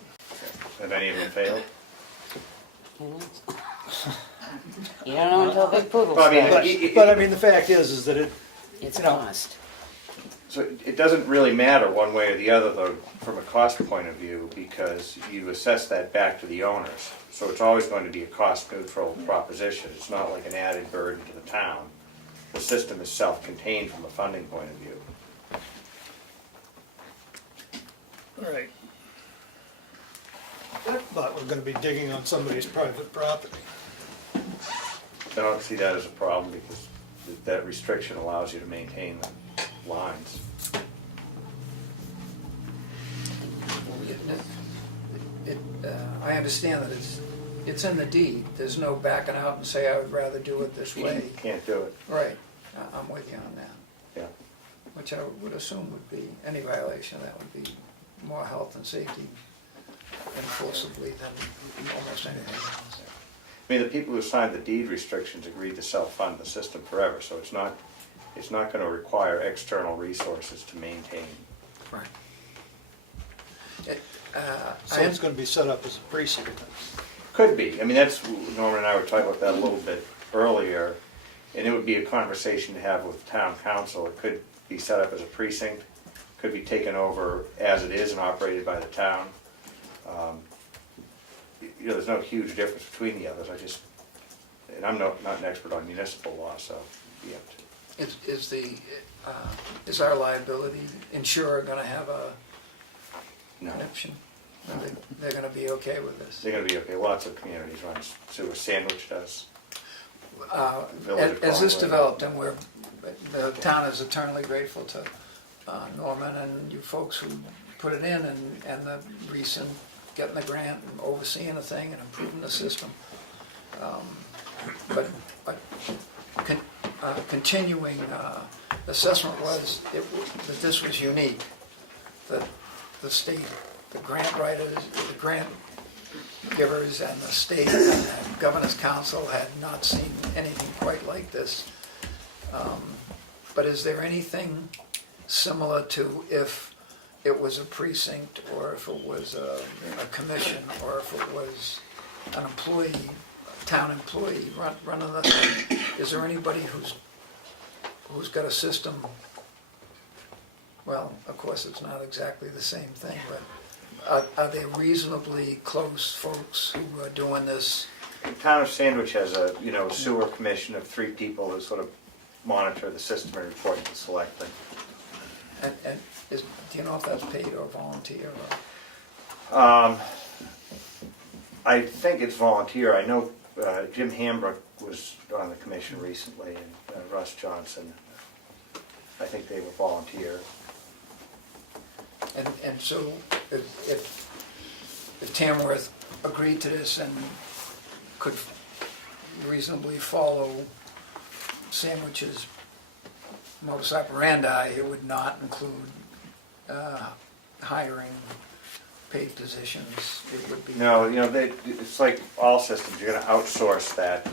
Have any of them failed? You don't know until Big Poodle Well, I mean, starts. But I mean, the fact is that It's you know, cost. So it doesn't really matter one way or the other, though, from a cost point of view, because you assess that back to the owners. So it's always going to be a cost-neutral proposition. It's not like an added burden to the town. The system is self-contained from a funding point of view. right. But we're gonna be digging on somebody's private property. I don't see that as a problem, because that restriction allows you to maintain the lines. I understand that it's in the deed, there's no backing out and say, I would rather do it this way. Can't do it, Right, I'm with you on that, yeah. which I would assume would be, any violation of that would be more health and safety enforceably than almost anything else. I mean, the people who signed the deed restrictions agreed to self-fund the system forever, so it's not gonna require external resources to maintain. Right. So it's gonna be set up as a precinct. Could be, I mean, that's, Norman and I were talking about that a little bit earlier, and it would be a conversation to have with town council. It could be set up as a precinct, could be taken over as it is and operated by the town. You know, there's no huge difference between the others, and I'm not an expert on municipal law, so, yeah. Is our liability insurer gonna have a No, option? They're gonna be okay with this? they're gonna be okay, lots of communities run sewer, Sandwich does. As this developed, and the town is eternally grateful to Norman and you folks who put it in, and the recent getting the grant and overseeing the thing and improving the system. But continuing assessment was that this was unique, that the state, the grant writers, the grant givers and the state and the Governor's Council had not seen anything quite like this. But is there anything similar to if it was a precinct, or if it was a commission, or if it was an employee, a town employee running the thing? Is there anybody who's got a system? Well, of course, it's not exactly the same thing, but are they reasonably close folks who are doing this? The town of Sandwich has a, sewer commission of 3 people who sort of monitor the system and report to the selectmen. And do you know if that's paid or volunteer? I think it's volunteer. I know Jim Hambrook was on the commission recently, and Russ Johnson. I think they were volunteer. And so if Tamworth agreed to this and could reasonably follow Sandwich's modus operandi, it would not include hiring paid positions. It would be... No, it's like all systems. You're going to outsource that,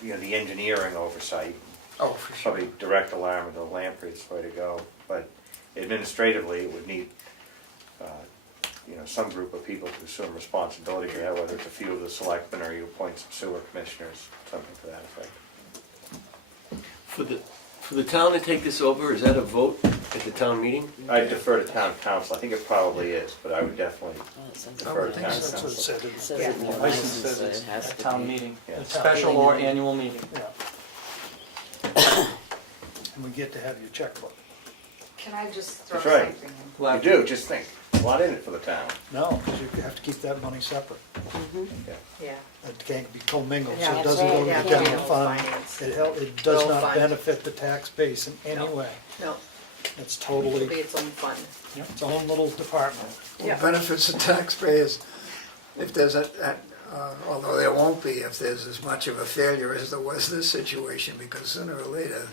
the engineering oversight. Oh, for sure. Probably direct alarm or the Lamprey's the way to go. But administratively, it would need, some group of people to assume responsibility for that, whether it's a few of the selectmen or you appoint some sewer commissioners, something to that effect. For the town to take this over, is that a vote at the town meeting? I defer to town council. I think it probably is, but I would definitely defer to town That's what it council. said. It says it in the License license, says so it's it has a to town be. meeting, Yeah. a special or annual meeting. Yeah. And we get to have your checkbook. Can I just throw That's right. something in? Well, You do, just think. A lot in it for the town. No, because you have to keep that money separate. Yeah. It can't be commingled, so Yeah, it doesn't go to yeah, the general yeah. fund. Finance. It does General not fund. benefit the tax base in any way. No, It's it'll be totally its own fund. its own little department. Well, benefits the taxpayers if there's although there won't be if there's as much of a failure as there was this situation, because sooner or later...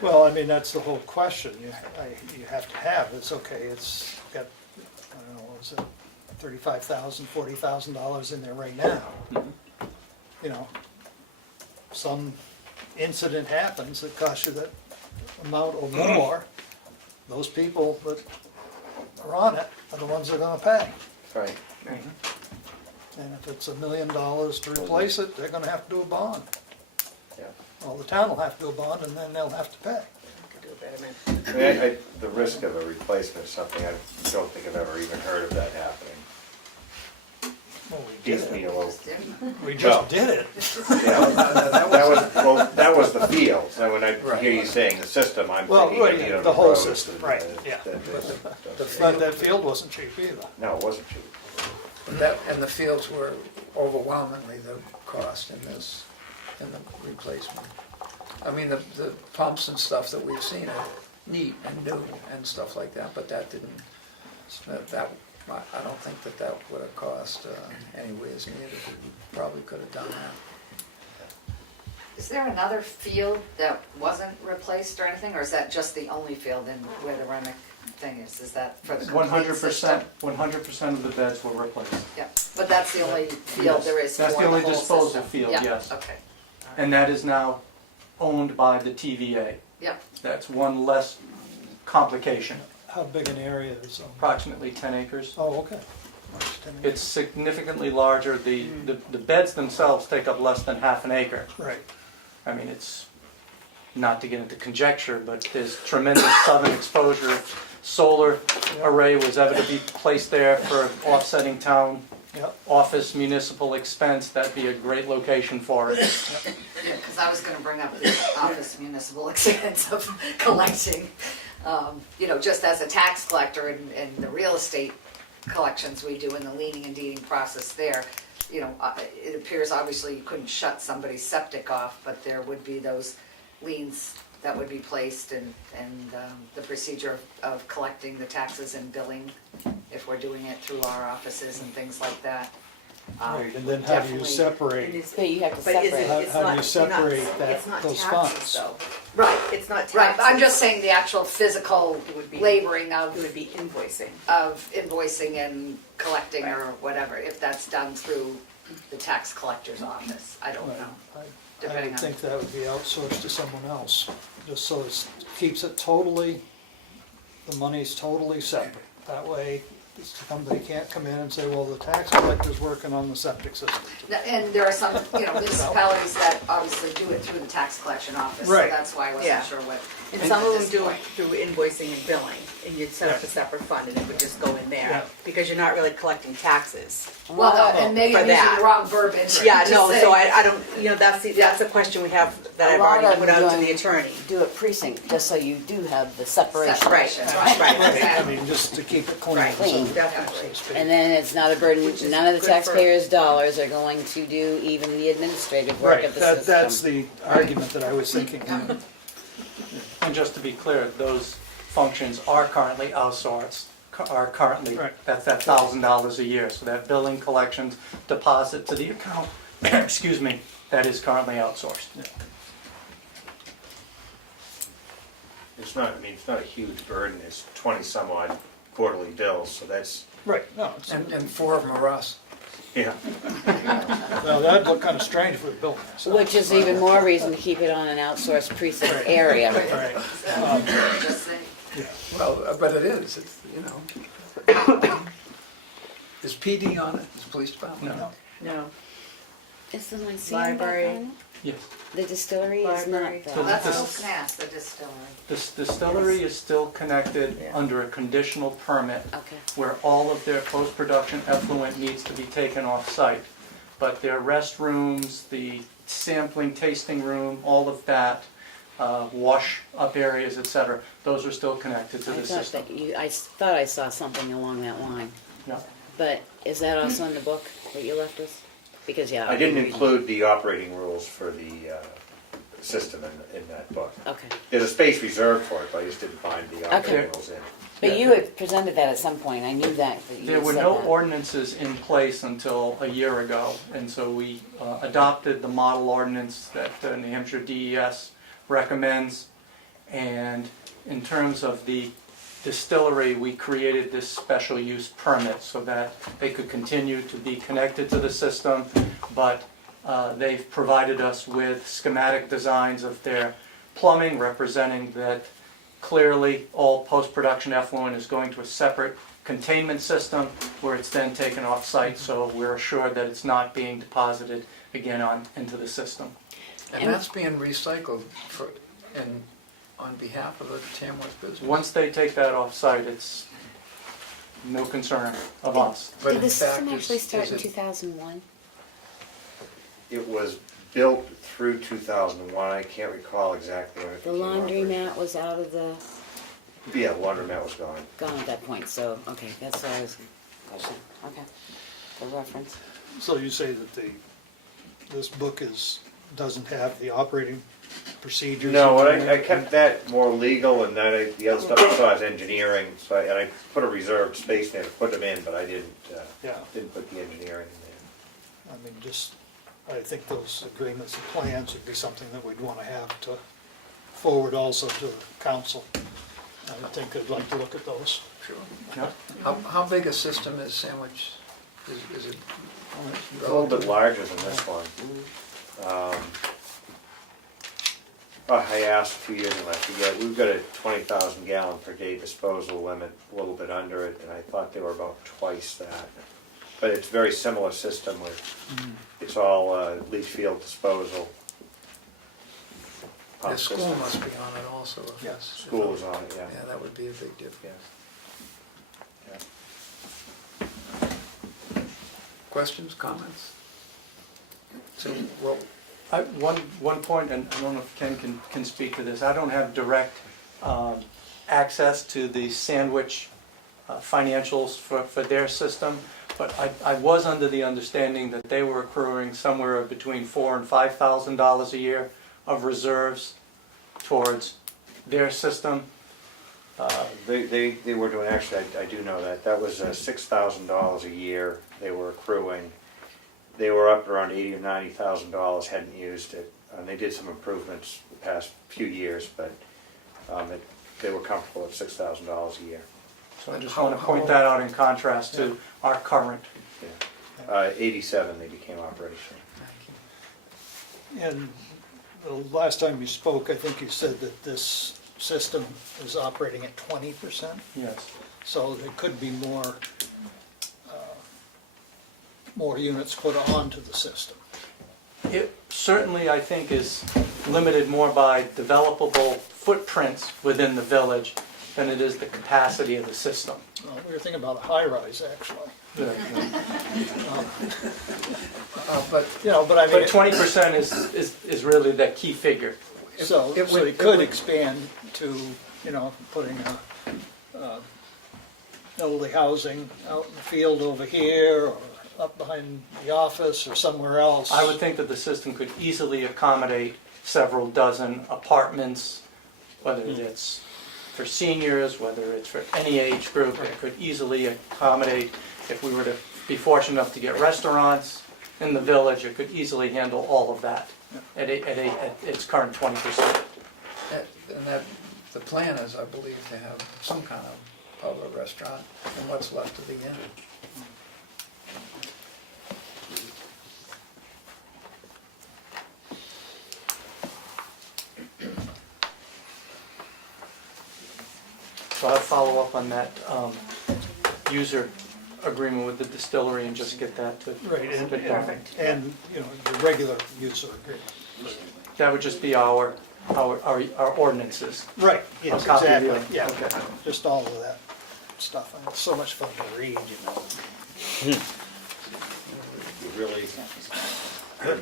Well, I mean, that's the whole question. You have to have, it's okay, it's got, I don't know, what is it, $35,000, $40,000 in there right now. Some incident happens that costs you that amount or more, those people that are on it are the ones that are gonna pay. Right. And if it's $1 million to replace it, they're gonna have to do a bond. Yeah. Well, the town will have to do a bond, and then they'll have to pay. I mean, the risk of a replacement is something I don't think I've ever even heard of that happening. Well, we did it. Piecemeal. We just did it. Yeah, that was the field. So when I hear you saying the system, I'm Well, thinking of, you know, the whole roads system, and, right, yeah. But that field wasn't cheap either. No, it wasn't cheap. And the fields were overwhelmingly the cost in this, in the replacement. I mean, the pumps and stuff that we've seen are neat and new and stuff like that, but that didn't, I don't think that would have cost anywhere as near as we probably could have done that. Is there another field that wasn't replaced or anything, or is that just the only field in where the Remick thing is? Is that for the complete system? 100% of the beds were replaced. Yeah, but that's the only field there is for the That's whole the only system? disposal field, Yeah, yes. okay. And that is now owned by the TVA. Yep. That's one less complication, How big an area is, approximately 10 acres. oh, okay. It's significantly larger. The beds themselves take up less than half an acre. Right. I mean, it's, not to get into conjecture, but there's tremendous southern exposure. If solar array was ever to be placed there for offsetting town Yep. office municipal expense, that'd be a great location for it. Yeah, because I was gonna bring up the office municipal expense of collecting, just as a tax collector and the real estate collections we do in the leaning and deeding process there. It appears obviously you couldn't shut somebody's septic off, but there would be those liens that would be placed and the procedure of collecting the taxes and billing if we're doing it through our offices and things like that. Right, and then how do you Definitely- separate, But you have to But is separate. it- how it's do you not- separate not- that, it's not those taxes, funds? though. Right, It's not taxes. right, I'm just saying the actual physical It would be- laboring It would be invoicing. of invoicing and collecting or whatever, if that's done through the tax collector's office, I don't Right. know. I Depending would on- think that would be outsourced to someone else, just so it keeps it totally, the money's totally separate. That way, somebody can't come in and say, well, the tax collector's working on the septic system. And there are some, municipalities that obviously do it through the tax collection office, so Right. that's why I Yeah. wasn't sure what. And some of at them this do it point. through invoicing and billing, and you'd set up a separate fund and it would just go in Yeah. there, because you're not really collecting taxes. Well, no, and maybe For I'm using that. the wrong verbiage. Yeah, Just no, saying. so I don't, that's a question we have, that A I've lot already of put out to them the attorney. Do it precinct, just so you do have the separation. Separation, right, Right. Right, I exactly. mean, just to keep it clean. Right. so- Clean. so Definitely. to speak. And then it's not a burden, Which is none of the good for- taxpayers' dollars are going to do even the administrative work Right, of the that's system. the argument that I was thinking. And just to be clear, those functions are currently outsourced, Right. that's that $1,000 a year. So that billing, collections, deposit to the account, excuse me, that is currently outsourced. It's not a huge burden, it's 20 some odd quarterly bills, so that's, Right, no, it's- And 4 of them are us. yeah. well, that'd look kind of strange if we built this. Which is even more reason to keep it on an outsourced precinct area. Right, Just saying. Well, but it is, it's, Is PD on it, is police department? No. No. Is the Lyceum back Library. on it? Yes. The distillery is not Library. though. Well, that's This- still CNAS, the distillery. This distillery is still connected Yeah. under a conditional permit Okay. where all of their post-production effluent needs to be taken off-site. But their restrooms, the sampling, tasting room, all of that, wash-up areas, et cetera, those are still connected to I the thought system. that I thought I saw something along that line. Yeah. But is that also in the book that you left us? Because, yeah. I didn't include the operating rules for the system in that book. Okay. There's a space reserved for it, but I just didn't find the operating Okay. rules in. But you had presented that at some point. I knew that you There had were said no that. ordinances in place until a year ago, and so we adopted the model ordinance that New Hampshire DES recommends. And in terms of the distillery, we created this special use permit so that they could continue to be connected to the system, but they've provided us with schematic designs of their plumbing, representing that clearly all post-production effluent is going to a separate containment system where it's then taken off-site, so we're assured that it's not being deposited again into the system. And that's being recycled on behalf of the Tamworth business? Once they take that off-site, it's no concern of us. But Did in the fact, system actually is start in it- 2001? It was built through 2001, I can't recall exactly when it The became operational. laundromat was out of the, Yeah, the laundromat was gone. gone at that point, so, okay, that's what I was questioning. Okay, for reference. So you say that this book doesn't have the operating procedures? No, in and there? I kept that more legal, and then the other stuff I saw is engineering, so and I put a reserved space there to put them in, but I didn't put the engineering in there. I mean, I think those agreements and plans would be something that we'd want to have to forward also to the council. I think I'd like to look at those. Sure. Yeah. How big a system is Sandwich? Is it? It's a little bit larger than this one. I asked 2 years ago, I forget, we've got a 20,000 gallon per day disposal limit, a little bit under it, and I thought they were about twice that. But it's a very similar system with, it's all leach field disposal. The Pump school systems. must be on it also. If Yes, it's- school is on it, yeah. Yeah, that would be a big difference. Yes. Questions, comments? So, well, One point, and I don't know if Ken can speak to this, I don't have direct access to the Sandwich financials for their system, but I was under the understanding that they were accruing somewhere between $4,000 and $5,000 a year of reserves towards their system. They were doing, actually, I do know that was $6,000 a year they were accruing. They were up around $80,000 or $90,000, hadn't used it. And they did some improvements the past few years, but they were comfortable at $6,000 a year. So I just want to point that out in contrast to our current. Yeah. 87 they became operational. And the last time you spoke, I think you said that this system is operating at 20%? Yes. So there could be more units put onto the system. It certainly, I think, is limited more by developable footprints within the village than it is the capacity of the system. We were thinking about a high-rise, actually. But But I mean. 20% is really the key figure. So it could expand to, putting elderly housing out in the field over here, or up behind the office, or somewhere else. I would think that the system could easily accommodate several dozen apartments, whether it's for seniors, whether it's for any age group. It could easily accommodate, if we were to be fortunate enough to get restaurants in the village, it could easily handle all of that at its current 20%. and the plan is, I believe, to have some kind of pub or restaurant in what's left of the inn. So I'll follow up on that user agreement with the distillery and just get that to. Right, and, Perfect. and, the regular user agreement. That would just be our ordinances. Right, yes, A copy of exactly, the- yeah, okay. just all of that stuff, and it's so much fun to read, You really,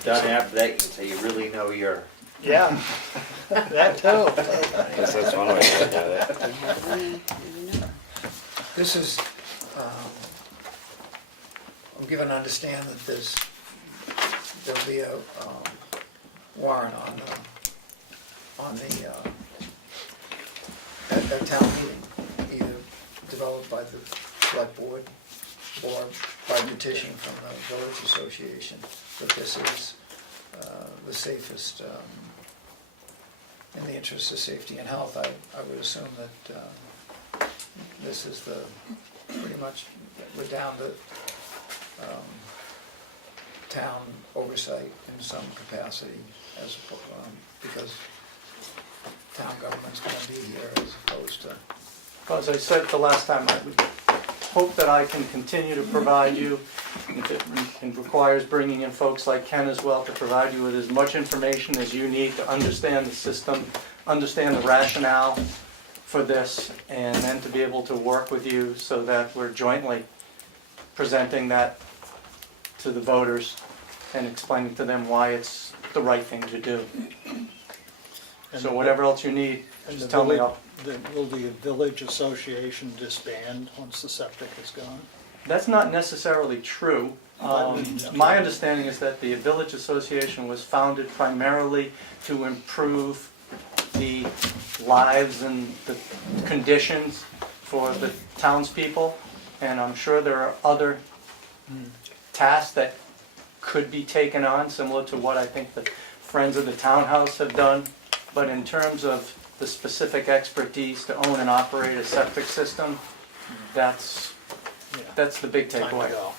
done after that, you can say you really know your. Yeah, that too. Guess that's one way to look at it. This is, I'm given to understand that there'll be a warrant at town meeting, either developed by the select board or by petition from the village association, that this is the safest, in the interest of safety and health. I would assume that this is pretty much, we're down to town oversight in some capacity, because town government's gonna be here as opposed to, Well, as I said the last time, I would hope that I can continue to provide you, if it requires bringing in folks like Ken as well, to provide you with as much information as you need to understand the system, understand the rationale for this, and then to be able to work with you so that we're jointly presenting that to the voters and explaining to them why it's the right thing to do. So whatever else you need, And just the tell me. village, will the village association disband once the septic is gone? That's not necessarily true. My understanding is that the village association was founded primarily to improve the lives and the conditions for the townspeople, and I'm sure there are other tasks that could be taken on, similar to what I think the Friends of the Townhouse have done, but in terms of the specific expertise to own and operate a septic system, that's the big Time to takeaway. go.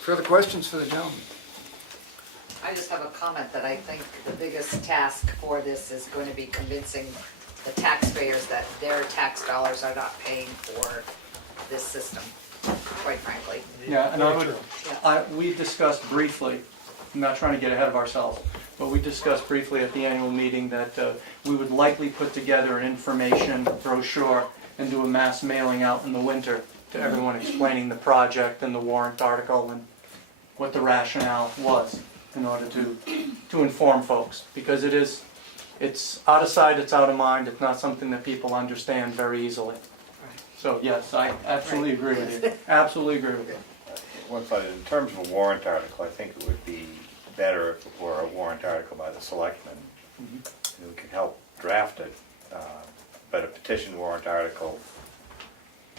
further questions for the gentleman? I just have a comment that I think the biggest task for this is going to be convincing the taxpayers that their tax dollars are not paying for this system, quite frankly. Yeah, and I would, Yeah. we discussed briefly, I'm not trying to get ahead of ourselves, but we discussed briefly at the annual meeting that we would likely put together an information brochure and do a mass mailing out in the winter to everyone explaining the project and the warrant article and what the rationale was in order to inform folks. Because it's out of sight, it's out of mind, it's not something that people understand very easily. So yes, I absolutely agree with you, absolutely agree with you. Well, but in terms of a warrant article, I think it would be better if it were a warrant article by the selectmen. We could help draft it, but a petition warrant article,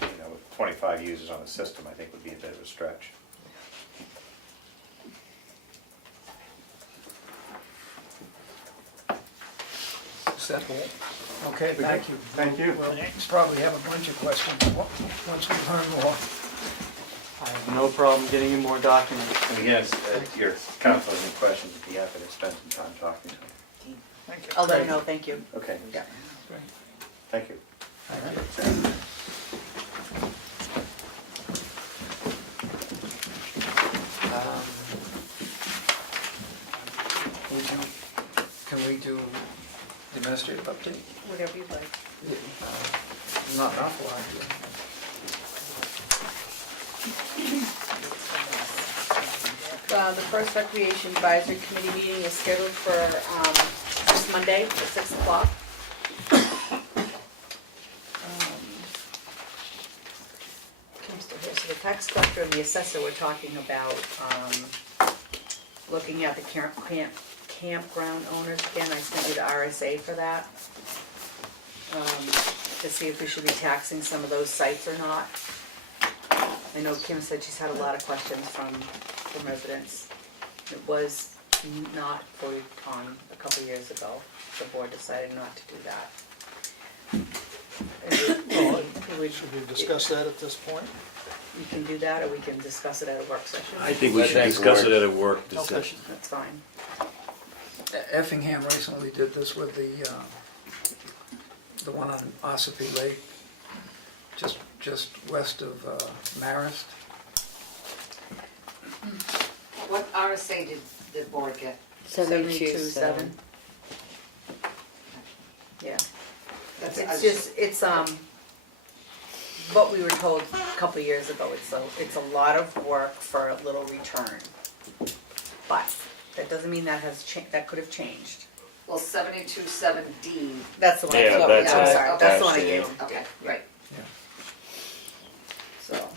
with 25 users on the system, I think would be a bit of a stretch. Set. Okay, thank you. Thank you. We'll probably have a bunch of questions once we learn more. I have no problem getting you more documents. And again, your council has any questions, if you happen to spend some time talking to them. Thank you. I'll let him know, thank you. Okay, Yeah. thank you. Can we do the administrative update? Whatever you like. Not an awful lot here. The first Recreation Advisory Committee meeting is scheduled for this Monday at 6 o'clock. Kim's still here. So the tax collector and the assessor were talking about looking at the campground owners again. I sent you the RSA for that. To see if we should be taxing some of those sites or not. I know Kim said she's had a lot of questions from residents. It was not voted on a couple years ago. The board decided not to do that. Should we discuss that at this point? You can do that, or we can discuss it at a work session. I think we should discuss it at a work session. That's fine. Effingham recently did this with the one on Ossipee Lake, just west of Marist. What RSA did the board get? 72.7. Yeah. That's It's what we were told a couple years ago. It's a lot of work for a little return. But that doesn't mean that that could have changed. Well, 72.7D. That's the one. Yeah, that's I'm it. sorry. That's the one I That's gave it. him. Okay, right. So,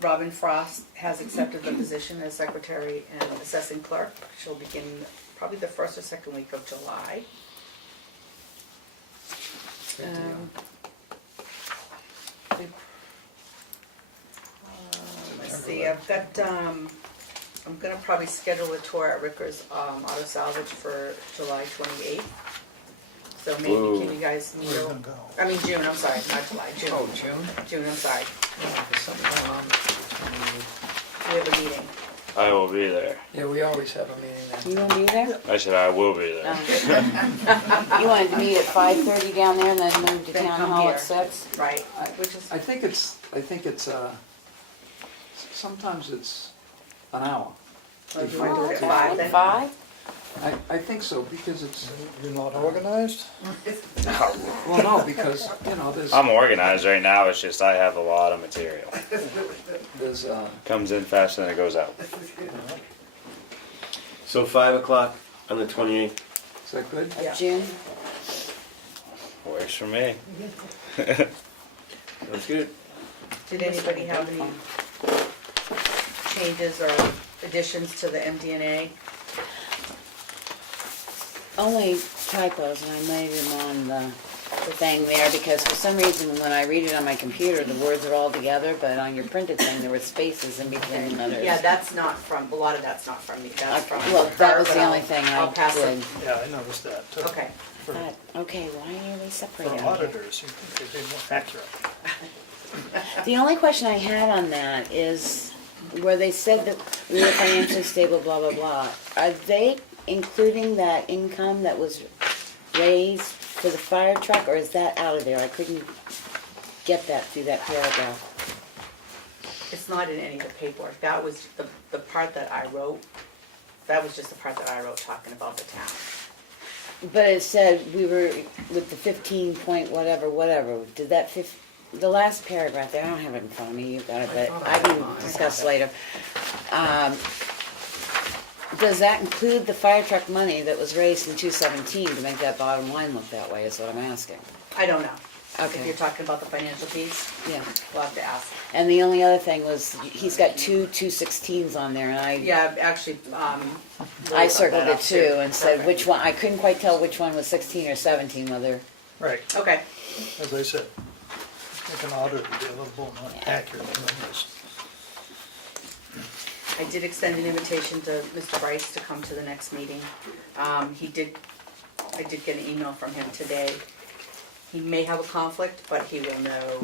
Robin Frost has accepted the position as secretary and assessing clerk. She'll begin probably the first or second week of July. Good deal. Let's see, I've got, I'm gonna probably schedule a tour at Ricker's Auto Salvage for July 28th. So maybe can you guys meet, Where are you gonna go? I mean June, I'm sorry, not July, June. Oh, June? June, I'm sorry. Yeah, there's something going on. We have a meeting. I will be there. Yeah, we always have a meeting then. You gonna be there? I said I will be there. You wanted to meet at 5:30 down there and then move to Then town come hall here. at 6? Right, which is, I think it's, sometimes it's an hour. do you want to do it at 5 then? 5? I think so, because it's, You're not organized? well, no, because, you know, I'm organized right now, it's just I have a lot of material. there's, Comes in faster than it goes out. So 5 o'clock on the 28th. is that good? Yeah. June? Works for me. That's good. Did anybody have any changes or additions to the MD&A? Only typos, and I made them on the thing there, because for some reason, when I read it on my computer, the words are all together, but on your printed thing, there were spaces in between the letters. Yeah, that's not from, a lot of that's not from me, that's from Well, her, that was but the only I'll- thing I'll I pass did. it. Yeah, I noticed that too. Okay. For But, okay, why are they for separated? auditors, you think they'd be more accurate. The only question I had on that is, where they said that we were financially stable, blah, blah, blah, are they including that income that was raised for the fire truck, or is that out of there? I couldn't get that through that paragraph. It's not in any of the paperwork, that was the part that I wrote, that was just the part that I wrote talking about the town. But it said we were with the 15 point whatever, did that the last paragraph there, I don't have it in front of me, you've got it, but I can discuss later. Does that include the fire truck money that was raised in 2017 to make that bottom line look that way, is what I'm asking? I don't know. If Okay. you're talking about the financial piece, Yeah. we'll have to ask. And the only other thing was, he's got two 216s on there, and Yeah, actually, I circled it too, and said Perfect. which one, I couldn't quite tell which one was 16 or 17, whether, Right, Okay, as I said, like an auditor would be a little more accurate numbers. I did extend an invitation to Mr. Bryce to come to the next meeting. I did get an email from him today. He may have a conflict, but he will know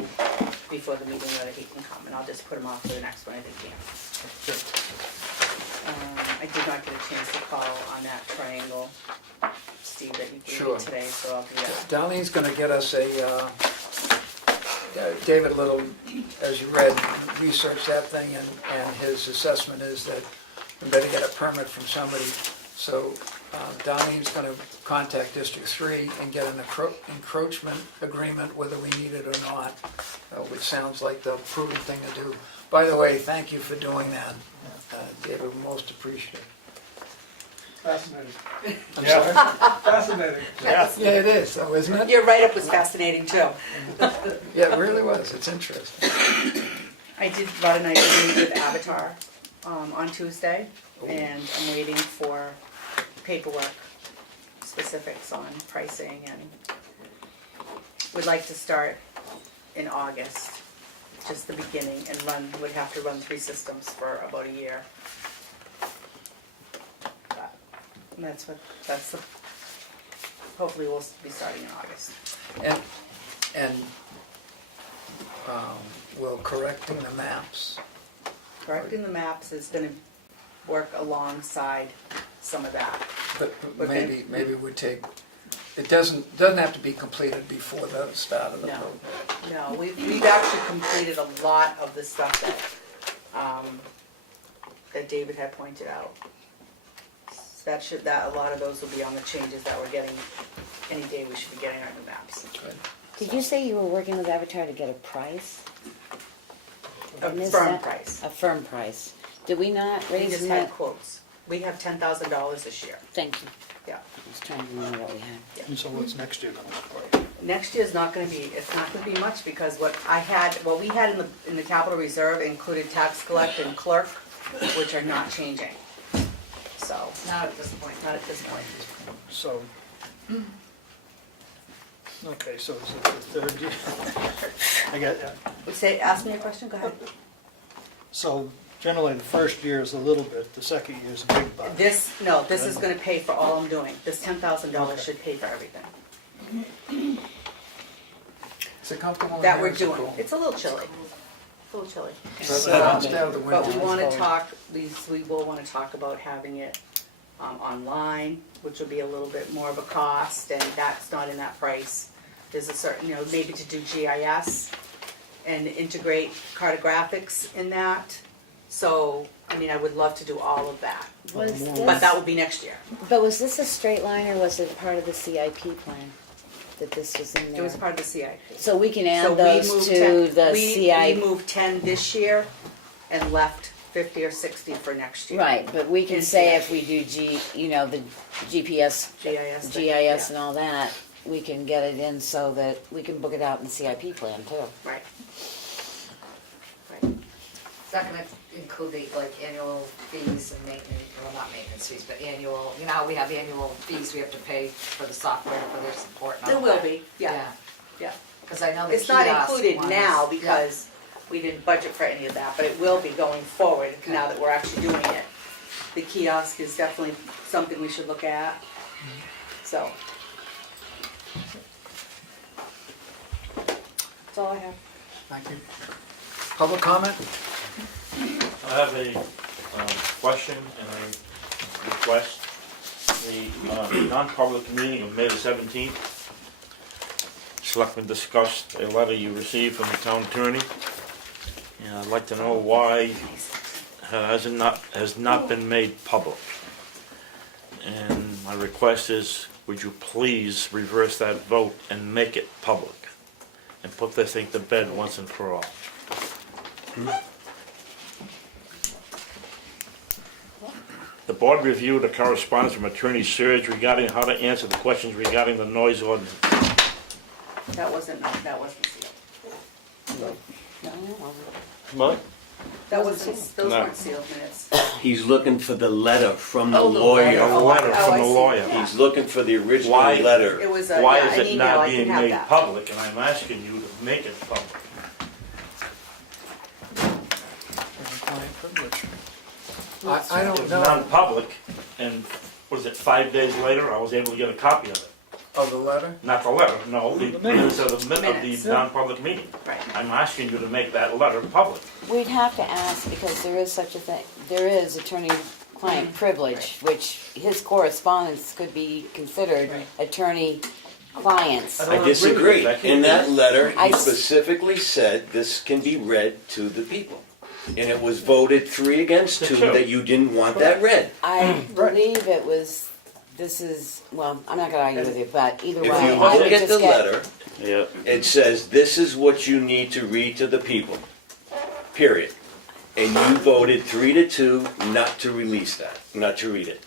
before the meeting whether he can come, and I'll just put him off for the next one if he can. Good. I did not get a chance to call on that triangle, Steve, that you gave Sure. me today, so I'll do that. Darlene's gonna get us David Little, as you read, researched that thing, and his assessment is that we better get a permit from somebody. So Darlene's gonna contact District 3 and get an encroachment agreement, whether we need it or not, which sounds like the prudent thing to do. By the way, thank you for doing that, David, most appreciative. Fascinating. I'm sorry? Fascinating. Yeah, it is, though, isn't it? Your write-up was fascinating too. Yeah, it really was, it's interesting. I did run a nice meeting with Avatar on Tuesday, and I'm waiting for paperwork, specifics on pricing, and would like to start in August, just the beginning, and would have to run 3 systems for about a year. And hopefully we'll be starting in August. And will correcting the maps, Correcting the maps is gonna work alongside some of that. but Okay. maybe we take, it doesn't have to be completed before the start of the No. program. No, we've actually completed a lot of the stuff that David had pointed out. A lot of those will be on the changes that we're getting, any day we should be getting our new maps. Good. did you say you were working with Avatar to get a price? A I missed firm that. price. A firm price. Did we not We raise just that? had quotes. We have $10,000 this year. Thank you. Yeah. I was trying to remember what we had. And so what's next year gonna look like? Next year's not gonna be, it's not gonna be much, because what we had in the capital reserve included tax collect and clerk, which are not changing. So, Not at this point. not at this point. So, okay, so is it the third year? I got, Ask me a question, go ahead. so generally the first year is a little bit, the second year is a big buck. This is gonna pay for all I'm doing. This $10,000 should pay for everything Is it comfortable in that here? we're Is it doing. cool? It's a little chilly. a little chilly. Stay out of the But we window. wanna talk, we will wanna talk about having it online, which will be a little bit more of a cost, and that's not in that price. There's a certain, maybe to do GIS and integrate cartographics in that. So, I would love to do all of that, Was but that will be next year. But was this a straight line or was it part of the CIP plan that this was in there? It was part of the CIP. So we can So add we those moved to 10 the we CIP. moved 10 this year and left 50 or 60 for next year. Right, but we can And say CIP. if we do the GPS, GIS thing, GIS yeah. and all that, we can get it in so that we can book it out in the CIP plan too. Right. Is that gonna include the, annual fees and maintenance, well, not maintenance fees, but annual, how we have annual fees we have to pay for the software, for their support and all There that? will be, yeah. Yeah. Because I know the It's not kiosk included ones- now yeah. because we didn't budget for any of that, but it will be going forward now that we're actually doing it. The kiosk is definitely something we should look at, so. That's all I have. Thank you. Public comment? I have a question and a request. The non-public meeting of May the 17th, Selectmen discussed a letter you received from the town attorney, and I'd like to know why it has not been made public. And my request is, would you please reverse that vote and make it public, and put this thing to bed once and for all. The board reviewed a correspondence from Attorney Serge regarding how to answer the questions regarding the noise ordinance. That wasn't sealed. What? That wasn't, those No. weren't sealed minutes. He's looking for the letter from the Oh, the lawyer. letter. A letter Oh, from I the see. lawyer. Yeah. He's looking for the original Why? letter. It was Why yeah, is an it email, not I can being have made that. public? And I'm asking you to make it public. Client privilege. I It don't was know non-public, and was it 5 days later, I was able to get a copy of it. of the letter. Not the letter, no, the The minutes minutes. of Minutes. the non-public meeting. Right. I'm asking you to make that letter public. We'd have to ask, because there is such a thing, there is attorney-client privilege, which his correspondence could be considered attorney-clients. I I don't agree with disagree. that. In that letter, I he s- specifically said this can be read to the people. And it was voted 3 against 2 Two. that you didn't want that read. I believe it was, well, I'm not gonna argue with you, but either way, If I you would look at just the get. letter, Yeah. it says, this is what you need to read to the people, period. And you voted 3 to 2 not to release that, not to read it.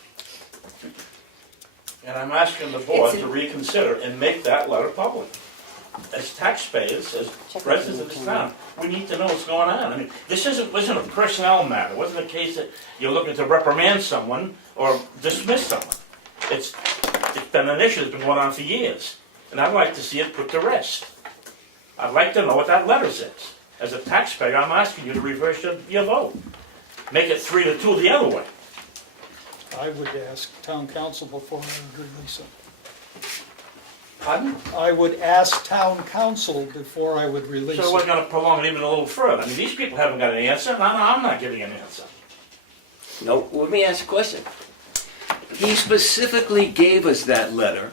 And I'm asking the board It's to reconsider and make that letter public. As taxpayers, as Check residents with of this the town, we need to know what's going on. I mean, this wasn't a personnel matter. It wasn't a case that you're looking to reprimand someone or dismiss someone. It's been an issue that's been going on for years, and I'd like to see it put to rest. I'd like to know what that letter says. As a taxpayer, I'm asking you to reverse your vote. Make it 3 to 2 the other way. I would ask town council before I would release it. Pardon? I would ask town council before I would release So we're it. gonna prolong it even a little further. I mean, these people haven't got an answer, and I'm not getting an answer. No, let me ask a question. He specifically gave us that letter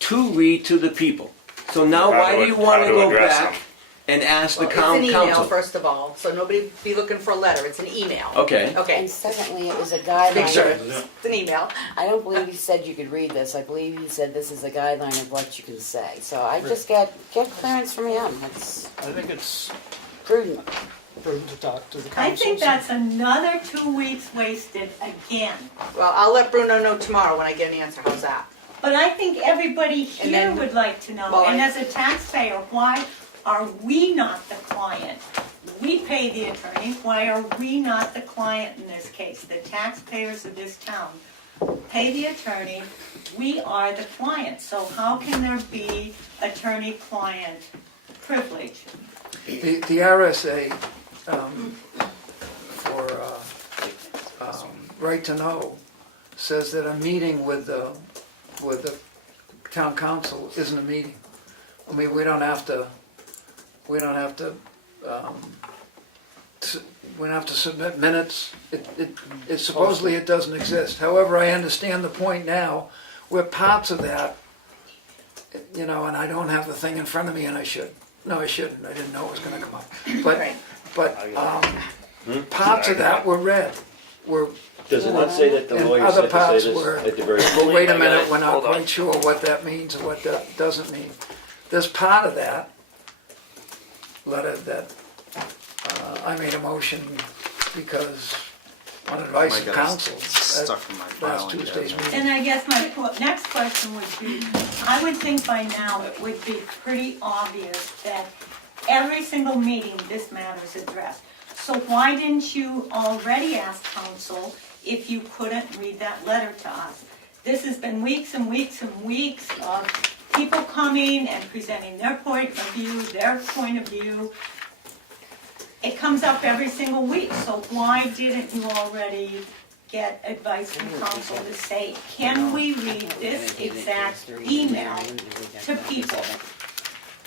to read to the people. So now why do you want to How to go address back them. and ask the Well, it's town an email, council? first of all, so nobody be looking for a letter, it's an email. Okay. Okay, And secondly, it was a make sure guideline. it's an email. I don't believe he said you could read this. I believe he said this is a guideline of what you can say. So I just get clearance from him. It's I think it's prudent. prudent to talk to the council. I think that's another 2 weeks wasted again. Well, I'll let Bruno know tomorrow when I get an answer, how's that? But I think everybody And here then- would like to know, Well, and I- as a taxpayer, why are we not the client? We pay the attorney, why are we not the client in this case? The taxpayers of this town pay the attorney, we are the client. So how can there be attorney-client privilege? The RSA for right to know says that a meeting with the town council isn't a meeting. I mean, we don't have to we don't have to submit minutes. It supposedly it doesn't exist. However, I understand the point now, where parts of that, you know, and I don't have the thing in front of me, and I should. No, I shouldn't. I didn't know it was gonna come up. But parts of that were read, were, Does it not say that the and lawyer other said to say parts this were, at the very well, beginning? wait a I minute, got it. we're not Hold on. quite sure what that means or what that doesn't mean. There's part of that letter that I made a motion because on advice of counsel at last Tuesday's meeting. And I guess my next question would be, I would think by now it would be pretty obvious that every single meeting this matter is addressed. So why didn't you already ask counsel if you couldn't read that letter to us? This has been weeks and weeks and weeks of people coming and presenting their point of view, It comes up every single week, so why didn't you already get advice from counsel to say, can we read this exact email to people?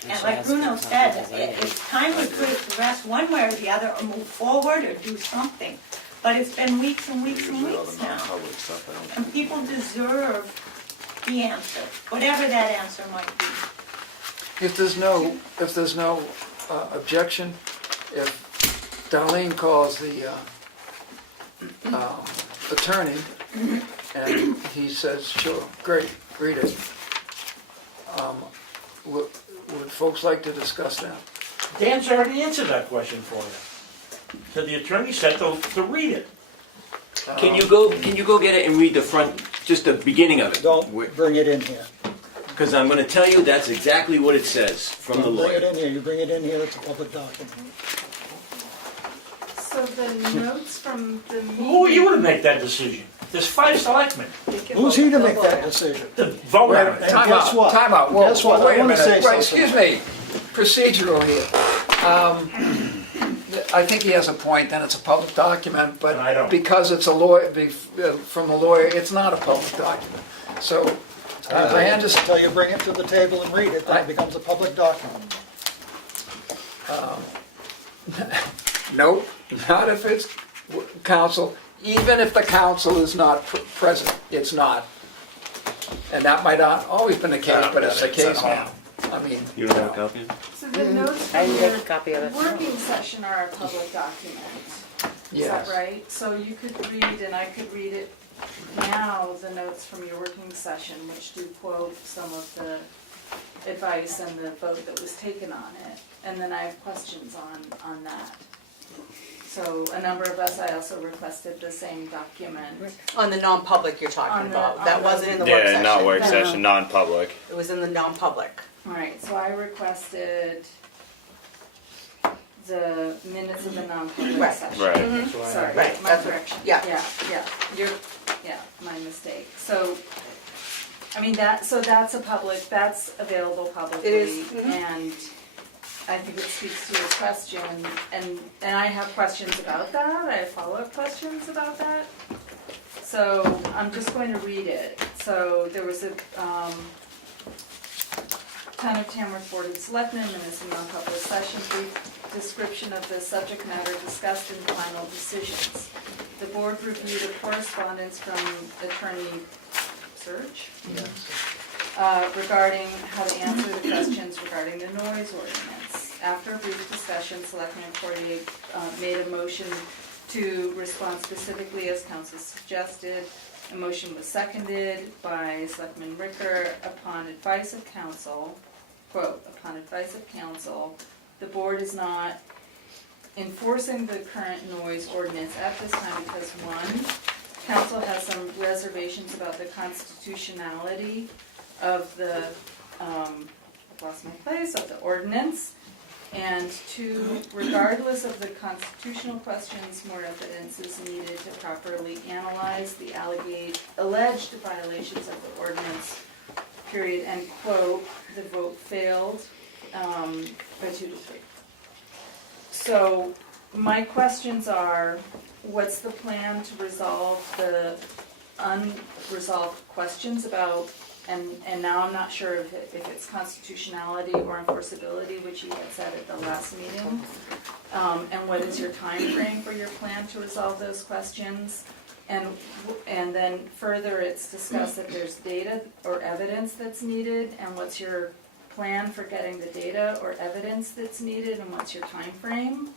And like Bruno said, it's time we put it to rest one way or the other, or move forward, or do something. But it's been weeks and weeks and weeks now. And people deserve the answer, whatever that answer might be. If there's no objection, if Darlene calls the attorney and he says, sure, great, read it, would folks like to discuss that? Dan's already answered that question for you. So the attorney said to read it. Can you go get it and read the front, just the beginning of it? Don't bring it in here. Because I'm going to tell you that's exactly what it says from the Don't bring lawyer. it in here, you bring it in here, it's a public document. So the notes from the meeting. Who are you to make that decision? There's 5 selectmen. Who's he to make that decision? The vote Wait a on minute, it. time guess out, what? time out. Whoa, Guess what? whoa, wait I a wanna say minute. Wait, something. excuse me, procedural here. I think he has a point, then it's a public document, And I but don't. because it's a lawyer, from the lawyer, it's not a public document. So, I understand. Until you bring it to the table and read it, then it becomes a public document. Nope, not if it's counsel, even if the counsel is not present, it's not. And that might not always been the case, but it's the case now. I mean, You don't have a copy? So the notes I from can your get a copy of it. working session are a public document. Is yes. that right? So you could read, and I could read it now, the notes from your working session, which do quote some of the advice and the vote that was taken on it. And then I have questions on that. So a number of us, I also requested the same document. On the non-public you're On talking the- about, on that the- wasn't in the work Yeah, session. not work No. session, non-public. It was in the non-public. All right, so I requested the minutes of the non-public Right. session. Right. Sorry, Right, my that's what- correction. yeah. Yeah, my mistake. So, I mean, that's available publicly. It is, mhm. And I think it speaks to your question, and I have questions about that, I have follow-up questions about that. So, I'm just going to read it. So, there was a, Town of Tamworth Board of Selectmen, minutes of non-public session, brief description of the subject matter discussed in final decisions. The board reviewed a correspondence from Attorney Search regarding how to answer the questions regarding the noise ordinance. After a brief discussion, Selectman Poirier made a motion to respond specifically as council suggested. A motion was seconded by Selectman Ricker. Upon advice of council, quote, upon advice of council, the board is not enforcing the current noise ordinance at this time because, one, council has some reservations about the constitutionality of the, I've lost my place, of the ordinance. And two, regardless of the constitutional questions, more evidence is needed to properly analyze the alleged violations of the ordinance, period, end quote. The vote failed by 2 to 3. So my questions are, what's the plan to resolve the unresolved questions about and now I'm not sure if it's constitutionality or enforceability, which you had said at the last meeting. And what is your time frame for your plan to resolve those questions? And then further, it's discussed that there's data or evidence that's needed, and what's your plan for getting the data or evidence that's needed, and what's your time frame?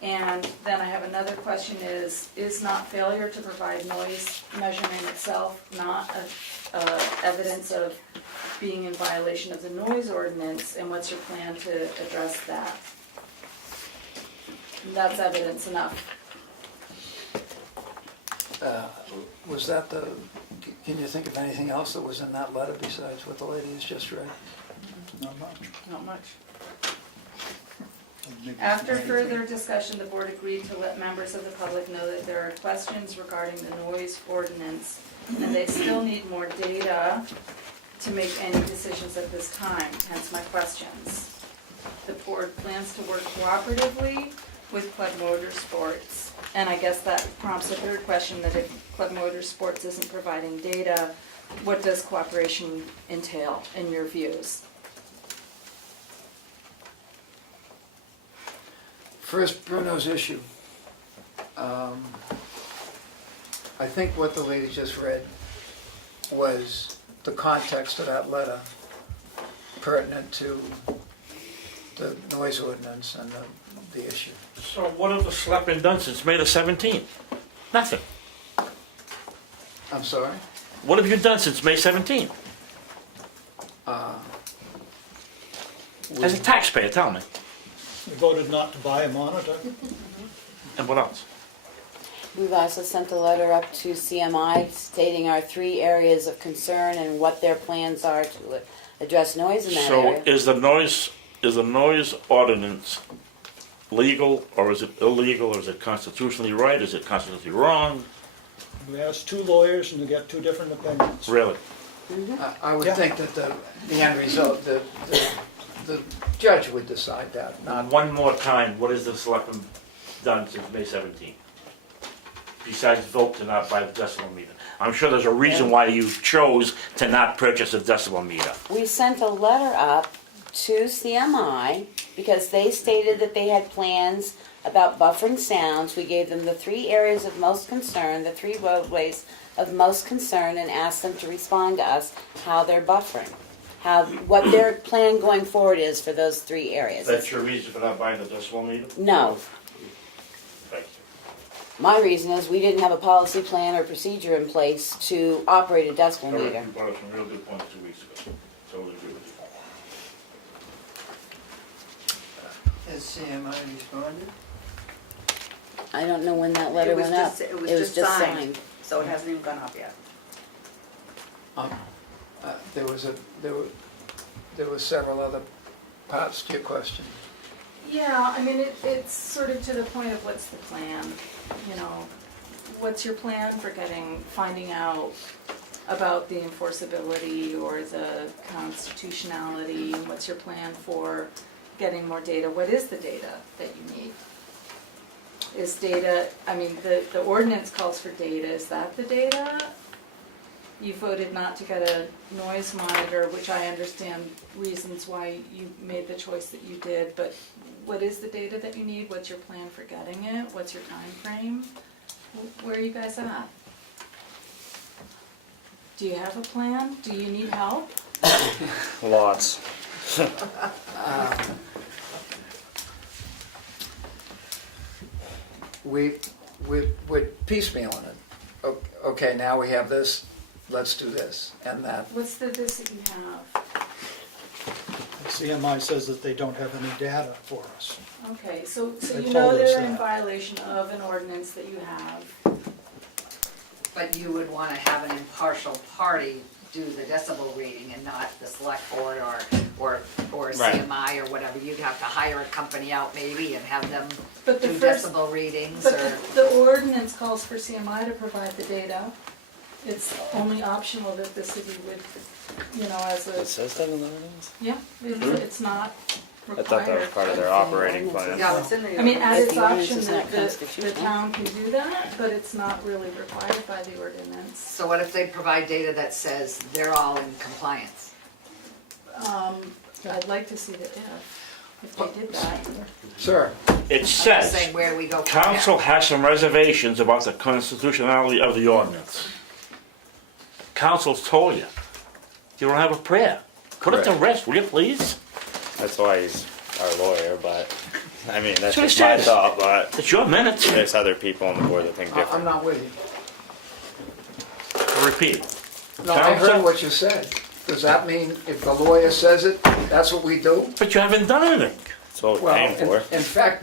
And then I have another question is not failure to provide noise measurement itself not evidence of being in violation of the noise ordinance, and what's your plan to address that? And that's evidence enough. Was that can you think of anything else that was in that letter besides what the lady has just read? Not much. Not much. After further discussion, the board agreed to let members of the public know that there are questions regarding the noise ordinance, and they still need more data to make any decisions at this time, hence my questions. The board plans to work cooperatively with Club Motorsports, and I guess that prompts a third question, that if Club Motorsports isn't providing data, what does cooperation entail in your views? First, Bruno's issue. I think what the lady just read was the context of that letter pertinent to the noise ordinance and the issue. So what have the selectmen done since May the 17th? Nothing. I'm sorry? What have you done since May 17th? As a taxpayer, tell me. We voted not to buy a monitor. And what else? We've also sent a letter up to CMI stating our 3 areas of concern and what their plans are to address noise in that area. So is the noise ordinance legal, or is it illegal, or is it constitutionally right, is it constitutionally wrong? We asked 2 lawyers and we got 2 different opinions. Really? I would think that the end result, the judge would decide that, not... One more time, what has the selectmen done since May 17th? Besides vote to not buy the decibel meter. I'm sure there's a reason why you chose to not purchase a decibel meter. We sent a letter up to CMI because they stated that they had plans about buffering sounds. We gave them the 3 areas of most concern, the 3 roadways of most concern, and asked them to respond to us how they're buffering, what their plan going forward is for those 3 areas. That's your reason for not buying the decibel meter? No. Thank you. My reason is we didn't have a policy plan or procedure in place to operate a decibel meter. You brought up some real good points 2 weeks ago. Totally agree with you. Has CMI responded? I don't know when that letter went up. It was just signed, so it hasn't even gone up yet. There were several other parts to your question. Yeah, I mean, it's sort of to the point of what's the plan, what's your plan for finding out about the enforceability or the constitutionality, and what's your plan for getting more data? What is the data that you need? Is data, I mean, the ordinance calls for data, is that the data? You voted not to get a noise monitor, which I understand reasons why you made the choice that you did, but what is the data that you need? What's your plan for getting it? What's your time frame? Where are you guys at? Do you have a plan? Do you need help? Lots. We're piecemealing it. Okay, now we have this, let's do this and that. What's the this that you have? CMI says that they don't have any data for us. Okay, so They you know told us they're in that. violation of an ordinance that you have. But you would want to have an impartial party do the decibel reading and not the select board or CMI or whatever. You'd have to hire a company out maybe and have them But the do first- decibel readings But or. the ordinance calls for CMI to provide the data. It's only optional that the city would, as a, It says that in the ordinance? yeah, it's not, I thought that was part of their operating plan. Yeah, it's in the. I mean, at If its the ordinance option, is not the constitutional. town can do that, but it's not really required by the ordinance. So what if they provide data that says they're all in compliance? I'd like to see the if they did that. Sir, It I'm just says, saying where we go from council there. has some reservations about the constitutionality of the ordinance. Council's told you, you don't have a prayer. Put it to rest, will you please? That's why he's our lawyer, but, I mean, that's So it just my says. thought, but It's your minutes. there's other people on the board that think I'm different. not with you. Repeat. No, I heard Counsel? what you said. Does that mean if the lawyer says it, that's what we do? But you haven't done anything. That's what we're Well, paying for. in fact,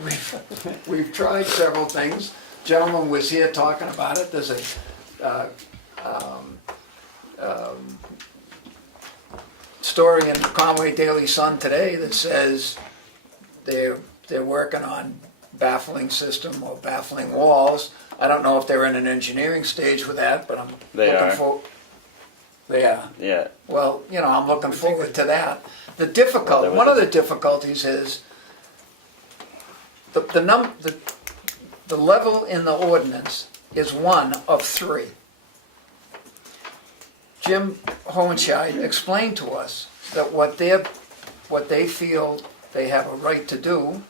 we've tried several things. Gentleman was here talking about it. There's a story in the Conway Daily Sun today that says they're working on baffling system or baffling walls. I don't know if they're in an engineering stage with that, but I'm They looking are. for. They are. Yeah, Well, I'm looking forward to that. Well, there was One of the difficulties is the level in the ordinance is one of 3. Jim Hohenscheid explained to us that what they feel they have a right to do,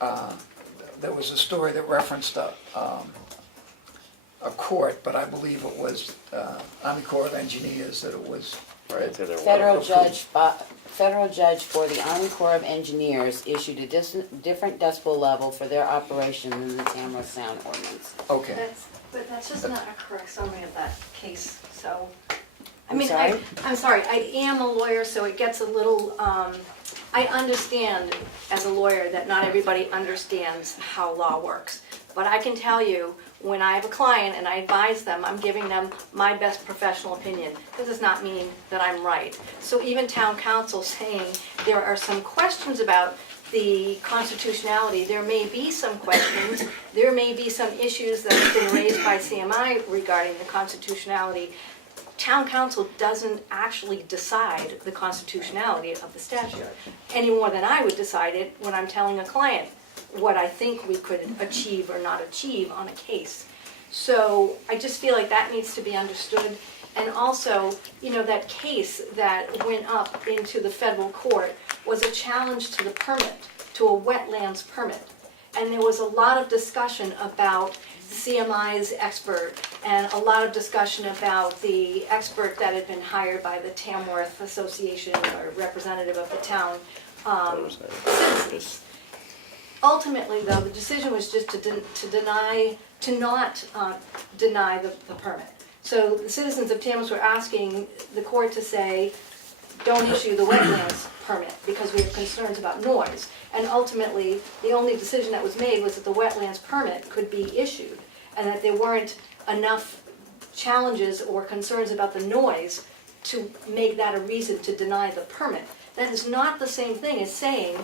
there was a story that referenced a court, but I believe it was Army Corps of Engineers that it was. right to their Federal judge for the Army Corps of Engineers issued a different decibel level for their operation than the Tamworth Sound Ordinance. Okay. But that's just not a correct summary of that case, so. I'm sorry? I'm sorry, I am a lawyer, so it gets a little, I understand as a lawyer that not everybody understands how law works. But I can tell you, when I have a client and I advise them, I'm giving them my best professional opinion. This does not mean that I'm right. So even town council saying there are some questions about the constitutionality, there may be some questions, there may be some issues that have been raised by CMI regarding the constitutionality. Town council doesn't actually decide the constitutionality of the statute, any more than I would decide it when I'm telling a client what I think we could achieve or not achieve on a case. So I just feel like that needs to be understood. And also, that case that went up into the federal court was a challenge to the permit, to a wetlands permit. And there was a lot of discussion about CMI's expert and a lot of discussion about the expert that had been hired by the Tamworth Association or representative of the town citizens. Ultimately, though, the decision was just to not deny the permit. So the citizens of Tamworth were asking the court to say, don't issue the wetlands permit because we have concerns about noise. And ultimately, the only decision that was made was that the wetlands permit could be issued and that there weren't enough challenges or concerns about the noise to make that a reason to deny the permit. That is not the same thing as saying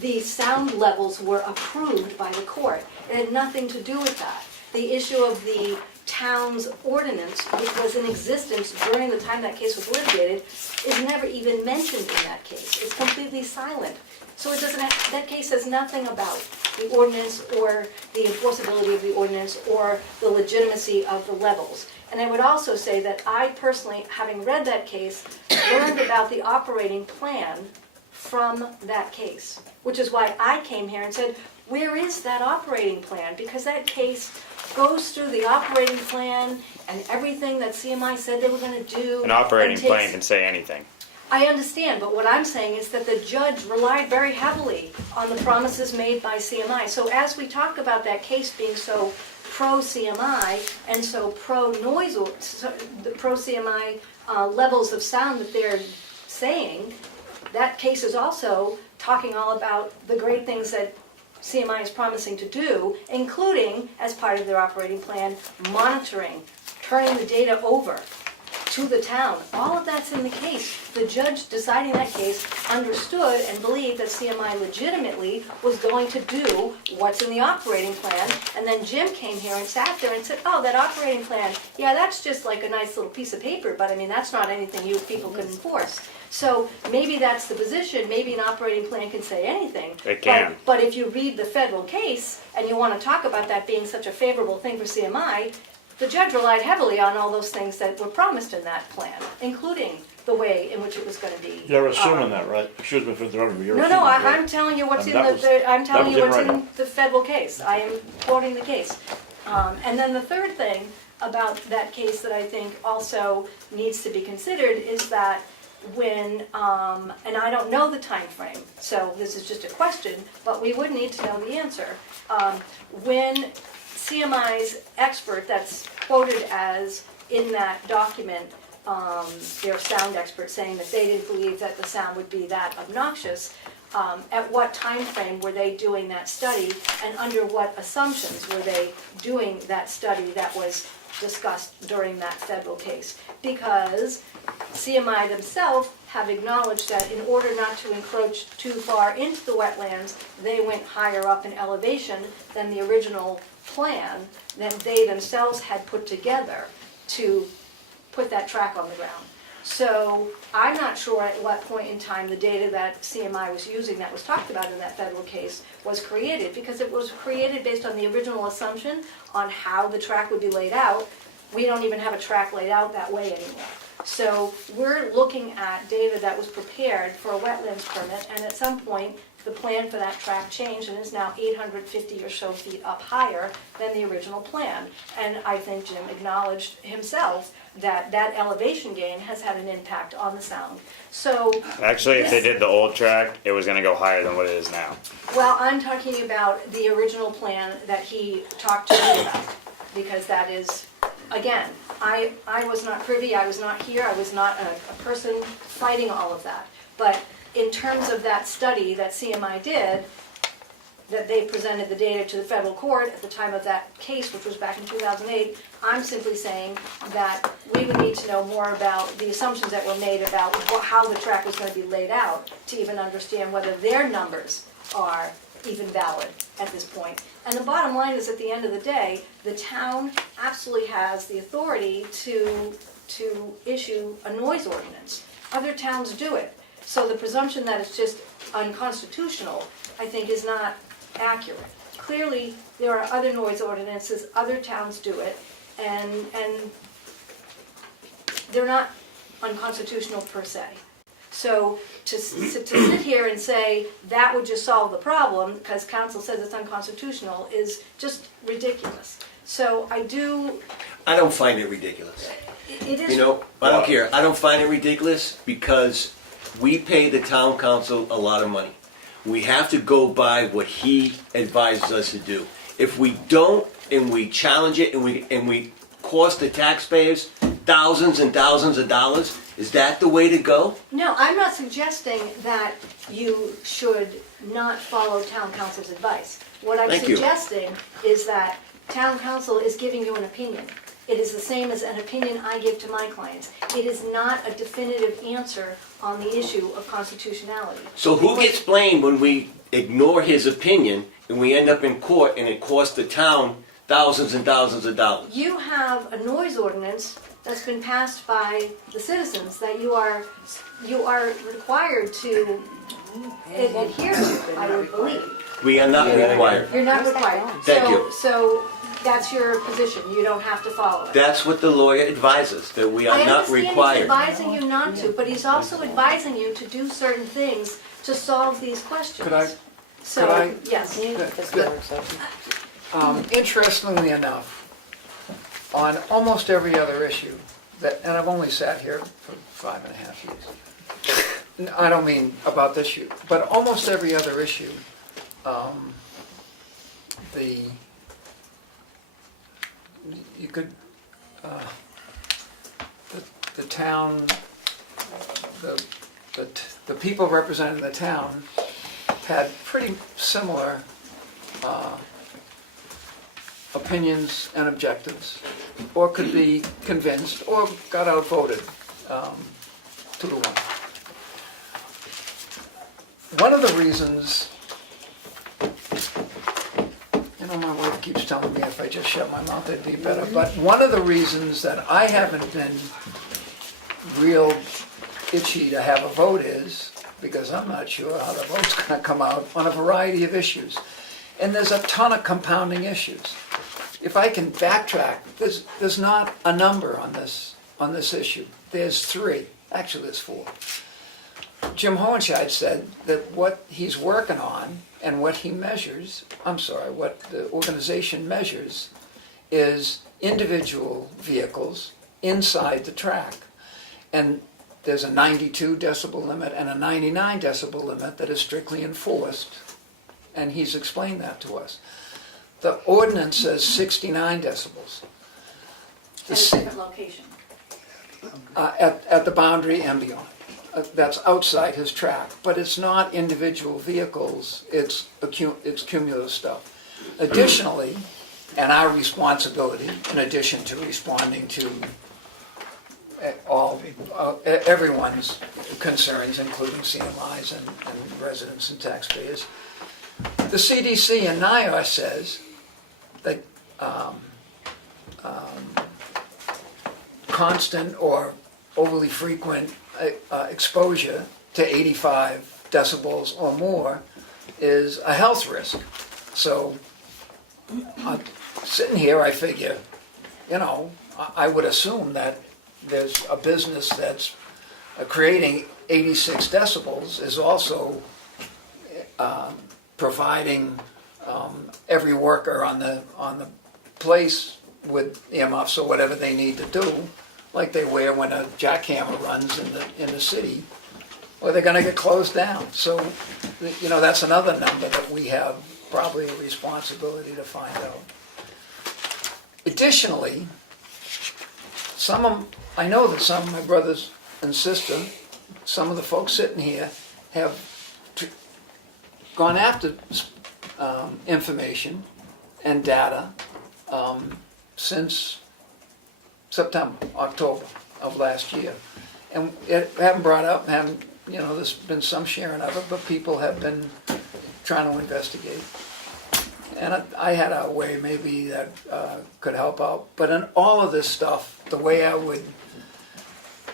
the sound levels were approved by the court. It had nothing to do with that. The issue of the town's ordinance, which was in existence during the time that case was litigated, is never even mentioned in that case. It's completely silent. So it doesn't have, that case says nothing about the ordinance or the enforceability of the ordinance or the legitimacy of the levels. And I would also say that I personally, having read that case, learned about the operating plan from that case, which is why I came here and said, where is that operating plan? Because that case goes through the operating plan and everything that CMI said they were going to do. An operating and takes- plan can say anything. I understand, but what I'm saying is that the judge relied very heavily on the promises made by CMI. So as we talk about that case being so pro-CMI and so pro-noise, the pro-CMI levels of sound that they're saying, that case is also talking all about the great things that CMI is promising to do, including, as part of their operating plan, monitoring, turning the data over to the town. All of that's in the case. The judge deciding that case understood and believed that CMI legitimately was going to do what's in the operating plan. And then Jim came here and sat there and said, oh, that operating plan, yeah, that's just like a nice little piece of paper, but I mean, that's not anything you people can enforce. So maybe that's the position, maybe an operating plan can say anything. It can. But if you read the federal case, and you want to talk about that being such a favorable thing for CMI, the judge relied heavily on all those things that were promised in that plan, including the way in which it was going to be. You're assuming that, right? Excuse me for interrupting, but you're No, assuming no, that. I'm telling you what's And in that was- I'm telling that you was what's in in writing. the federal case. I am quoting the case. And then the third thing about that case that I think also needs to be considered is that when, and I don't know the time frame, so this is just a question, but we would need to know the answer. When CMI's expert that's quoted as in that document, their sound expert saying that they didn't believe that the sound would be that obnoxious, at what time frame were they doing that study, and under what assumptions were they doing that study that was discussed during that federal case? Because CMI themselves have acknowledged that in order not to encroach too far into the wetlands, they went higher up in elevation than the original plan that they themselves had put together to put that track on the ground. So I'm not sure at what point in time the data that CMI was using that was talked about in that federal case was created, because it was created based on the original assumption on how the track would be laid out. We don't even have a track laid out that way anymore. So we're looking at data that was prepared for a wetlands permit, and at some point the plan for that track changed and is now 850 or so feet up higher than the original plan. And I think Jim acknowledged himself that that elevation gain has had an impact on the sound. So Actually, if they did the old track, it was gonna go higher than what it is now. well, I'm talking about the original plan that he talked to me about, because that is, again, I was not privy, I was not here, I was not a person fighting all of that. But in terms of that study that CMI did, that they presented the data to the federal court at the time of that case, which was back in 2008, I'm simply saying that we would need to know more about the assumptions that were made about how the track was going to be laid out to even understand whether their numbers are even valid at this point. And the bottom line is, at the end of the day, the town absolutely has the authority to issue a noise ordinance. Other towns do it. So the presumption that it's just unconstitutional, I think, is not accurate. Clearly, there are other noise ordinances, other towns do it, and they're not unconstitutional per se. So to sit here and say that would just solve the problem because council says it's unconstitutional is just ridiculous. So I don't find it ridiculous. It is. You know, I don't care. I don't find it ridiculous because we pay the town council a lot of money. We have to go by what he advises us to do. If we don't, and we challenge it, and we cost the taxpayers thousands and thousands of dollars, is that the way to go? No, I'm not suggesting that you should not follow town council's advice. What I'm suggesting is that town council is giving you an opinion. It is the same as an opinion I give to my clients. It is not a definitive answer on the issue of constitutionality. So who gets blamed when we ignore his opinion and we end up in court and it costs the town thousands and thousands of dollars? You have a noise ordinance that's been passed by the citizens that you are required to adhere to, I would believe. We are not required. You're not required. Thank you. So that's your position. You don't have to follow it. That's what the lawyer advises, that we are not I required. understand he's advising you not to, but he's also advising you to do certain things to solve these questions. Could I? So, yes. Interestingly enough, on almost every other issue, and I've only sat here for 5.5 years. I don't mean about this issue, but almost every other issue, the town, the people representing the town had pretty similar opinions and objectives, or could be convinced, or got outvoted 2-1. One of the reasons, my wife keeps telling me if I just shut my mouth it'd be better, but one of the reasons that I haven't been real itchy to have a vote is, because I'm not sure how the vote's gonna come out on a variety of issues. And there's a ton of compounding issues. If I can backtrack, there's not a number on this issue. There's 3, actually there's 4. Jim Hohenscheid said that what he's working on and what he measures, what the organization measures is individual vehicles inside the track. And there's a 92 decibel limit and a 99 decibel limit that is strictly enforced, and he's explained that to us. The ordinance says 69 decibels. At a different location. At the boundary and beyond. That's outside his track, but it's not individual vehicles, it's cumulative stuff. Additionally, and our responsibility, in addition to responding to everyone's concerns, including CMIs and residents and taxpayers, the CDC and NIOS says that constant or overly frequent exposure to 85 decibels or more is a health risk. So I'm sitting here, I figure, I would assume that there's a business that's creating 86 decibels is also providing every worker on the place with earmuffs or whatever they need to do, like they wear when a jackhammer runs in the city, or they're going to get closed down. So, that's another number that we have probably a responsibility to find out. Additionally, I know that some of my brothers and sisters, some of the folks sitting here, have gone after information and data since October of last year. And it haven't brought up, there's been some sharing of it, but people have been trying to investigate. And I had a way maybe that could help out. But in all of this stuff, the way I would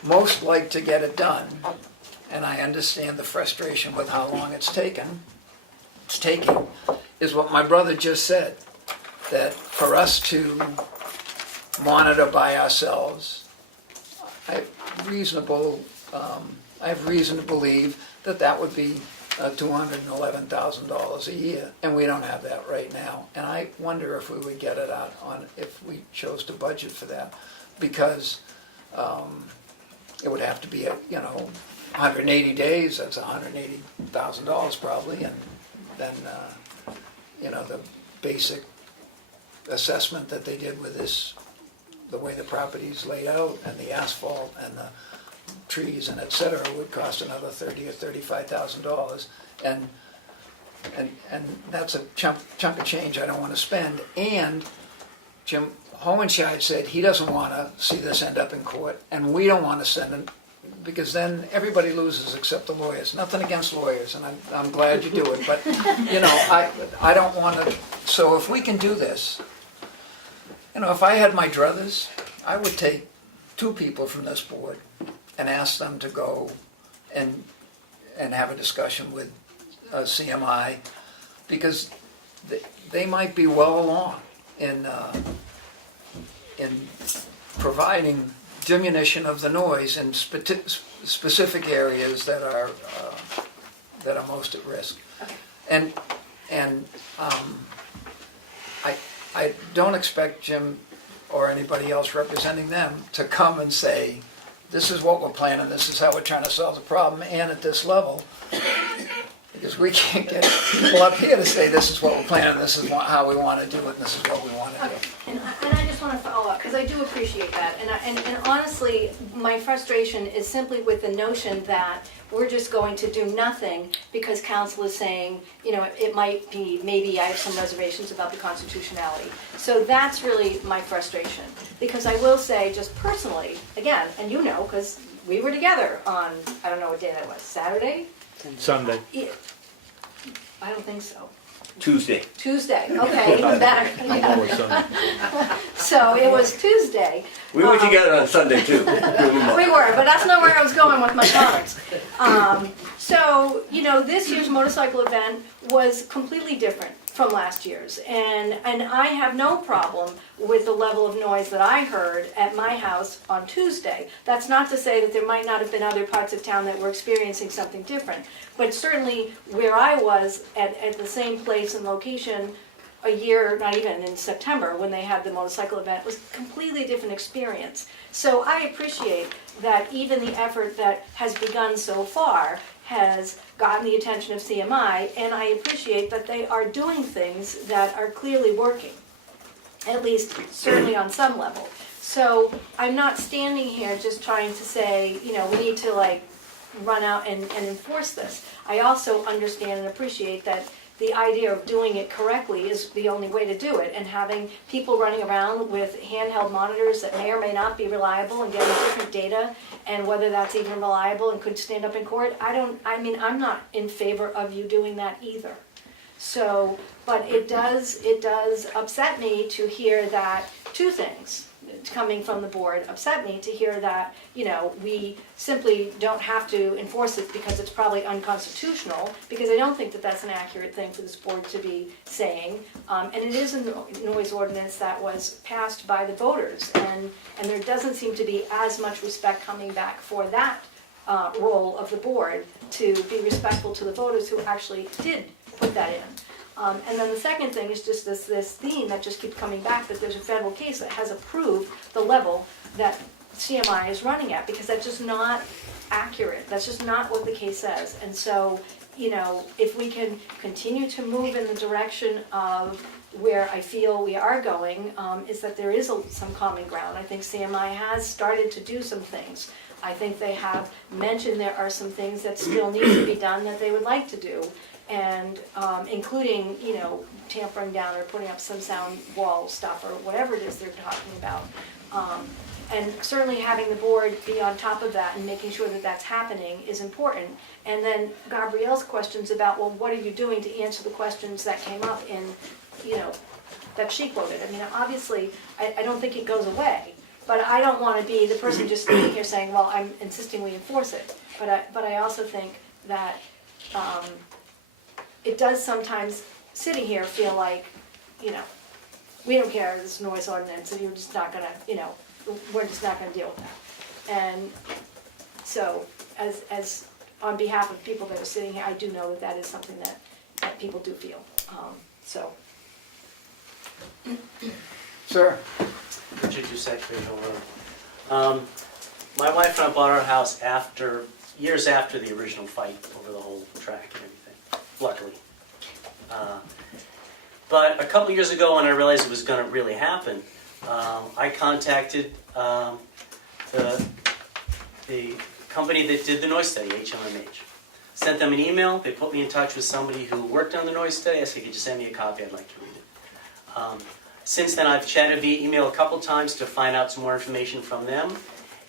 most like to get it done, and I understand the frustration with how long it's taking, is what my brother just said, that for us to monitor by ourselves, I have reason to believe that would be $211,000 a year, and we don't have that right now. And I wonder if we would get it out if we chose to budget for that, because it would have to be 180 days. That's $180,000 probably, and then the basic assessment that they did with this, the way the property's laid out, and the asphalt and the trees and et cetera, would cost another $30,000 or $35,000, and that's a chunk of change I don't want to spend. And Jim Hohenscheid said he doesn't want to see this end up in court, and we don't want to send it, because then everybody loses except the lawyers. Nothing against lawyers, and I'm glad you do it, but I don't want to. So if we can do this, if I had my druthers, I would take 2 people from this board and ask them to go and have a discussion with CMI, because they might be well along in providing diminution of the noise in specific areas that are most at risk. And I don't expect Jim or anybody else representing them to come and say, this is what we're planning, this is how we're trying to solve the problem, and at this level, because we can't get people up here to say this is what we're planning, this is how we want to do it, and this is what we want to do. And I just want to follow up, because I do appreciate that. And honestly, my frustration is simply with the notion that we're just going to do nothing because council is saying, it might be, maybe I have some reservations about the constitutionality. So that's really my frustration. Because I will say, just personally, again, and because we were together on, I don't know what day that was, Saturday? Sunday. I don't think so. Tuesday. Tuesday, okay, even better. Yeah. So it was Tuesday. We were together on Sunday too. We were, but that's not where I was going with my comments. So, you know, this year's motorcycle event was completely different from last year's. And I have no problem with the level of noise that I heard at my house on Tuesday. That's not to say that there might not have been other parts of town that were experiencing something different. But certainly where I was at the same place and location a year, not even in September, when they had the motorcycle event, was a completely different experience. So I appreciate that even the effort that has begun so far has gotten the attention of CMI, and I appreciate that they are doing things that are clearly working, at least certainly on some level. So I'm not standing here just trying to say, you know, we need to like run out and enforce this. I also understand and appreciate that the idea of doing it correctly is the only way to do it, and having people running around with handheld monitors that may or may not be reliable and getting different data, and whether that's even reliable and could stand up in court, I'm not in favor of you doing that either. So, but it does upset me to hear that two things coming from the board upset me to hear that, you know, we simply don't have to enforce it because it's probably unconstitutional, because I don't think that that's an accurate thing for this board to be saying. And it is a noise ordinance that was passed by the voters, and there doesn't seem to be as much respect coming back for that role of the board to be respectful to the voters who actually did put that in. And then the second thing is just this theme that just keeps coming back, that there's a federal case that has approved the level that CMI is running at, because that's just not accurate. That's just not what the case says. And so, you know, if we can continue to move in the direction of where I feel we are going, is that there is some common ground. I think CMI has started to do some things. I think they have mentioned there are some things that still need to be done that they would like to do. And including, you know, tampering down or putting up some sound wall stuff or whatever it is they're talking about. And certainly having the board be on top of that and making sure that that's happening is important. And then Gabrielle's questions about, well, what are you doing to answer the questions that came up in, you know, that she quoted. I mean, obviously, I don't think it goes away. But I don't want to be the person just standing here saying, well, I'm insisting we enforce it. But I also think that it does sometimes, sitting here, feel like, you know, we don't care, this noise ordinance, and you're just not gonna, you know, we're just not gonna deal with that. And so, as on behalf of people that are sitting here, I do know that that is something that people do feel, so. Sir? Richard Dussek, Fayetteville Road. My wife and I bought our house years after the original fight over the whole track and everything, luckily. But a couple years ago, when I realized it was going to really happen, I contacted the company that did the noise study, HMMH. Sent them an email. They put me in touch with somebody who worked on the noise study. I said, could you send me a copy? I'd like to read it. Since then, I've chatted via email a couple times to find out some more information from them.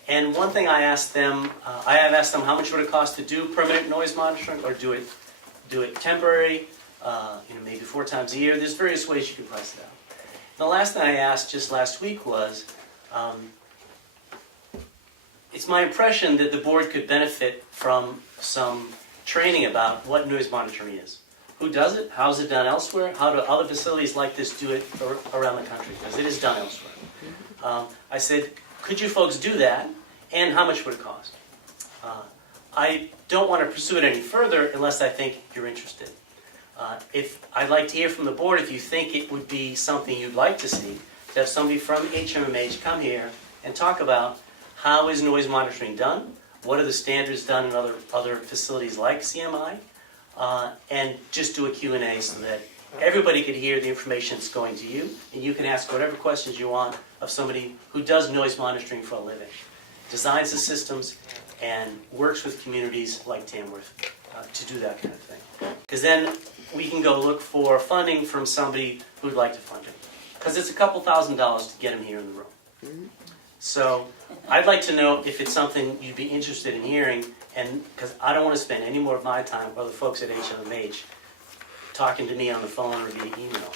And one thing I asked them, I have asked them how much would it cost to do permanent noise monitoring or do it temporary, maybe 4 times a year. There's various ways you can price it out. The last thing I asked just last week was, it's my impression that the board could benefit from some training about what noise monitoring is. Who does it? How is it done elsewhere? How do other facilities like this do it around the country? Because it is done elsewhere. I said, could you folks do that? And how much would it cost? I don't want to pursue it any further unless I think you're interested. If I'd like to hear from the board if you think it would be something you'd like to see, to have somebody from HMMH come here and talk about how is noise monitoring done, what are the standards done in other facilities like CMI, and just do a Q&A so that everybody could hear the information that's going to you, and you can ask whatever questions you want of somebody who does noise monitoring for a living, designs the systems, and works with communities like Tamworth to do that kind of thing. Because then we can go look for funding from somebody who'd like to fund it. Because it's a couple $1,000s to get them here in the room. So I'd like to know if it's something you'd be interested in hearing, and because I don't want to spend any more of my time or the folks at HMMH talking to me on the phone or via email.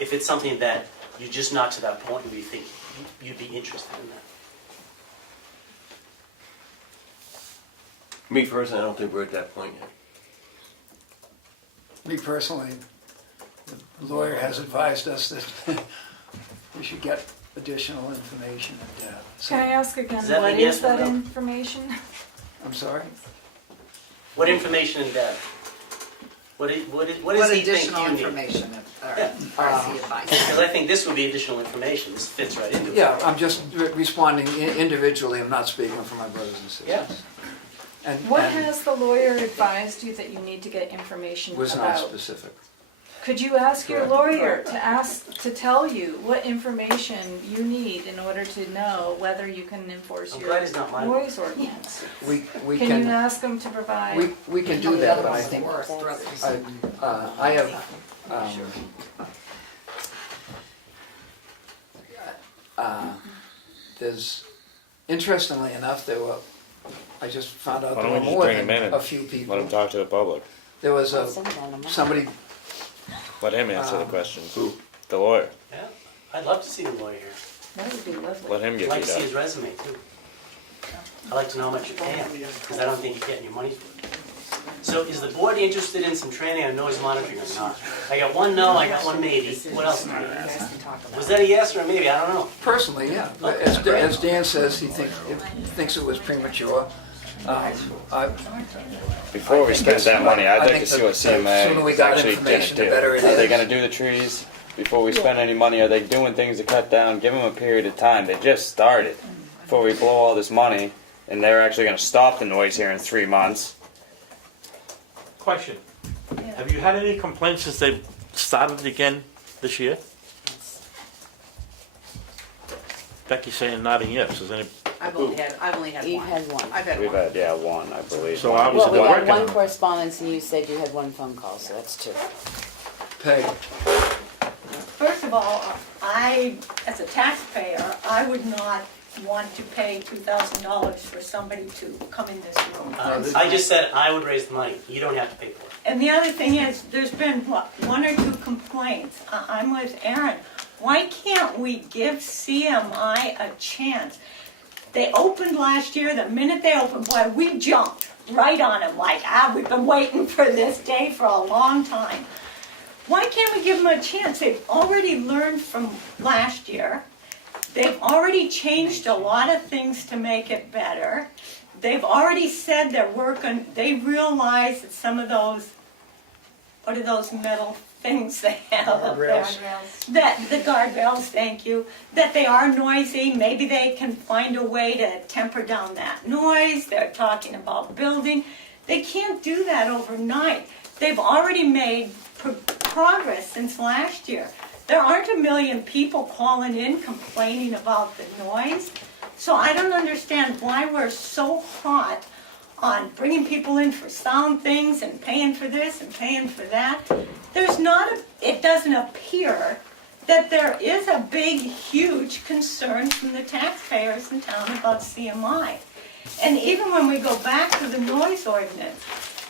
If it's something that you're just not to that point where you think you'd be interested in that. Me personally, I don't think we're at that point yet. Me personally, the lawyer has advised us that we should get additional information and data. So- Can I ask again, Does that what mean yes is or that no? information? I'm sorry? What information in depth? What does he think additional you need? information, Yeah. RC advice? Because I think this would be additional information. This fits right into it. Yeah, I'm just responding individually, I'm not speaking for my brothers and sisters. Yeah. And What and has the lawyer advised you that you need to get information was not about? specific. Could you ask your Correct. lawyer to tell you what information you need in order to know whether you can enforce I'm your glad he's not mine. noise ordinance? We Can you can, ask them to provide? we can do that, but I think, I have, there's, interestingly enough, there were, I just found out Why there don't were we just more bring him than in a and few let people. him talk to the public? There was somebody, Let him answer the questions. Who? The lawyer. Yeah, I'd love to see the lawyer here. That would be lovely. Let him I'd give like you to see his that. resume too. I'd like to know how much you're paying, because I don't think you're getting your money for it. So is the board interested in some training on noise monitoring or not? I got one no, I got one maybe. What else? Was that a yes or a maybe? I don't know. personally, yeah, but as Dan says, he thinks it was premature. Before we spend that money, I'd like to see what the sooner CMA we is got actually gonna information, the do. better it Are they is. gonna do the trees before we spend any money? Are they doing things to cut down? Give them a period of time. They just started before we blow all this money, and they're actually gonna stop the noise here in 3 months. Question. Have you had any complaints since they've started again this year? Becky's saying nodding yes. Is any, I've only had You one. had one. I've had We've one. had, yeah, one, I believe. So I was Well, we had working one on it. correspondence and you said you had one phone call, so that's two. Peg, First of all, I, as a taxpayer, I would not want to pay $2,000 for somebody to come in this room. I just said I would raise the money. You don't have to pay for it. And the other thing is, there's been, what, 1 or 2 complaints. I'm with Aaron. Why can't we give CMI a chance? They opened last year, the minute they opened, boy, we jumped right on them, like, we've been waiting for this day for a long time. Why can't we give them a chance? They've already learned from last year. They've already changed a lot of things to make it better. They've already said they're working, they realize that some of those, what are those metal things they have up there? That, the guardrails, thank you, that they are noisy, maybe they can find a way to temper down that noise. They're talking about building. They can't do that overnight. They've already made progress since last year. There aren't a million people calling in complaining about the noise. So I don't understand why we're so hot on bringing people in for sound things and paying for this and paying for that. There's not it doesn't appear that there is a big, huge concern from the taxpayers in town about CMI. And even when we go back to the noise ordinance,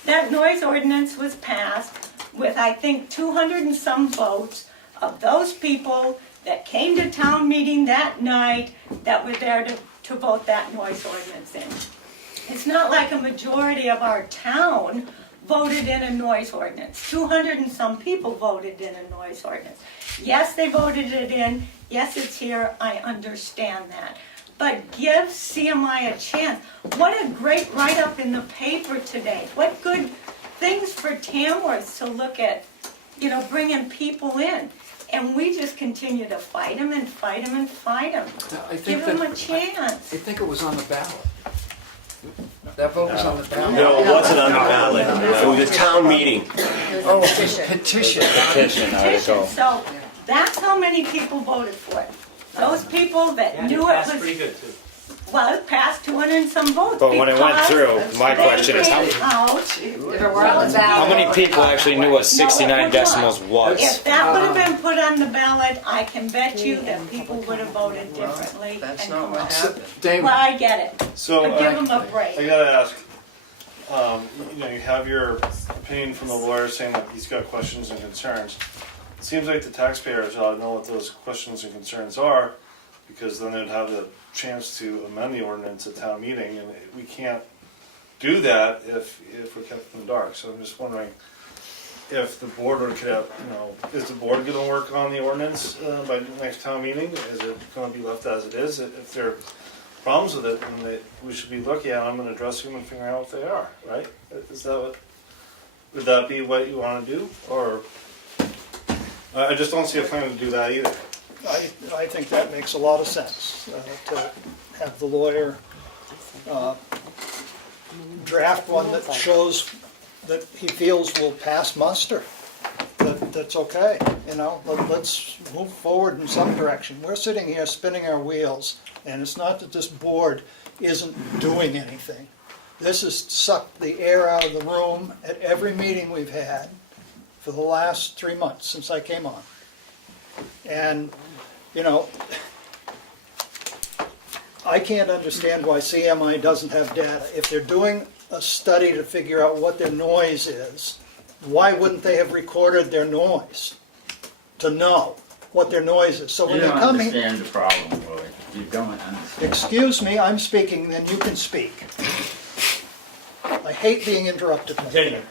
that noise ordinance was passed with, I think, 200 and some votes of those people that came to town meeting that night that were there to vote that noise ordinance in. It's not like a majority of our town voted in a noise ordinance. 200 and some people voted in a noise ordinance. Yes, they voted it in. Yes, it's here. I understand that. But give CMI a chance. What a great write-up in the paper today. What good things for Tamworth to look at, bringing people in. And we just continue to fight them and fight them and fight them. Give them a chance. I think it was on the ballot. That vote was on the ballot. No, it wasn't on the ballot. It was a town meeting. Oh, petition. Petition article. So that's how many people voted for it. Those people that Yeah, knew it it passed was, pretty good too. well, it passed 200 and some votes. But when it went because through, my they question is came out. If it were on the how ballot. many people actually knew what 69 decimals was? If that would have been put on the ballot, I can bet you that people would have voted differently. That's and not come what out. happened. Dave, Well, I get it, So but give them a break. I gotta ask, you have your opinion from the lawyer saying that he's got questions and concerns. It seems like the taxpayers ought to know what those questions and concerns are, because then they'd have the chance to amend the ordinance at town meeting, and we can't do that if we're kept in the dark. So I'm just wondering if the board could have, is the board gonna work on the ordinance by the next town meeting? Is it gonna be left as it is? If there are problems with it, then we should be looking at them and addressing them and figuring out what they are, right? Is that what, would that be what you wanna do? Or, I just don't see a plan to do that either. I think that makes a lot of sense, to have the lawyer draft one that shows that he feels will pass muster. That's okay, let's move forward in some direction. We're sitting here spinning our wheels, and it's not that this board isn't doing anything. This has sucked the air out of the room at every meeting we've had for the last 3 months since I came on. And I can't understand why CMI doesn't have data. If they're doing a study to figure out what their noise is, why wouldn't they have recorded their noise to know what their noise is? So when You they don't come understand the problem, Roy. You don't understand. excuse me, I'm speaking, then you can speak. I hate being interrupted. Continue.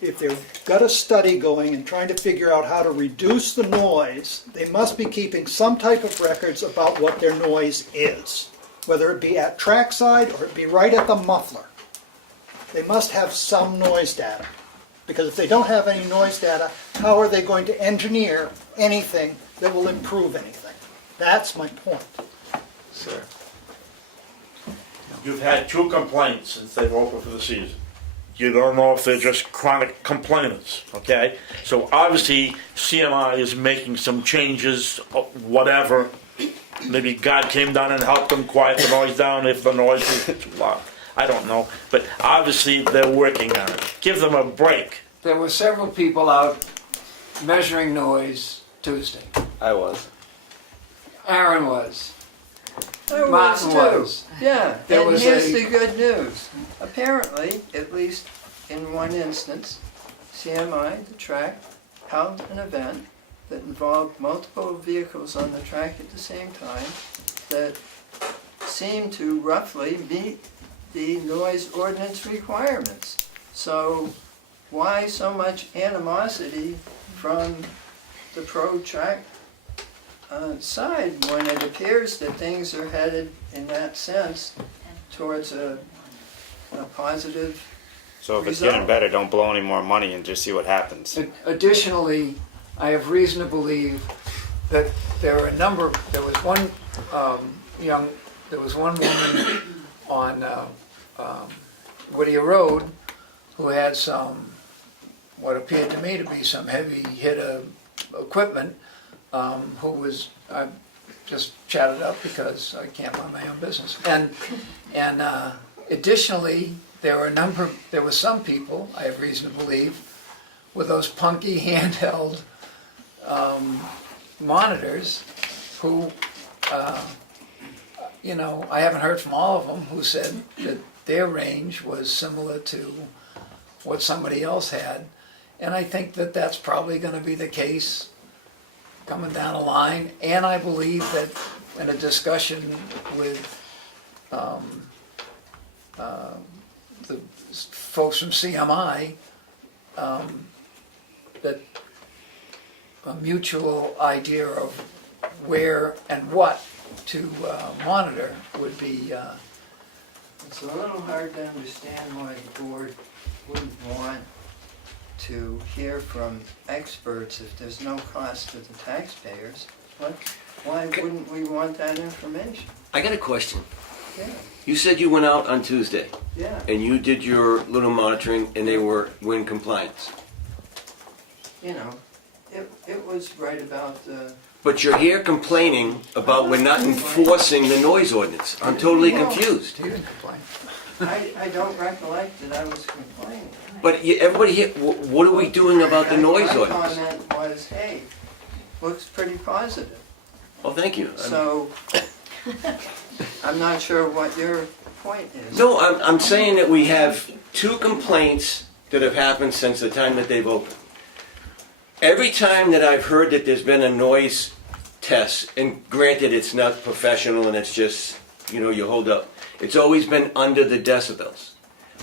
If they've got a study going and trying to figure out how to reduce the noise, they must be keeping some type of records about what their noise is, whether it be at trackside or it be right at the muffler. They must have some noise data, because if they don't have any noise data, how are they going to engineer anything that will improve anything? That's my point. Sir. You've had 2 complaints since they've opened for the season. You don't know if they're just chronic complainants, okay? So obviously, CMI is making some changes, whatever. Maybe God came down and helped them quiet the noise down if the noise is too loud. I don't know, but obviously they're working on it. Give them a break. There were several people out measuring noise Tuesday. I was. Aaron was. I Martin was was. too. Yeah, There and was here's a- the good news. Apparently, at least in one instance, CMI, the track, held an event that involved multiple vehicles on the track at the same time that seemed to roughly meet the noise ordinance requirements. So why so much animosity from the pro track side when it appears that things are headed in that sense towards a positive So if it's result? getting better, don't blow any more money and just see what happens. Additionally, I have reason to believe that there are a number, there was one woman on Whittier Road who had some, what appeared to me to be some heavy hitter equipment, who was, I just chatted up because I can't mind my own business. And additionally, there were some people, I have reason to believe, with those punky handheld monitors who, I haven't heard from all of them, who said that their range was similar to what somebody else had. And I think that that's probably going to be the case coming down the line. And I believe that in a discussion with the folks from CMI, that a mutual idea of where and what to monitor would be. It's a little hard to understand why the board wouldn't want to hear from experts if there's no cost to the taxpayers. Why wouldn't we want that information? I got a question. Yeah, You said you went out on Tuesday yeah. and you did your little monitoring and they were in compliance. It was right about the... But you're here complaining about we're not enforcing the noise ordinance. I'm totally confused. You didn't complain. I don't recollect that I was complaining. But everybody here, what are we doing about the noise My ordinance? comment was, hey, looks pretty positive. Oh, thank you. So, I'm not sure what your point is. No, I'm saying that we have 2 complaints that have happened since the time that they've opened. Every time that I've heard that there's been a noise test, and granted it's not professional and it's just, you hold up, it's always been under the decibels.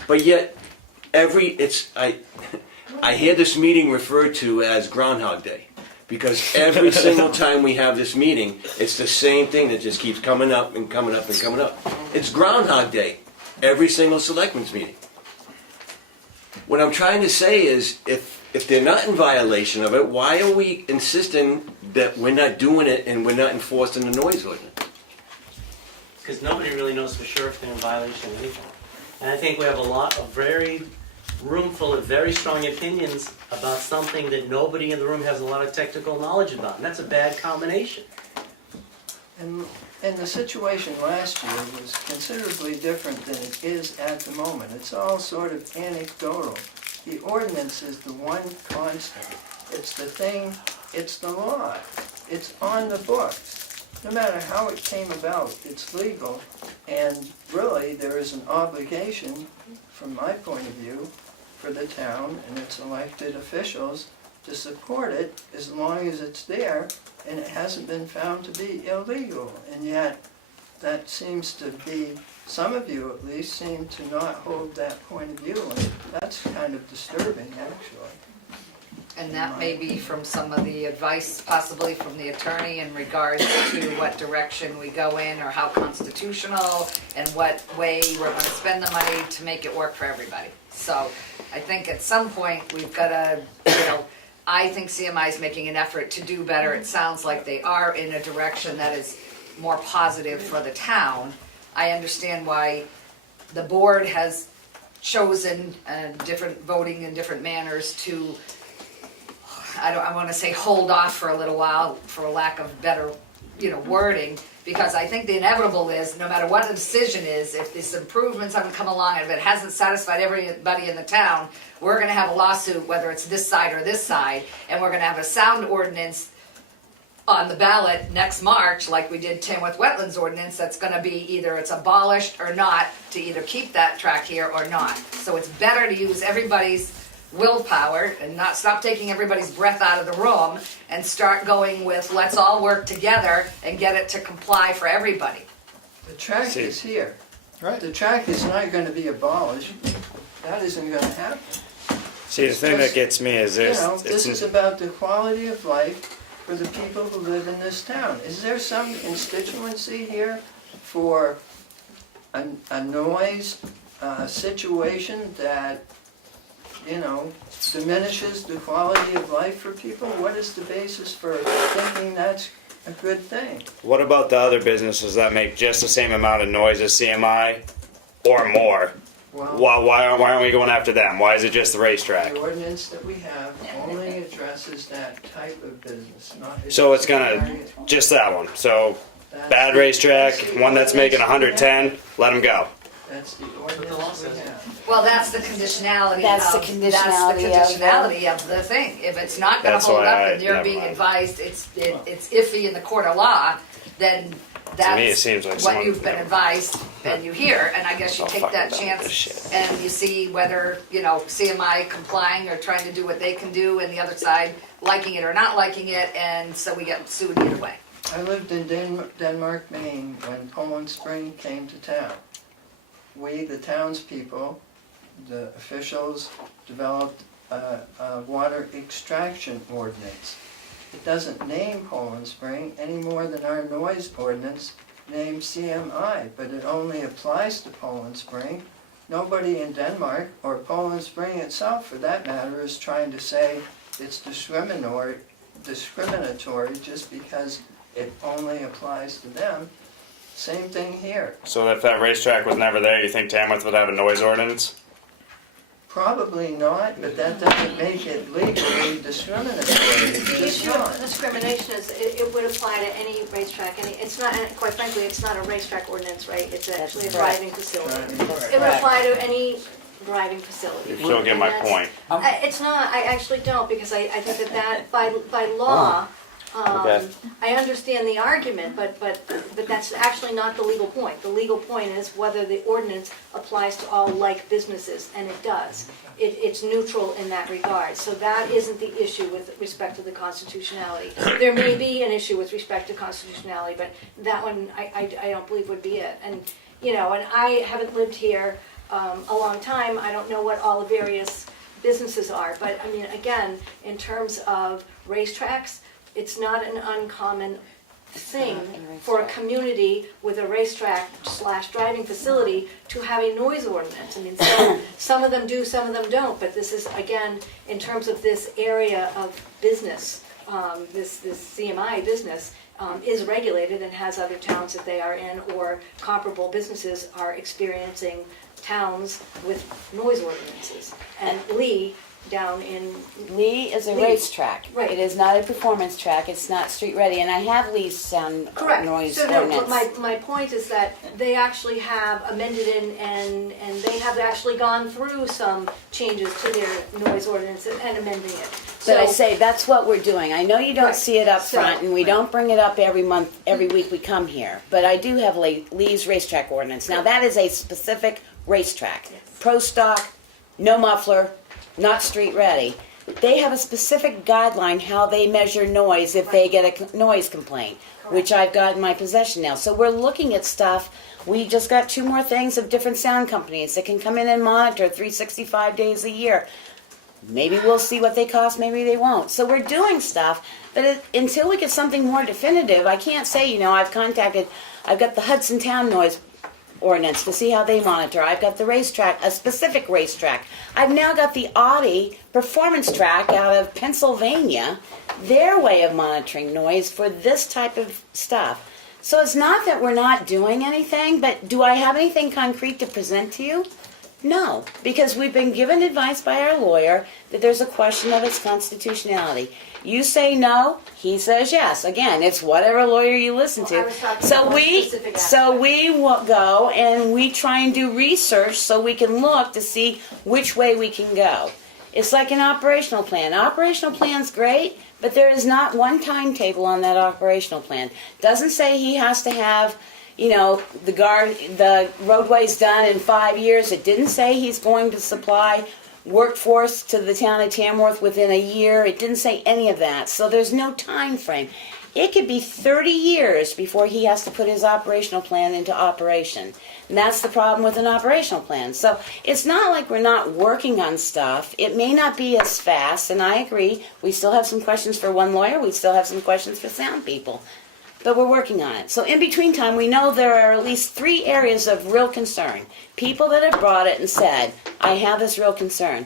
But yet, I hear this meeting referred to as Groundhog Day. Because every single time we have this meeting, it's the same thing that just keeps coming up and coming up and coming up. It's Groundhog Day, every single selectmen's meeting. What I'm trying to say is, if they're not in violation of it, why are we insisting that we're not doing it and we're not enforcing the noise ordinance? Because nobody really knows for sure if they're in violation of anything. And I think we have a lot of room full of very strong opinions about something that nobody in the room has a lot of technical knowledge about, and that's a bad combination. And the situation last year was considerably different than it is at the moment. It's all sort of anecdotal. The ordinance is the one constant. It's the thing, it's the law. It's on the books. No matter how it came about, it's legal. And really, there is an obligation, from my point of view, for the town and its elected officials to support it as long as it's there and it hasn't been found to be illegal. And yet, that seems to be, some of you at least, seem to not hold that point of view, and that's kind of disturbing, actually. And that may be from some of the advice, possibly from the attorney, in regards to what direction we go in, or how constitutional, and what way we're gonna spend the money to make it work for everybody. So, I think at some point, we've gotta, I think CMI is making an effort to do better. It sounds like they are in a direction that is more positive for the town. I understand why the board has chosen different voting in different manners to, I want to say hold off for a little while, for lack of better, wording, because I think the inevitable is, no matter what the decision is, if these improvements haven't come along, and if it hasn't satisfied everybody in the town, we're going to have a lawsuit, whether it's this side or this side, and we're going to have a sound ordinance on the ballot next March, like we did Tamworth Wetlands ordinance, that's going to be either it's abolished or not, to either keep that track here or not. So it's better to use everybody's willpower and not stop taking everybody's breath out of the room and start going with let's all work together and get it to comply for everybody. The track is here. Right. The track is not going to be abolished. That isn't going to happen. See, the thing that gets me is this. This is about the quality of life for the people who live in this town. Is there some constituency here for a noise situation that, diminishes the quality of life for people? What is the basis for thinking that's a good thing? What about the other businesses that make just the same amount of noise as CMI or more? Well, Why aren't we going after them? Why is it just the racetrack? The ordinance that we have only addresses that type of business, not... So it's just that one. So bad racetrack, one that's making 110, let them go. That's the ordinance we have. Well, that's the conditionality. That's the of conditionality of the thing. If it's not going That's to hold why up and you're never being mind. advised it's iffy in the court of law, then that's me, it seems like what someone- you've been advised and you hear. And I guess you take that chance and you see whether CMI complying or trying to do what they can do, and the other side liking it or not liking it, and so we get sued either way. I lived in Denmark, Maine, when Poland Spring came to town. We, the townspeople, the officials, developed a water extraction ordinance. It doesn't name Poland Spring any more than our noise ordinance names CMI, but it only applies to Poland Spring. Nobody in Denmark, or Poland Spring itself for that matter, is trying to say it's discriminatory just because it only applies to them. Same thing here. So if that racetrack was never there, you think Tamworth would have a noise ordinance? Probably not, but that doesn't make it legally discriminatory. It's The just issue of not. discrimination is it would apply to any racetrack. It's not, and quite frankly, it's not a racetrack ordinance, right? It's actually a driving facility. It would apply to any driving facility. You still get my And that's- point. It's not, I actually don't, because I think that by law, Okay. I understand the argument, but that's actually not the legal point. The legal point is whether the ordinance applies to all like businesses, and it does. It's neutral in that regard, so that isn't the issue with respect to the constitutionality. There may be an issue with respect to constitutionality, but that one I don't believe would be it. And, you know, and I haven't lived here a long time, I don't know what all the various businesses are, but I mean, again, in terms of racetracks, it's not an uncommon thing for a community with a racetrack / driving facility to have a noise ordinance. I mean, so some of them do, some of them don't, but this is, again, in terms of this area of business, this CMI business, is regulated and has other towns that they are in, or comparable businesses are experiencing towns with noise ordinances. And Lee, down in... Lee is a racetrack. Right. It is not a performance track. It's not street ready. And I have Lee's sound noise So no, ordinance. but my point is that they actually have amended and they have actually gone through some changes to their noise ordinance and amending it. But I So- say that's what we're doing. I know you don't see it up So- front, and we don't bring it up every month, every week we come here. But I do have Lee's racetrack ordinance. Now that is a specific racetrack. Pro stock, no muffler, not street ready. They have a specific guideline how they measure noise if they get a noise complaint, which I've got in my possession now. So we're looking at stuff. We just got 2 more things of different sound companies that can come in and monitor 365 days a year. Maybe we'll see what they cost, maybe they won't. So we're doing stuff, but until we get something more definitive, I can't say, you know, I've got the Hudson Town noise ordinance to see how they monitor. I've got the racetrack, a specific racetrack. I've now got the Audi performance track out of Pennsylvania, their way of monitoring noise for this type of stuff. So it's not that we're not doing anything, but do I have anything concrete to present to you? No, because we've been given advice by our lawyer that there's a question of its constitutionality. You say no, he says yes. Again, it's whatever lawyer you listen Well, I to. was talking So about we, specific so we will go and we try and do research so we can look to see which way we can go. It's like an operational plan. Operational plan's great, but there is not one timetable on that operational plan. Doesn't say he has to have, you know, the roadways done in 5 years. It didn't say he's going to supply workforce to the town of Tamworth within a year. It didn't say any of that. So there's no time frame. It could be 30 years before he has to put his operational plan into operation. And that's the problem with an operational plan. So it's not like we're not working on stuff. It may not be as fast, and I agree. We still have some questions for one lawyer. We still have some questions for sound people. But we're working on it. So in between time, we know there are at least 3 areas of real concern. People that have brought it and said, I have this real concern.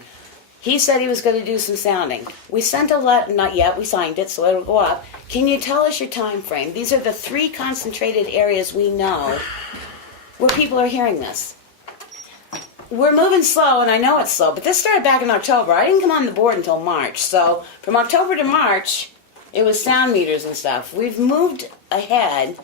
He said he was going to do some sounding. We sent a letter, not yet, we signed it, so it'll go up. Can you tell us your time frame? These are the 3 concentrated areas we know where people are hearing this. We're moving slow, and I know it's slow, but this started back in October. I didn't come on the board until March. So from October to March, it was sound meters and stuff. We've moved ahead,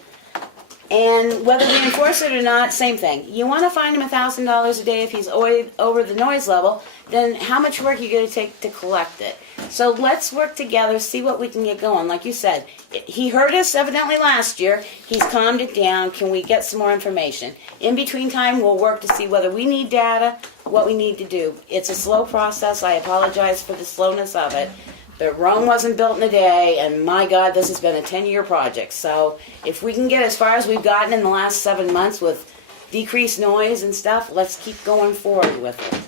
and whether we enforce it or not, same thing. You want to fine him $1,000 a day if he's over the noise level, then how much work are you going to take to collect it? So let's work together, see what we can get going. Like you said, he heard us evidently last year. He's calmed it down. Can we get some more information? In between time, we'll work to see whether we need data, what we need to do. It's a slow process. I apologize for the slowness of it. But Rome wasn't built in a day, and my God, this has been a 10-year project. So if we can get as far as we've gotten in the last 7 months with decreased noise and stuff, let's keep going forward with it.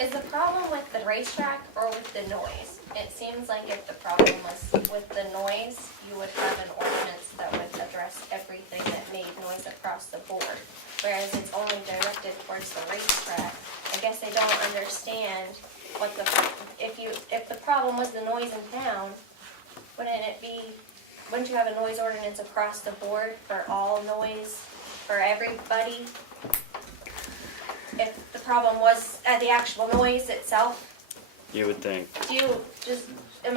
Is the problem with the racetrack or with the noise? It seems like if the problem was with the noise, you would have an ordinance that would address everything that made noise across the board. Whereas it's only directed towards the racetrack. I guess I don't understand what if the problem was the noise in town, wouldn't you have a noise ordinance across the board for all noise, for everybody? If the problem was at the actual noise itself? You would think. Do you just, is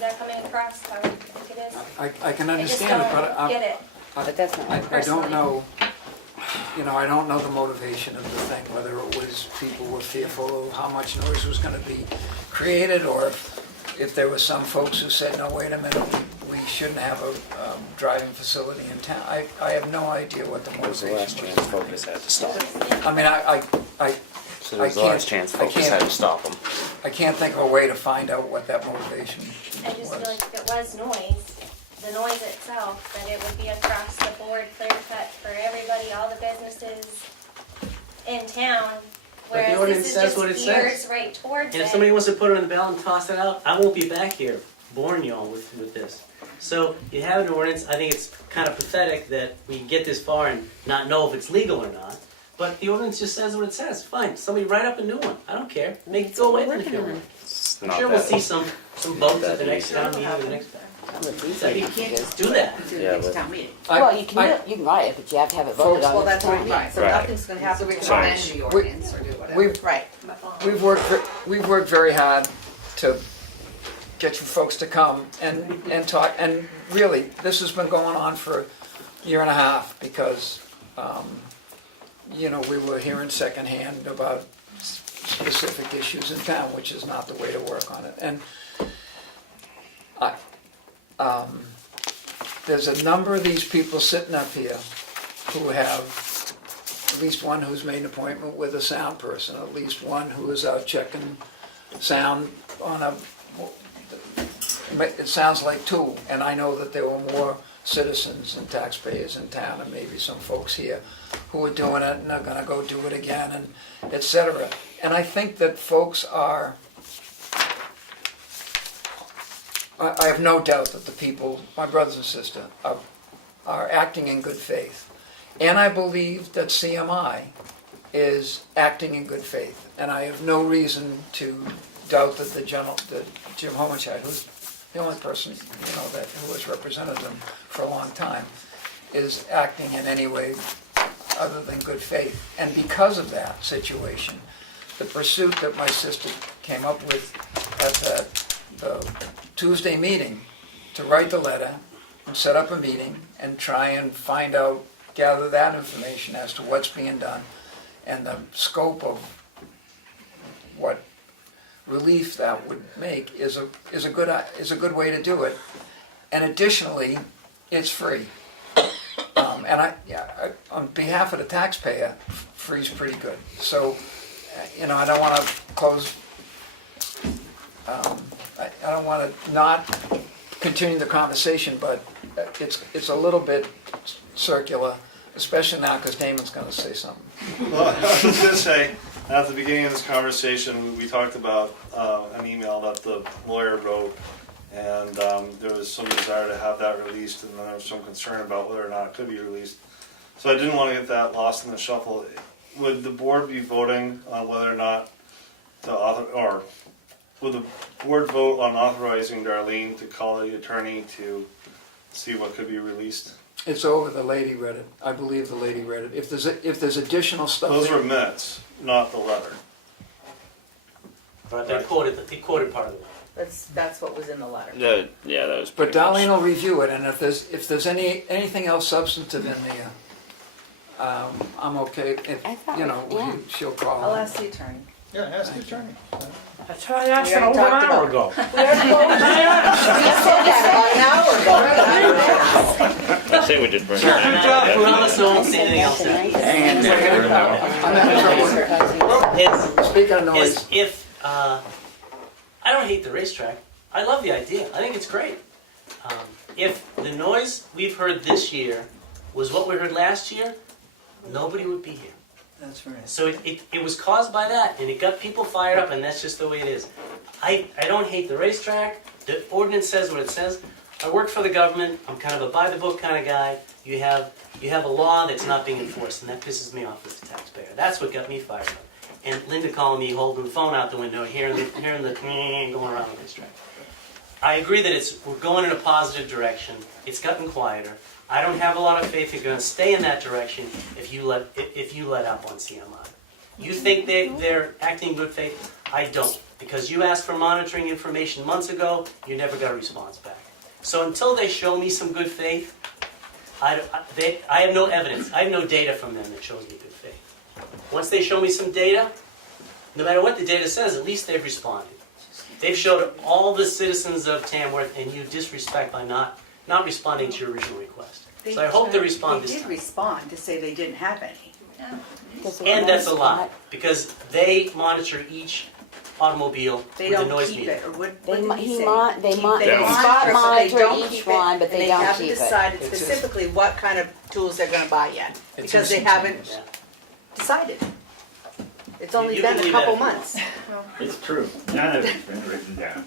that coming across how I think it is? I can understand it, but get it. I don't know you know, I don't know the motivation of the thing, whether it was people were fearful of how much noise was gonna be created, or if there was some folks who said, no, wait a minute, we shouldn't have a driving facility in town. I have no idea what the It was the motivation last was. chance Focus had to stop them. I mean, So there was the last chance Focus had to stop them. I can't think of a way to find out what that motivation I just feel was. like if it was noise, the noise itself, that it would be across the board, clear cut for everybody, all the businesses in town. But the Whereas ordinance this says is what it just says. gears right towards And it. if somebody wants to put it on the ballot and toss it out, I won't be back here boring y'all with this. So you have an ordinance, I think it's kind of pathetic that we can get this far and not know if it's legal or not. But the ordinance just says what it says. Fine, somebody write up a new one. I don't care. Make it go away then if you want. I'm sure we'll see some votes at the next town meeting or the next. So you can't just do that. Yeah, but Well, you can do it, you can write it, but you have to have it voted on. Well, that's what I mean, Right. so nothing's gonna happen, so we can Sorry. amend the ordinance or do whatever. We've worked very hard to get you folks to come and talk, and really, this has been going on for a year and a half, because, you know, we were hearing secondhand about specific issues in town, which is not the way to work on it. And there's a number of these people sitting up here who have at least one who's made an appointment with a sound person, at least one who is out checking sound on a, it sounds like two, and I know that there were more citizens and taxpayers in town, and maybe some folks here, who are doing it and are gonna go do it again, and et cetera. And I think that folks are, I have no doubt that the people, my brothers and sisters, are acting in good faith. And I believe that CMI is acting in good faith. And I have no reason to doubt that that Jim Homicide, who's the only person, you know, that who has represented them for a long time, is acting in any way other than good faith. And because of that situation, the pursuit that my sister came up with at the Tuesday meeting to write the letter and set up a meeting and try and find out, gather that information as to what's being done and the scope of what relief that would make is a good way to do it. And additionally, it's free. And on behalf of the taxpayer, free's pretty good. So, you know, I don't want to close. I don't want to not continue the conversation, but it's a little bit circular, especially now because Damon's going to say something. Well, I was going to say, at the beginning of this conversation, we talked about an email that the lawyer wrote, and there was some desire to have that released, and then there was some concern about whether or not it could be released. So I didn't want to get that lost in the shuffle. Would the board be voting on whether or not to author, or would the board vote on authorizing Darlene to call the attorney to see what could be released? It's over. The lady read it. I believe the lady read it. If there's additional stuff, Those were minutes, not the letter. But they quoted part of it. That's what was in the letter. Yeah, that was. But pretty much- Darlene will review it, and if there's anything else substantive in there, I'm okay. If, you know, she'll call. I'll ask the attorney. Yeah, ask the attorney. That's what I asked We him already over an talked hour about ago. I say we just bring it back. Promise I won't say anything else now. Speaking of noise, I don't hate the racetrack. I love the idea. I think it's great. If the noise we've heard this year was what we heard last year, nobody would be here. That's right. So it was caused by that, and it got people fired up, and that's just the way it is. I don't hate the racetrack. The ordinance says what it says. I work for the government. I'm kind of a by-the-book kind of guy. You have a law that's not being enforced, and that pisses me off as a taxpayer. That's what got me fired up. And Linda calling me, holding the phone out the window, hearing the going around the racetrack. I agree that we're going in a positive direction. It's gotten quieter. I don't have a lot of faith you're going to stay in that direction if you let up on CMI. You think they're acting in good faith? I don't, because you asked for monitoring information months ago. You never got a response back. So until they show me some good faith, I have no evidence, I have no data from them that shows me good faith. Once they show me some data, no matter what the data says, at least they've responded. They've showed all the citizens of Tamworth and you disrespect by not responding to your original request. So I hope they respond this They did time. respond to say they didn't have any. And that's a lie, because they monitor each automobile They with a don't noise keep meter. it, or what They did mo- he he say? mon- they mon- They they monitor, but they monitor don't each keep one, it, but they and don't they haven't keep it. decided It's just- specifically what kind of tools they're gonna buy yet, It's because they haven't Yeah. decided. It's only You been believe a couple that if you months. It's true. None of it's been written down.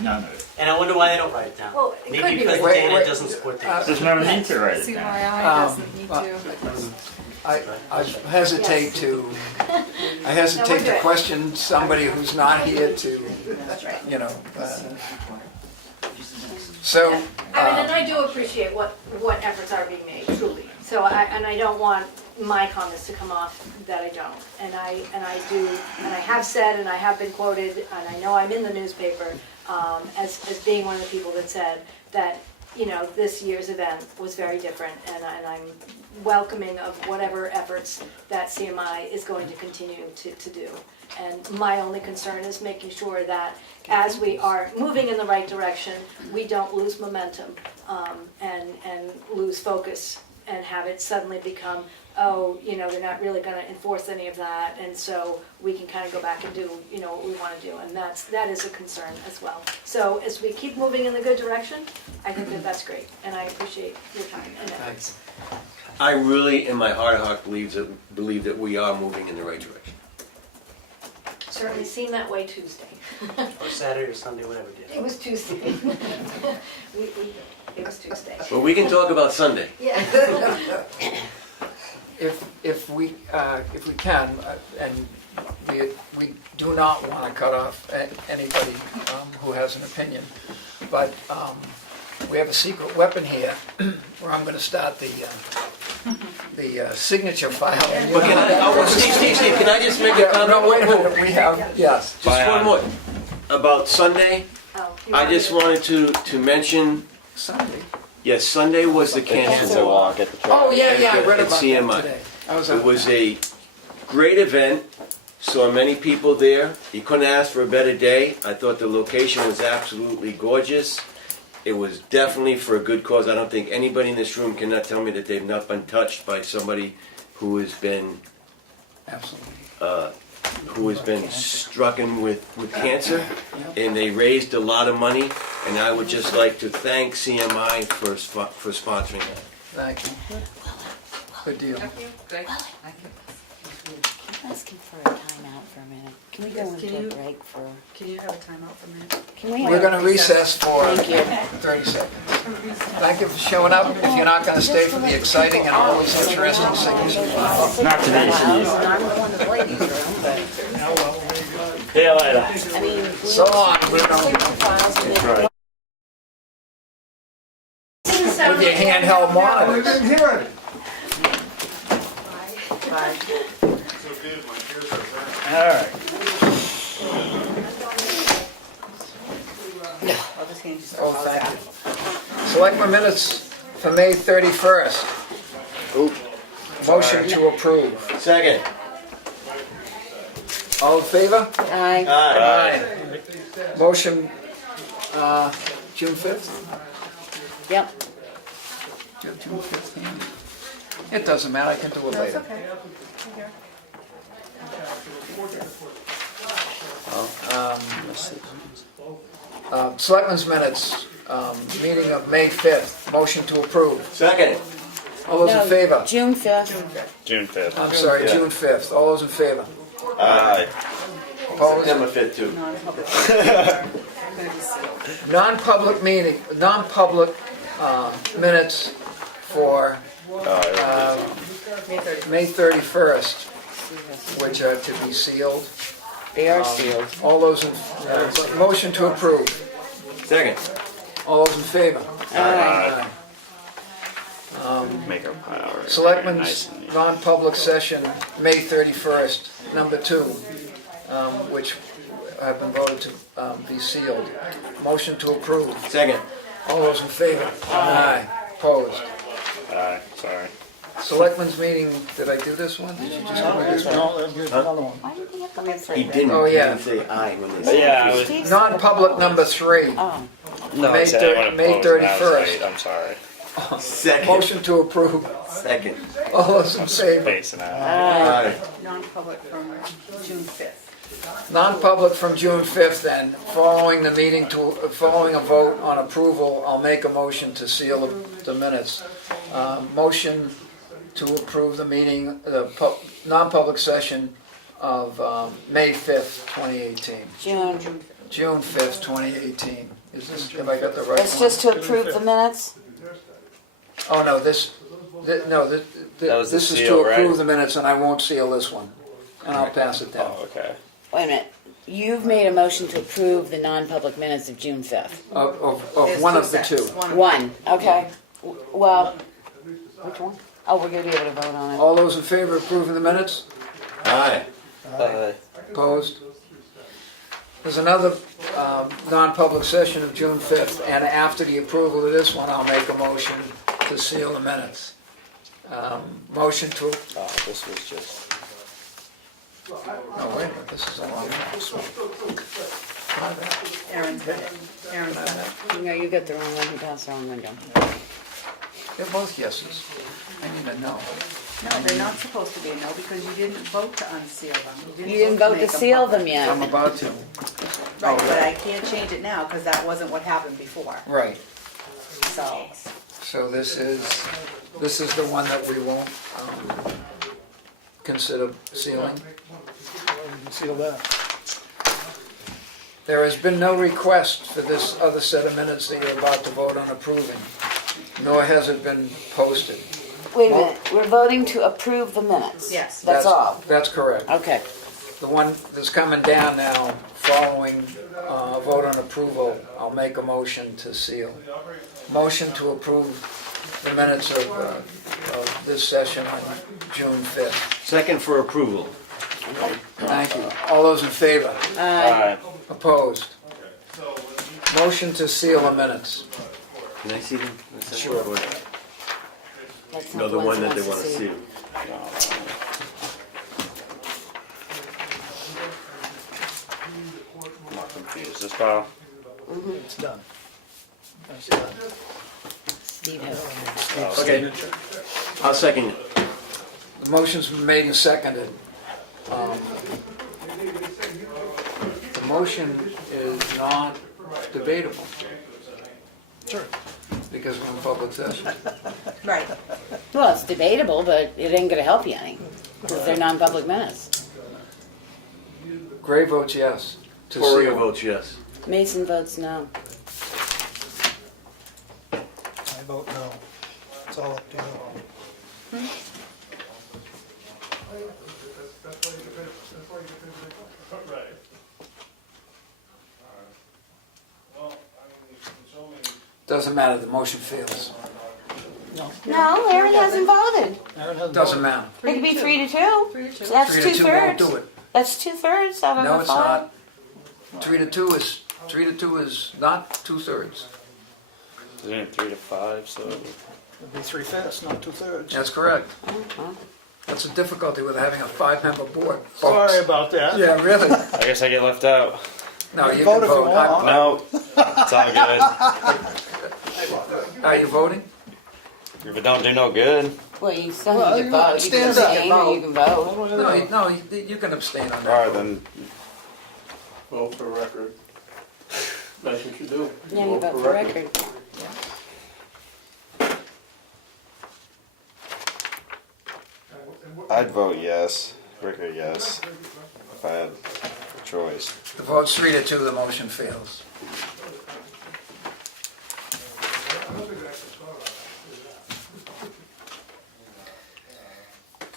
None of it. And I wonder why they don't write it down. Well, it could Maybe be because the written. data Wait, doesn't support uh, things. There's no need to write it See, down. my eye doesn't Um, need but- to. I hesitate to, I hesitate to question somebody who's not here to, you know, so. I mean, and I do appreciate what efforts are being made, truly. So I don't want my comments to come off that I don't. And I do, and I have said, and I have been quoted, and I know I'm in the newspaper, as being one of the people that said that, you know, this year's event was very different, and I'm welcoming of whatever efforts that CMI is going to continue to do. And my only concern is making sure that as we are moving in the right direction, we don't lose momentum, and lose focus and have it suddenly become, oh, you know, they're not really gonna enforce any of that, and so we can kind of go back and do, you know, what we wanna do, and that is a concern as well. So as we keep moving in the good direction, I think that that's great, and I appreciate your time and efforts. I really, in my heart of heart, believe that we are moving in the right direction. Certainly seemed that way Tuesday. Or Saturday or Sunday, whatever it is. It was Tuesday. It was Tuesday. But we can talk about Sunday. Yeah. If we can, and we do not want to cut off anybody who has an opinion, but we have a secret weapon here where I'm going to start the signature file. But can I, Steve, can I just make a comment? No, wait a minute, we have, yes. Just one more. About Sunday, I just wanted to mention, Sunday. yes, Sunday was the Cancer cancer walk at the track. Oh, yeah, I read at about CMI. that today. I was It out was there. a great event, saw many people there. You couldn't ask for a better day. I thought the location was absolutely gorgeous. It was definitely for a good cause. I don't think anybody in this room cannot tell me that they've not been touched by somebody who has been stricken with cancer, and they raised a lot of money, and I would just like to thank CMI for sponsoring that. Thank you. Good deal. Great. I'm asking for a timeout for a minute. Can we go Yes, into a break for? Can you have a timeout for a minute? Can we? We're going to recess for Thank you. 30 seconds. Thank you for showing up. If you're not going to stay for the exciting and always interesting signature file. Not today, Steve. I'm the one that played these room, but See you later. I mean. So long, Bruno. Right. With your handheld monitors. All right. I'll just hand you some. Oh, thank you. Selectmen minutes for May 31st. Motion to approve. Second. All in favor? Aye. Aye. Motion, June 5th? Yep. June 15th. It doesn't matter, I can do it later. Selectmen's minutes, meeting of May 5th. Motion to approve. Second. All those in No, favor? June 5th. June 5th. I'm sorry, Yeah. June 5th. All those in favor? Aye. Opposed? September 5th too. Non-public meeting, non-public minutes for May 31st, which are to be sealed. They are sealed. All those in, motion to approve. Second. All those in favor? Aye. Make our pile. Nice Selectmen's and neat. non-public session, May 31st, number 2, which have been voted to be sealed. Motion to approve. Second. All those in favor? Aye. Opposed? Sorry. Selectmen's meeting, did I do this one? Did you just? No, there's another one. Why did he have to wait for He it? didn't, Oh, he yeah. didn't say aye when they said. Yeah, I was. Non-public number 3, Oh, No, May I said I wanna May close it out 31st. late, I'm sorry. Second, motion to approve. second. All those in favor? Spacing out. Aye. Non-public from June 5th. Non-public from June 5th then, following the meeting following a vote on approval, I'll make a motion to seal the minutes. Motion to approve the meeting, non-public session of May 5th, 2018. June 5th, 2018. Is this, have I got the right one? It's just to approve the minutes? Oh, no, this was the is to seal, approve right? the minutes and I won't seal this one. And I'll pass it down. Oh, okay. Wait a minute. You've made a motion to approve the non-public minutes of June 5th. Of one of the two. One, okay. Well, which one? Oh, we're gonna be able to vote on it. All those in favor of approving the minutes? Aye. Opposed? There's another non-public session of June 5th, and after the approval of this one, I'll make a motion to seal the minutes. Motion to, Oh, this was just. no, wait a minute, this is a long one. Aaron's got it. Aaron's got it. No, you got the wrong one, you passed the wrong one down. They're both yeses. I need to know. No, they're not supposed to be a no because you didn't vote to unseal them. You didn't vote to make seal public. them yet. I'm about to. Right, but I can't change it now because that wasn't what happened before, Right, so. so this is the one that we won't consider sealing. You can seal that. There has been no request for this other set of minutes that you're about to vote on approving, nor has it been posted. Wait a minute, we're voting to approve the minutes? Yes. That's all? That's correct. Okay. The one that's coming down now, following vote on approval, I'll make a motion to seal. Motion to approve the minutes of this session on June 5th. Second for approval. Thank you. All those in favor? Aye. Opposed? Motion to seal the minutes. Can I see them? Sure. That's No, not the one that Liz they want wants to see. I'm not confused. This file. It's done. That's done. Steve has. Oh, Okay. I'll second it. The motion's been made and seconded. The motion is not debatable. Sure. Because we're in public session. Right. Well, it's debatable, but it ain't gonna help you any, because they're non-public minutes. Gray votes yes. To Poirier seal. votes yes. Mason votes no. I vote no. It's all up to you. Doesn't matter, the motion fails. No, Aaron hasn't voted. Aaron hasn't Doesn't voted. matter. It could be 3-2. 3-2. That's 3 to 2 won't 2/3. do it. That's 2/3 out of No, the it's 5. not. 3 to 2 is not 2/3. Isn't it 3 to 5? So It'd be 3/5, not 2/3. That's correct. That's the difficulty with having a 5-member board. folks. Sorry about that. Yeah, really. I guess I get left out. No, you Vote can if you vote. want. No, it's all good. Are you voting? If it don't do no good. Well, you still Well, need to you vote. You can stand up. abstain or you can vote. No, you can abstain on All that. right, then. Vote for record. That's what you do. Yeah, you vote for record. I'd vote yes. Ricker, yes. If I had a choice. The vote's 3 to 2, the motion fails.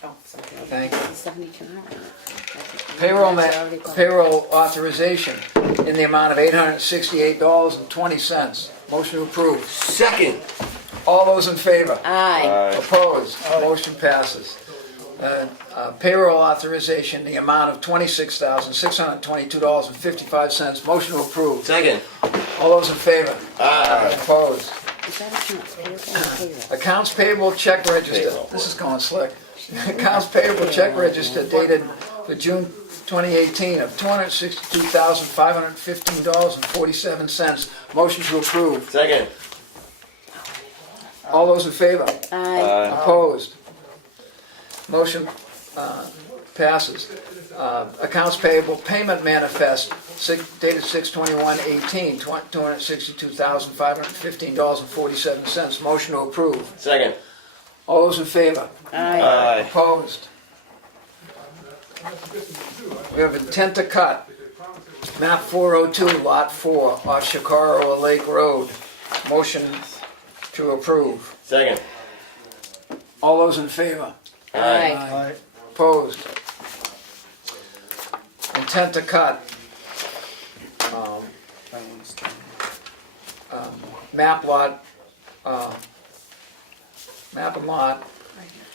Oh, sorry. Thank you. 72 hours. Payroll authorization in the amount of $868.20. Motion to approve. Second. All those in favor? Aye. Opposed? Motion passes. Payroll authorization, the amount of $26,622.55. Motion to approve. Second. All those in favor? Aye. Opposed? Is that accounts payable or payroll? Accounts payable check register, this is going slick. Accounts payable check register dated for June 2018 of $262,515.47. Motion to approve. Second. All those in favor? Aye. Opposed? Motion passes. Accounts payable payment manifest dated 6/21/18, $262,515.47. Motion to approve. Second. All those in favor? Aye. Opposed? We have intent to cut. Map 402, Lot 4, off Shakara Lake Road. Motion to approve. Second. All those in favor? Aye. Opposed? Intent to cut. Map lot, map and lot,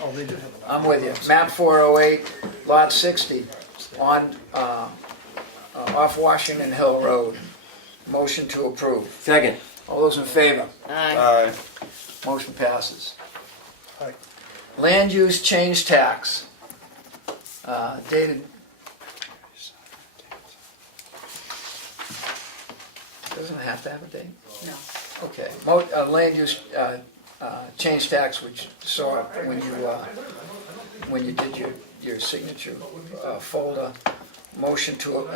Oh, they do have a. I'm with you. Map 408, lot 60, on, off Washington Hill Road. Motion to approve. Second. All those in favor? Aye. Motion passes. Aye. Land use change tax, dated. Doesn't it have to have a date? No. Okay, land use change tax, which saw when you did your signature folder, motion to,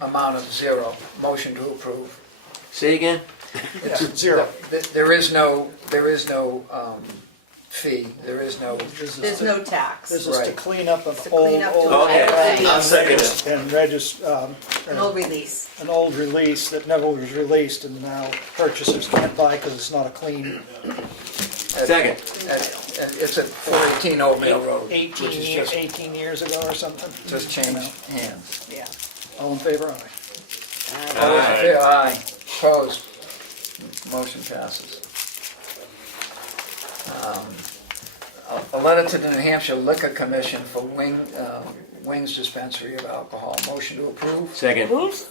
amount of 0, motion to approve. Say again? It's Zero. There is no fee, there is no. There's no tax. This is to Right. clean up an To old, clean up old. to Okay, I'll second it. And register, An old release. an old release that never was released and now purchasers can't buy because it's not a clean Second. It's at 418 Old Mill Road. 18 which is years, just- 18 years ago or something. Just changed hands. Yeah. All in favor? Aye. All those in favor? Aye. Opposed? Motion passes. A letter to the New Hampshire Liquor Commission for Wings Dispensary of Alcohol. Motion to approve? Second. Who's?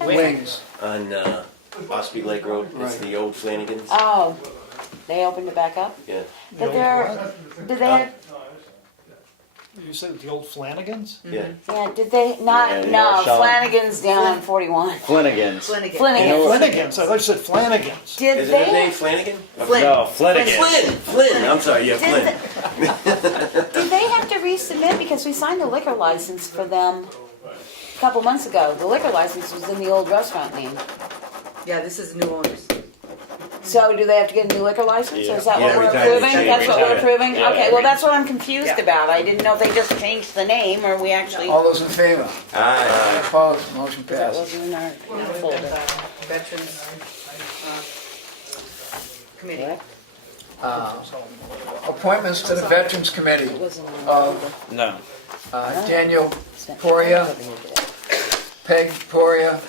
Wings. On Ospey Lake Road, it's Right. the old Flanagan's. Oh, they opened it back up? Yeah. But they're, did they, You said the old Flanagans? Yeah. yeah, did they, not, Yeah, no, Sean. Flanagan's down on 41. Flinnigan's. Flanagan. Flanagan. Flanagans, I thought you said Flanagans. Did Is it his name they, Flanagan? Flynn. No, Flinnigan's. Flynn, I'm sorry, yeah, Did Flynn. did they have to resubmit, because we signed a liquor license for them a couple months ago. The liquor license was in the old restaurant name. Yeah, this is new owners. So do they have to get a new liquor license, or is that Yeah, what we're every time they approving? change- That's what we're every time. approving? Yeah, Okay, well, that's what I'm confused Yeah. about. I didn't know if they just changed the name, or we actually, All those in favor? Aye. Opposed? Motion that passes. wasn't in our folder. Veterans Committee. What? Appointments to the Veterans Committee It wasn't in our of folder. No. Daniel Poirier, Peg Poirier,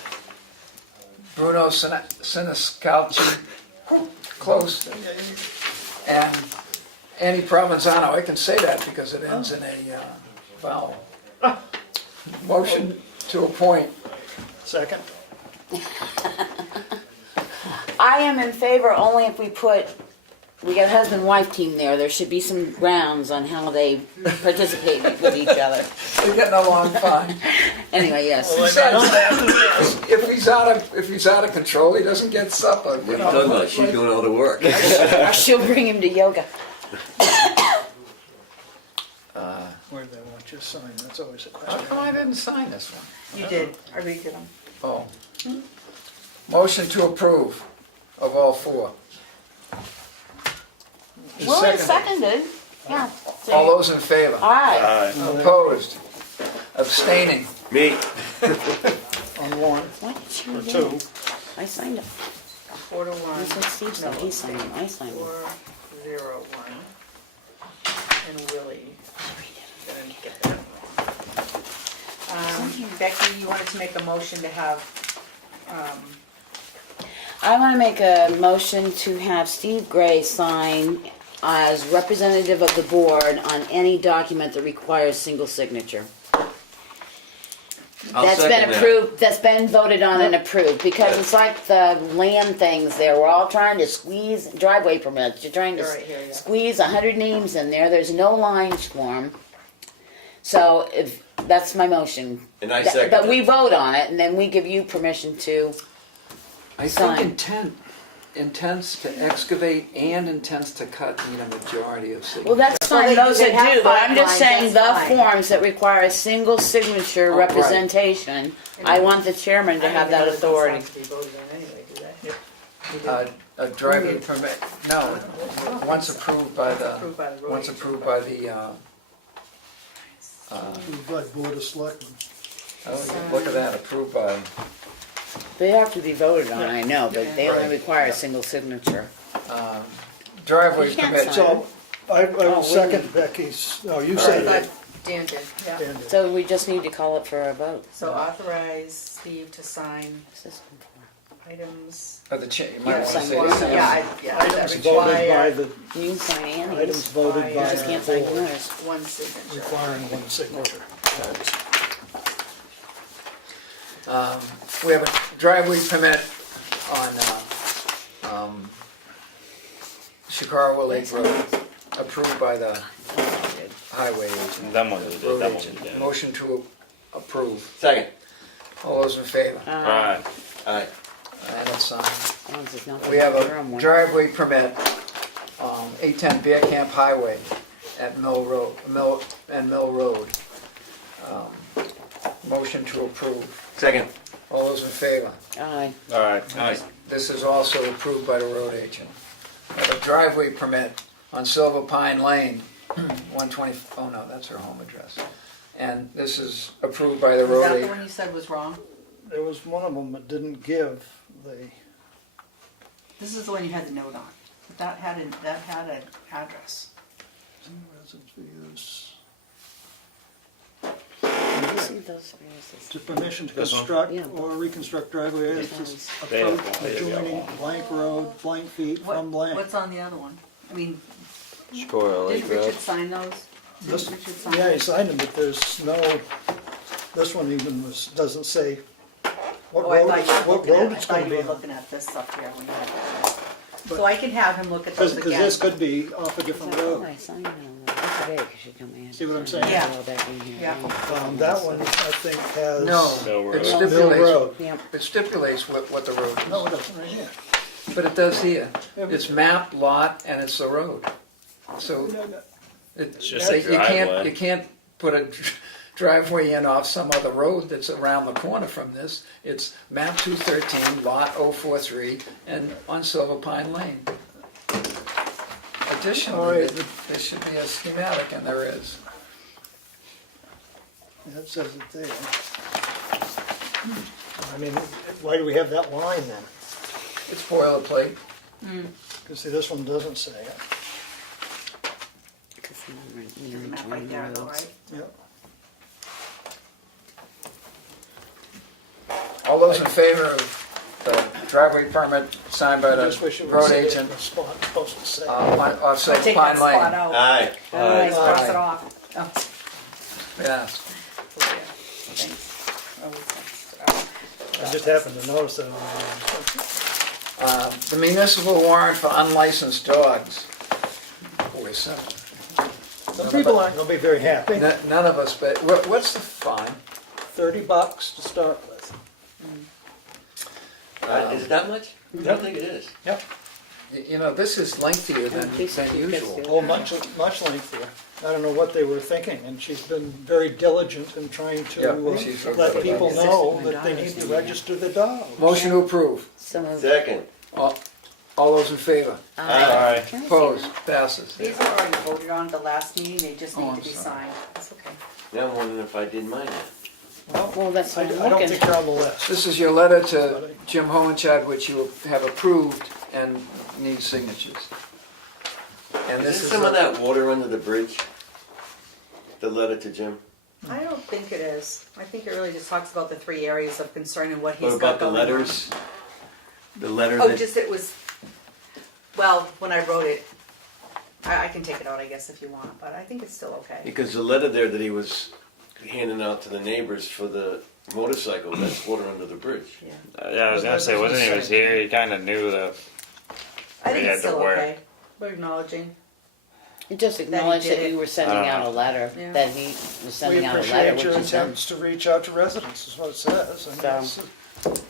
Bruno Siniscalchi, close, and Annie Provenzano. I can say that because it ends in a vowel. Motion to appoint. Second? I am in favor only if we we got a husband-wife team there. There should be some grounds on how they participate with each other. They're getting along fine. Anyway, yes. If he's out of control, he doesn't get supper. What are you talking about? She's doing all the work. She'll bring him to yoga. Where do they want you to sign? That's always a How question. come I didn't sign this one? You did. I redid them. Oh. Motion to approve of all 4. Well, it's seconded. Yeah. All those in favor? Aye. Opposed? Abstaining? Me. On one What did you or do? 2. I signed it. 4 to 1. That's what Steve said. He signed it. I signed it. 401. And Willie. Gonna get that one. Becky, you wanted to make a motion to have, I want to make a motion to have Steve Gray sign as representative of the board on any document that requires single signature. I'll That's been second that. approved, that's been voted on and approved, because it's like the land things there, we're all trying to squeeze driveway permits, you're trying to They're right here, yeah. squeeze 100 names in there, there's no lines for 'em. So if, that's my motion. And I second But it. we vote on it, and then we give you permission to I sign. think intends to excavate and intends to cut need a majority of signatures. Well, that's Well, fine, they- those they that have do, but five I'm just lines, saying the that's fine. forms that require a single signature Oh, right. representation, I want the chairman to have that authority. A driveway permit, no, once approved by the, Once approved by the, Approved by Board of Selectmen. oh, look at that, approved by, They have to be voted on, I know, but they only Right. require a single signature. driveway You can't permit. sign. So, I Oh, will second Becky's, oh, you said it. Dan did, yeah. Dan did. So we just need to call it for a vote. So authorize Steve to sign System items. You might want to sign say one. this. Items voted by the, You can sign Annie's. items voted You by just the can't sign board, yours. One signature. requiring one signature. We have a driveway permit on, Chicago Lake Road, approved by the highway agent. That one we did, Road that one agent. we did. Motion to approve. Second. All those in favor? Alright. Aye. And it's signed. As long as it's not We have the room a one. driveway permit, 810 Bear Camp Highway at Mill Road, Mill Road. Motion to approve. Second. All those in favor? Aye. Alright. Aye. This is also approved by the road agent. We have a driveway permit on Silver Pine Lane, 120, oh no, that's her home address. And this is approved by the Is road that the agent. one you said was wrong? There was one of them that didn't give the, This is the one you had the note on. That had an address. residence views. See those addresses. To permission to This one? construct Yeah. or reconstruct driveway as They have approach one. adjoining blank road, blank feet from blank. What's on the other one? I mean, Score did Lake Road. Richard sign those? This, Did Richard sign yeah, he those? signed them, but there's no, this one even doesn't say what Oh, I road, thought you were what looking road at, I it's thought gonna you be were on. looking at this up here when you had that. So I can have him look at those Because again. this could be off a different road. I signed it on the, that's today, 'cause you told me I had to See what I'm sign saying? it Yeah. all back in here. Yeah. That one, I think, has. No, Mill Road. it Mill stipulates, Road. Yep. it stipulates what the road No, is. it doesn't right here. But it does here. Yeah, but- It's map, lot, and it's the road. So It's just a you can't, driveway. you can't put a driveway in off some other road that's around the corner from this. It's map 213, lot 043, and on Silver Pine Lane. All Additionally, right. there should be a schematic, and there is. That says it there. I mean, why do we have that line then? It's boilerplate. Because see, this one doesn't say it. 'Cause I'm right There's near a map joining right there though, roads. right? Yep. All those in favor of the driveway permit signed by I the just wish it would road say it agent in the spot it's supposed to say. off So Silver take that Pine spot Lane? out. Aye. Aye. Just cross Aye. it off. Oh, Yeah. thanks. Oh, I just happened to notice that. The municipal warrant for unlicensed dogs. Boy, some people aren't gonna be very happy. None of us, but what's the fine? $30 to start with. Is it that much? I don't think it is. Yep. You know, this is lengthier than usual. Oh, much lengthier. I don't know what they were thinking, and she's been very diligent in trying to Yeah, she's very let good. people know that they need to register the dog. Motion to approve. So moved. Second. All those in favor? Aye. Can I see Opposed? Passes. These were already voted on at the last meeting, they just Oh, need I'm to be sorry. signed. That's okay. Now I'm wondering if I did mine yet. Well, that's I what I'm don't looking. think they're on the list. This is your letter to Jim Hohenchad, which you have approved and need signatures. And Is this this is some of that water under the bridge? The letter to Jim? I don't think it is. I think it really just talks about the 3 areas of concern and what he's What got about the going on. letters? The letter Oh, that, just it was, well, when I wrote it, I can take it out, I guess, if you want, but I think it's still okay. because the letter there that he was handing out to the neighbors for the motorcycle, that's water under the bridge. Yeah, I was gonna say, wasn't he was here, he kinda knew the, I he think had it's to still work. okay. We're acknowledging. Just acknowledge did that it. you were sending out a letter, Yeah. that he was We sending out a letter, appreciate which your is done. attempts to reach out to residents, is what it says, and that's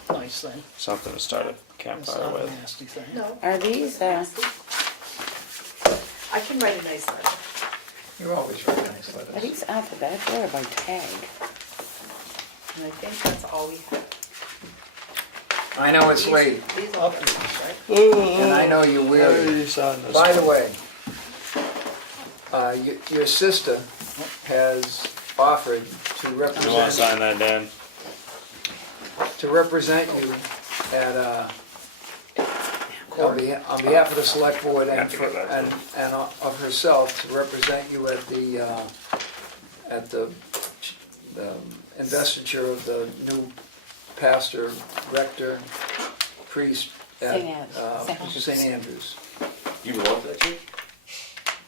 a nice thing. Something to start a It's campfire not a with. nasty thing. No. Are these, I can write a nice letter. You always write nice are letters. these alphabetical or by tag? And I think that's all we have. I know it's late, These are right? and I know you're weary. By the way, your sister has offered to You wanna represent, sign that, Dan? you at, on behalf of the select board and, and of herself, to represent you at the investiture of the new pastor, rector, priest at St. Andrews. You belong to that church?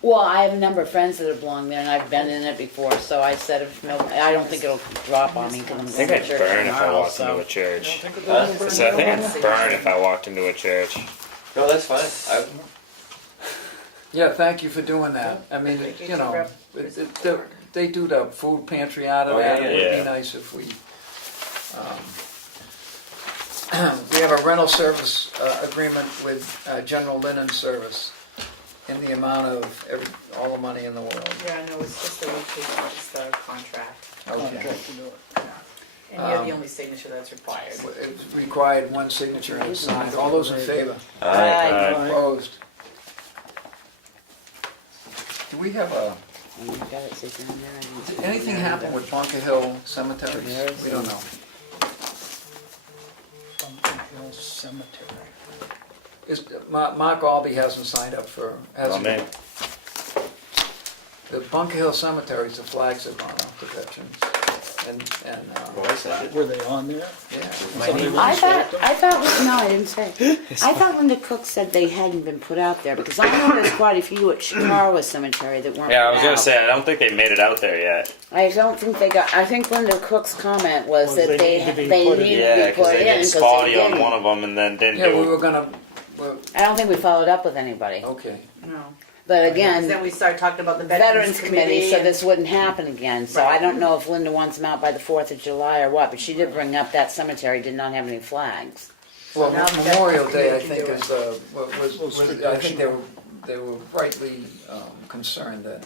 Well, I have a number of friends that belong there, and I've been in it before, so I said, if no, I don't think it'll drop on me, because I'm I think going to I'd church burn if I tomorrow, walked into so. a church. Huh? I said, I think I'd burn if I walked into a church. No, that's fine. Yeah, thank you for doing that. I mean, you know, they do the food pantry out of Oh, that. yeah, It would yeah. be nice if we, we have a rental service agreement with General Linen Service in the amount of all the money in the world. Yeah, no, it's just the location, it's the contract. Okay. And you're the only signature that's required. It's required one signature and a sign. All those in favor? Aye. Opposed? Do we have a, You got it sitting in there, I didn't did see anything it. happen with Bunker Hill Cemetery? We don't know. Bunker Hill Cemetery. Mark Albee hasn't signed up for, hasn't. me. The Bunker Hill Cemeteries, the flags have gone off to veterans. Well, I said it. Were they on there? Yeah. My name I thought, no, I didn't say. I thought Linda Cook said they hadn't been put out there, because I know there's quite a few at Chicago Cemetery that weren't Yeah, I put was gonna out. say, I don't think they made it out there yet. I don't think they got, I think Linda Cook's comment was that they they need to be needed put to in. be Yeah, put because in, they did because spotty they on didn't. one of them and then didn't Yeah, we do were gonna, I don't think we followed up with anybody. okay. No. But Because again, then we started talking about the Veterans Committee, so and- this wouldn't happen again. So I don't know if Linda wants them out by the 4th of July or what, but she did bring up that cemetery did not have any flags. Well, now the Memorial Veterans Day, I Committee think, can is, I think they were rightly concerned that.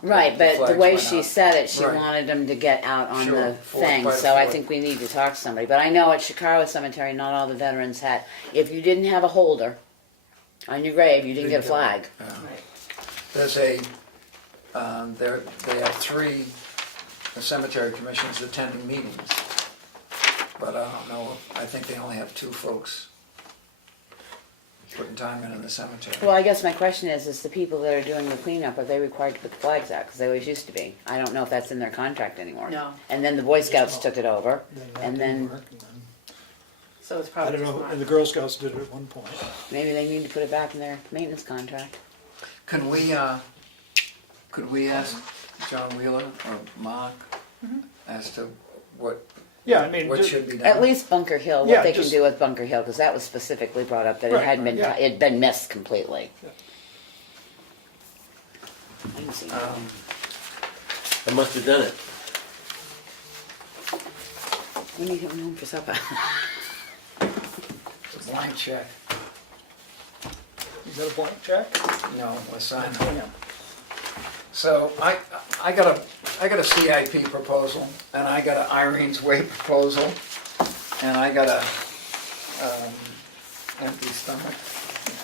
Right, the but the flags way went she out. said it, she Right. wanted them to get out on Sure, the fourth thing, by the so I fourth. think we need to talk to somebody. But I know at Chicago Cemetery, not all the veterans had, if you didn't have a holder on your grave, you didn't get a flag. Yeah. Right. There's they have 3 cemetery commissions attending meetings. But I don't know, I think they only have 2 folks putting time in the cemetery. Well, I guess my question is the people that are doing the cleanup, are they required to put the flags out? Because they always used to be. I don't know if that's in their contract anymore. No. And then the Boy Scouts took it over, and then So it's I probably don't just know, not. and the Girl Scouts did it at one point. maybe they need to put it back in their maintenance contract. Could we ask John Wheeler or Mark as to what Yeah, I mean, what just- should be done? At least Bunker Hill, Yeah, what they can just- do with Bunker Hill, because that was specifically brought up, that it Right, hadn't been, yeah. it'd been missed completely. Yeah. I didn't see I must have done it. When are you coming home for supper? It's a blank check. You got a blank check? No, we're signing it. So I got a CIP proposal, and I got an Irene's Way proposal, and I got a empty stomach.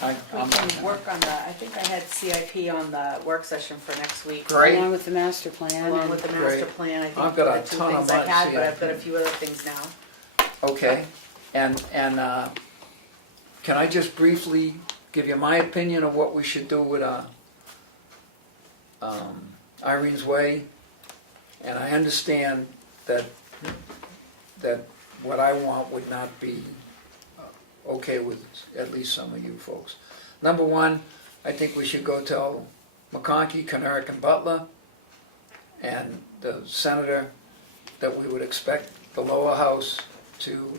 We can work on the, I think I had CIP on the work session for next week. Great. Along with the master plan. Along with the master Great. plan, I think I've those got are a the 2 ton of things I mine, had, but I've CIP. got a few other things now. Okay, and can I just briefly give you my opinion of what we should do with Irene's Way? And I understand that what I want would not be okay with at least some of you folks. Number one, I think we should go tell McConkey, Kenurick, and Butler, and the senator that we would expect the lower house to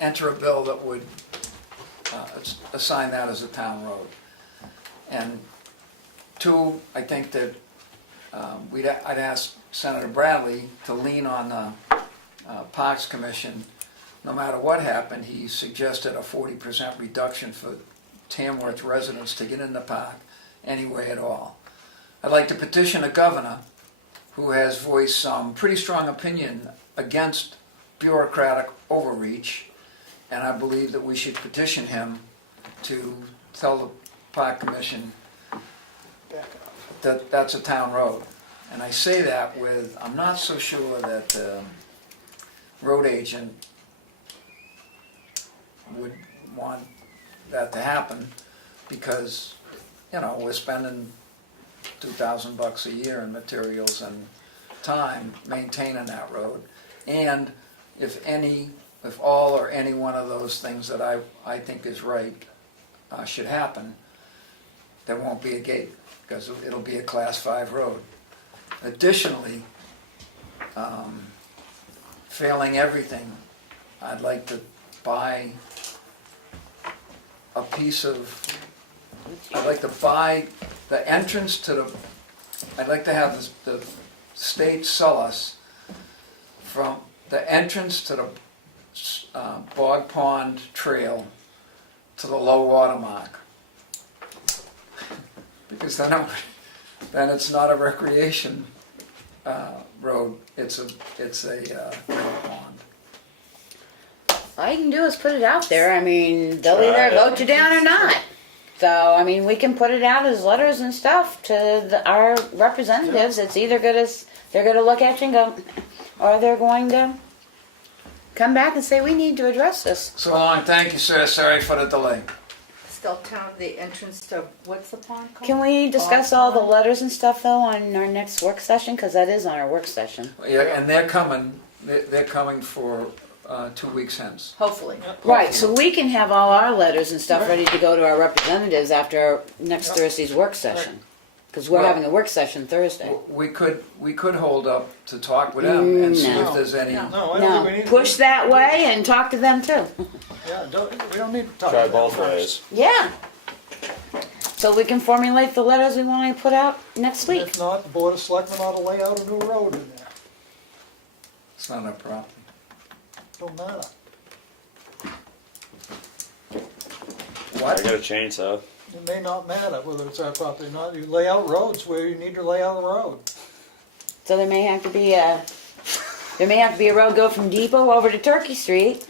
enter a bill that would assign that as a town road. And two, I think that I'd ask Senator Bradley to lean on the Parks Commission. No matter what happened, he suggested a 40% reduction for Tamworth residents to get in the park anyway at all. I'd like to petition a governor who has voiced some pretty strong opinion against bureaucratic overreach, and I believe that we should petition him to tell the Park Commission that that's a town road. And I say that with, I'm not so sure that the road agent would want that to happen, because, you know, we're spending $2,000 a year in materials and time maintaining that road. And if all or any one of those things that I think is right should happen, there won't be a gate, because it'll be a Class 5 road. Additionally, failing everything, I'd like to buy a piece of, I'd like to buy the entrance to the, I'd like to have the state sell us from the entrance to the Bog Pond Trail to the low water mark. Because then it's not a recreation road, it's a pond. All you can do is put it out there. I mean, they'll either vote you down or not. So, I mean, we can put it out as letters and stuff to our representatives. It's either they're going to look at you and go, or they're going to come back and say, we need to address this. So long, thank you, sir. Sorry for the delay. Still count the entrance to, what's the pond called? Can we discuss all the letters and stuff, though, on our next work session? Because that is on our work session. Yeah, and they're coming for 2 weeks hence. Hopefully. Right, so we can have all our letters and stuff ready to go to our representatives after next Thursday's work session. Because we're having a work session Thursday. We could hold up to talk with them and see if there's any. No, Push that way and talk to them too. Yeah, we don't need to talk Try about both that ways. first. Yeah. So we can formulate the letters we want to put out next week. If not, the Board of Selectmen ought to lay out a new road in there. It's not our problem. Don't matter. I got a chainsaw. It may not matter whether it's our property or not. You lay out roads where you need to lay out a road. So there may have to be a road go from Depot over to Turkey Street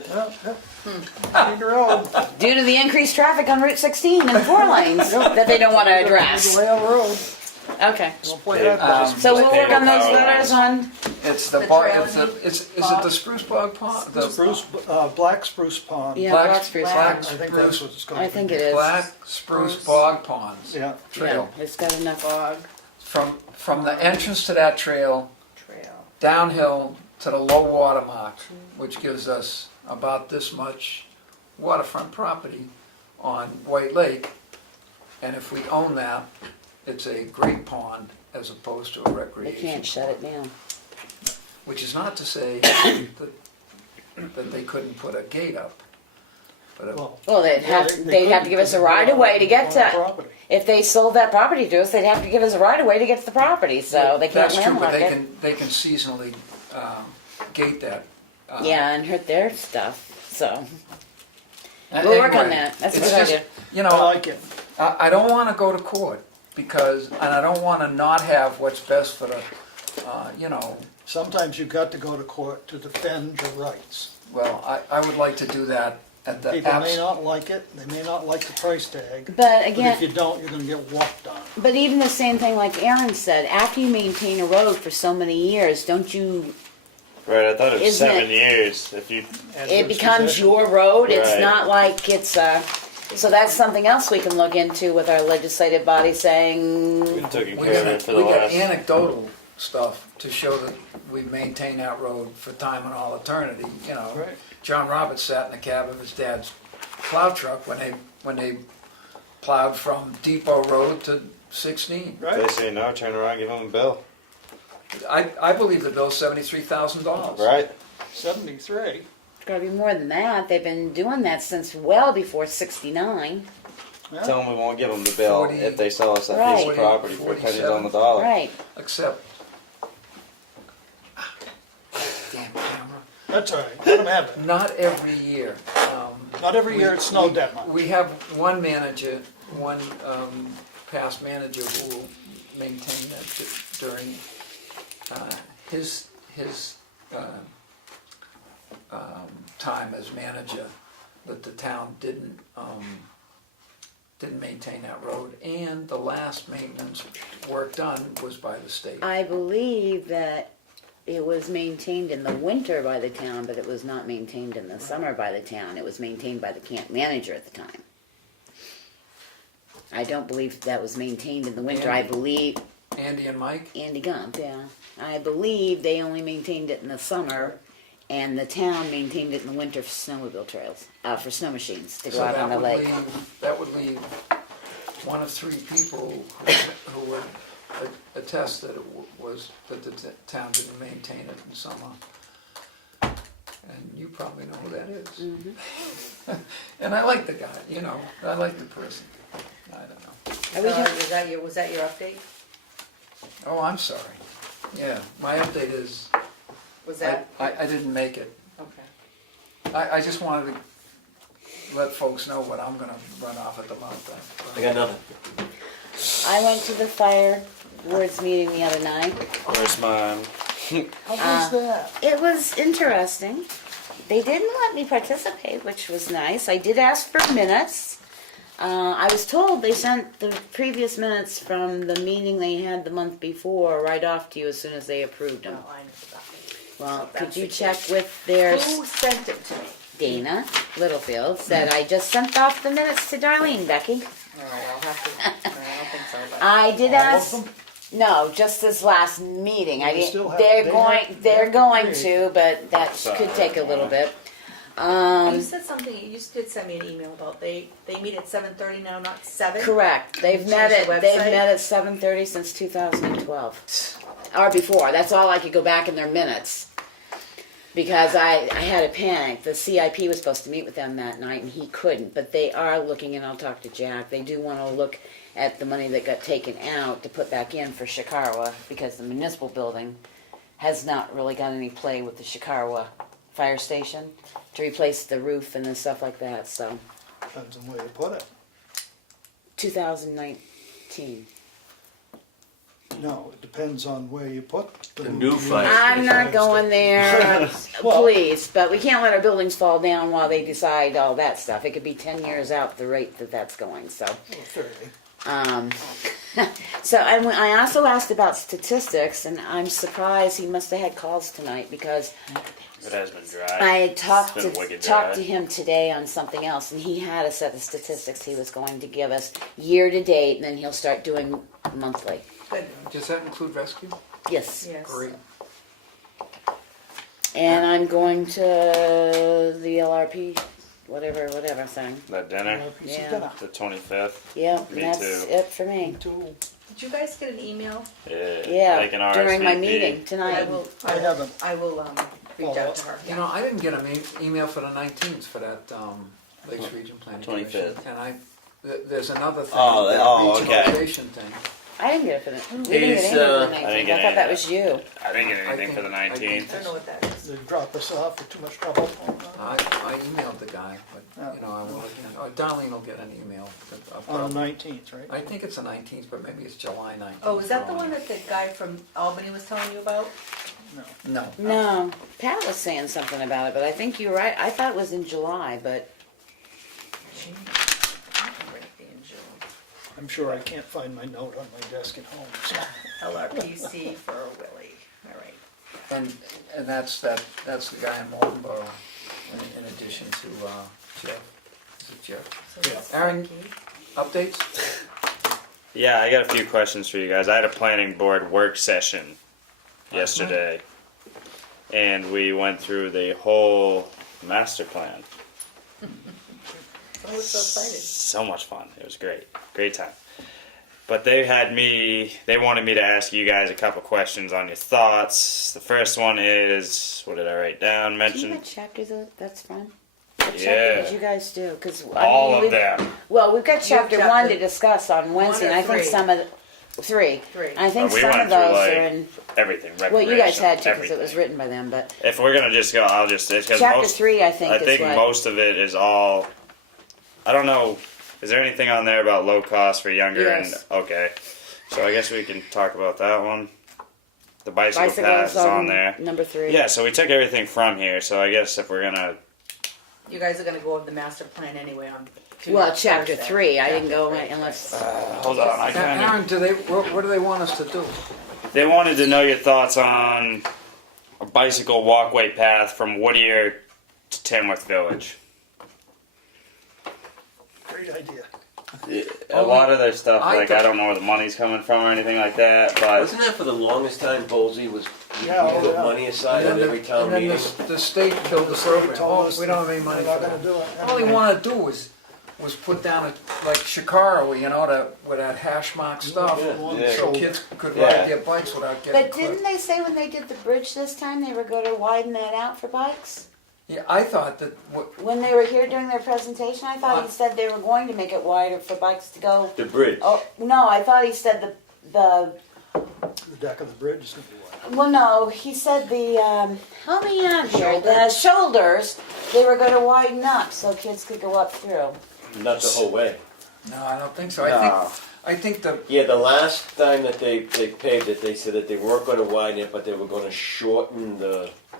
Need a road. due to the increased traffic on Route 16 and the 4 lanes that they don't want to address. Lay out a road. Okay. Don't play that. So we'll work on those letters on. It's the bar. Is it the Spruce Bog Pond? The spruce, black spruce pond. Yeah, black spruce. I think that's what it's called. I think it is. Black Spruce Bog Ponds. Yeah. Trail. Yeah, it's got enough bog. From the entrance to that trail downhill to the low water mark, which gives us about this much waterfront property on White Lake. And if we own that, it's a great pond as opposed to a They recreation. can't shut it down. Which is not to say that they couldn't put a gate up. But Well, they'd have to give us a right of way to get to. If they sold that property to us, they'd have to give us a right of way to get to the property. So they can't that's true, but landlock it. they can seasonally gate that. Yeah, and hurt their stuff. So Anyway, we'll work on that. That's a it's good just, idea. You know, I like it. I don't want to go to court and I don't want to not have what's best for the, you know. Sometimes you've got to go to court to defend your rights. Well, I would like to do that at the. People may not like it, they may not like the price tag. But again, if you don't, you're gonna get walked on. But even the same thing like Aaron said, after you maintain a road for so many years, don't you, Right, I thought it was Isn't 7 it- years. If you, it becomes your road, it's Right. not like it's, so that's something else we can look into with our legislative body saying, taking We care of got it for the last. anecdotal stuff to show that we maintain that road for time and all eternity, you know. Right. John Roberts sat in the cab of his dad's plow truck when they plowed from Depot Road to 16. If they say no, turn around, give them a bill. I believe the bill's $73,000. Right? 73. It's gotta be more than that. They've been doing that since well before 69. Tell them we won't give them the bill 40, if they sell us that piece Right. of property for pennies on the 47. dollar. Right. Except, damn camera. That's all right, let them have it. Not every year. Not every year it snowed that much. We have one manager, one past manager who will maintain that during his time as manager, that the town didn't maintain that road, and the last maintenance work done was by the state. I believe that it was maintained in the winter by the town, but it was not maintained in the summer by the town. It was maintained by the camp manager at the time. I don't believe that was maintained in the winter. I believe Andy and Mike? Andy Gump, yeah. I believe they only maintained it in the summer, and the town maintained it in the winter for snowmobile trails, for snow machines to go out on the lake. That would leave one of three people who would attest that that the town didn't maintain it in summer. And you probably know who that is. Mm-hmm. And I like the guy, you know, I like the person. I don't know. Was that your update? Oh, I'm sorry. Yeah, my update is, Was that? I didn't make it. Okay. I just wanted to let folks know what I'm gonna run off at the mouth. I got nothing. I went to the fire board's meeting the other night. Where's mine? How was that? It was interesting. They didn't let me participate, which was nice. I did ask for minutes. I was told they sent the previous minutes from the meeting they had the month before right off to you as soon as they approved them. Oh, I know about it. Well, So could that's you the check case. with their... Who sent it to me? Dana Littlefield said, I just sent off the minutes to Darlene, Becky. All right, I'll have to, no, I don't think so, but. I did All of ask... them? No, just this last meeting. I They didn't. still have- They're they going. have- They're they going have to, but that could take a little bit. You said something, you just did send me an email about they meet at 7:30 now, not 7? Correct. They've Change met the at. They've website? met at 7:30 since 2012, or before. That's all I could go back in their minutes. Because I had a panic. The CIP was supposed to meet with them that night, and he couldn't. But they are looking, and I'll talk to Jack. They do want to look at the money that got taken out to put back in for Chikarwa, because the municipal building has not really got any play with the Chikarwa fire station to replace the roof and the stuff like that. So Depends on where you put it. 2019. No, it depends on where you put The new fire I'm not going there, Well- please. But we can't let our buildings fall down while they decide all that stuff. It could be 10 years out the rate that that's going. So. 30. So I also asked about statistics, and I'm surprised he must have had calls tonight because It has been dry. I talked It's been wicked to dry. him today on something else, and he had a set of statistics he was going to give us year to date, and then he'll start doing monthly. Good. Does that include rescue? Yes. Yes. Great. And I'm going to the LRP, whatever thing. That dinner, Yeah. the 25th. Yeah, Me that's too. it for me. Did you guys get an email? Yeah, Like an during my RSVP. meeting tonight. I haven't. I will reach out to her. You know, I didn't get an email for the 19th for that Lakes Region Planning Commission. 25th. And there's another thing, Oh, that oh, okay. regionalization thing. I didn't get it for the. We didn't It's, get anything for the I 19th. didn't get I thought that any- was you. I didn't get anything I for the think- I 19th. I don't know what that is. They drop us off for too much trouble. I emailed the guy, but, you know, I will again. Darlene will get an email. On the 19th, right? I think it's the 19th, but maybe it's July 19th. Oh, is that the one that the guy from Albany was telling you about? No. No, Pat was saying something about it, but I think you're right. I thought it was in July, but June. Might be in June. I'm sure I can't find my note on my desk at home. So. LRPC for Willie. All right. And that's the guy in Waldenboro, in addition to Jeff. Is it Jeff? So that's Aaron, Becky. updates? Yeah, I got a few questions for you guys. I had a planning board work session yesterday, and we went through the whole master plan. I was so excited. So much fun. It was great. Great time. But they wanted me to ask you guys a couple questions on your thoughts. The first one is, what did I write down? Do you Mention have chapters that's fun? What chapter Yeah. did you guys do? Because all of them. Well, we've got You have chapter 1 chapter to discuss on Wednesday, and or I think three? some of the, 3. Three. I think We some went of those through, are like, in. everything. Well, you guys had to because everything. it was written by them, but If we're gonna just go, I'll just because chapter most. 3, I think, is what. most of it is all. I don't know. Is there anything on there about low cost for younger? Yes. And okay, so I guess we can talk about that one. The bicycle path Bicycles is on there. number 3. Yeah, so we took everything from here. So I guess if we're gonna, You guys are gonna go over the master plan anyway on Well, chapter Thursday. 3, I didn't go Chapter three. unless. hold on, I kind of. Aaron, what do they want us to do? They wanted to know your thoughts on a bicycle walkway path from Whittier to Tamworth Village. Great idea. A lot of their stuff, I like thought- I don't know where the money's coming from or anything like that, but Wasn't that for the longest time, Bolsey was, we Yeah, oh, put yeah. money aside at every town And then meeting? the state killed the program. told Oh, us we don't have any money they're for not that. gonna do it. All they wanna do was put down like Shikara, you know, with that hash mark stuff. Yeah. So kids could Yeah. ride their bikes without getting But clipped. didn't they say when they did the bridge this time they were going to widen that out for bikes? Yeah, I thought that, When they were here doing their presentation, I thought he said they were going to make it wider for bikes to go. The bridge. Oh no, I thought he said the. The deck of the bridge is gonna be wide. Well, no, he said the. Help me out here. The shoulders they were going to widen up so kids could go up through. Not the whole way. no, I don't think so. No. I think the, Yeah, the last time that they paved it, they said that they weren't gonna widen it, but they were gonna shorten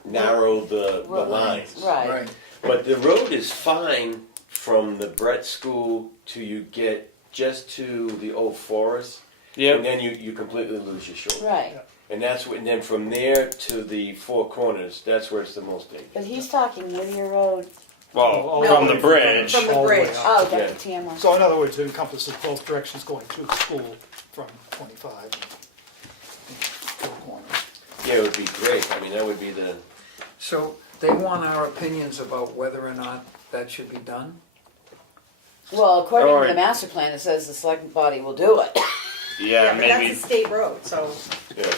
narrow the lines. Right. right. But the road is fine from the Brett School to you get just to the old forest. Yep. And then you completely lose your shoulder. Right. And and then from there to the Four Corners, that's where it's the most dangerous. But he's talking Whittier Road. well, No, from the bridge. From the All the way bridge. up. Oh, Yeah. that's the Tamworth. So in other words, it encompasses both directions going to the school from 25 and Four Corners. Yeah, it would be great. I mean, that would be the. So they want our opinions about whether or not that should be done? Well, according Or- to the master plan, it says the select body will do it. Yeah, But maybe. that's a state road, so. Yeah.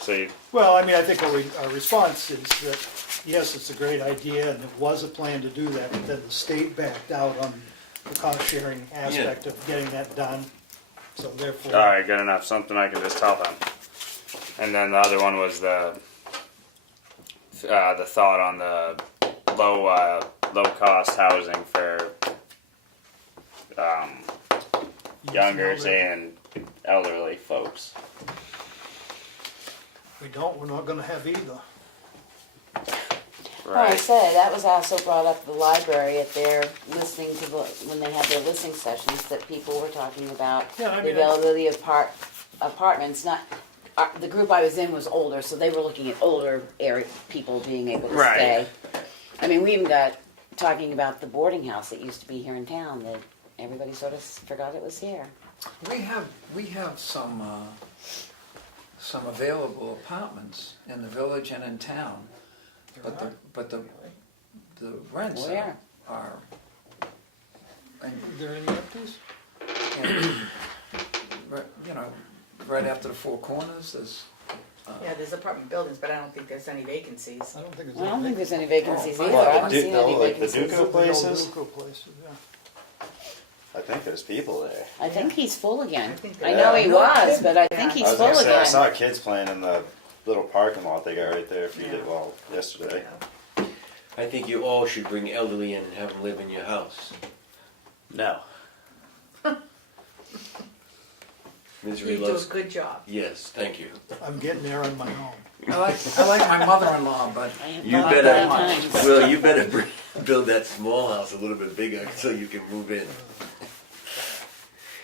So you, Well, I mean, I think our response is that, yes, it's a great idea, and it was a plan to do that, but then the state backed out on the cost-sharing aspect of getting that done. So therefore. all right, good enough. Something I can just tell them. And then the other one was the thought on the low cost housing for youngers and elderly folks. We're not gonna have either. Like I said, that was also brought up at the library at their listening to when they had their listening sessions that people were talking about Yeah, I the mean, availability of apartments. Not the group I was in was older, so they were looking at older area people being able to Right. stay. I mean, we even got talking about the boarding house that used to be here in town that everybody sort of forgot it was here. We have some available apartments in the village and in town, but the rents Where? are. Are there any empties? You know, right after the Four Corners, there's. Yeah, there's apartment buildings, but I don't think there's any vacancies. I don't think I don't think there's any vacancies Oh, either. well, I haven't the- seen no, any like the vacancies. Duco places? Duco places, yeah. I think there's people there. I think he's full again. I think I they know are. he No was, kidding. but I think he's I was full gonna say, I again. saw kids playing in the little parking lot they got right there yesterday. I think you all should bring elderly in and have them live in your house. No. Misery You do a loves. good job. Yes, thank you. I'm getting there on my own. I like my mother-in-law, but You not better, that much. Will, you better build that small house a little bit bigger so you can move in.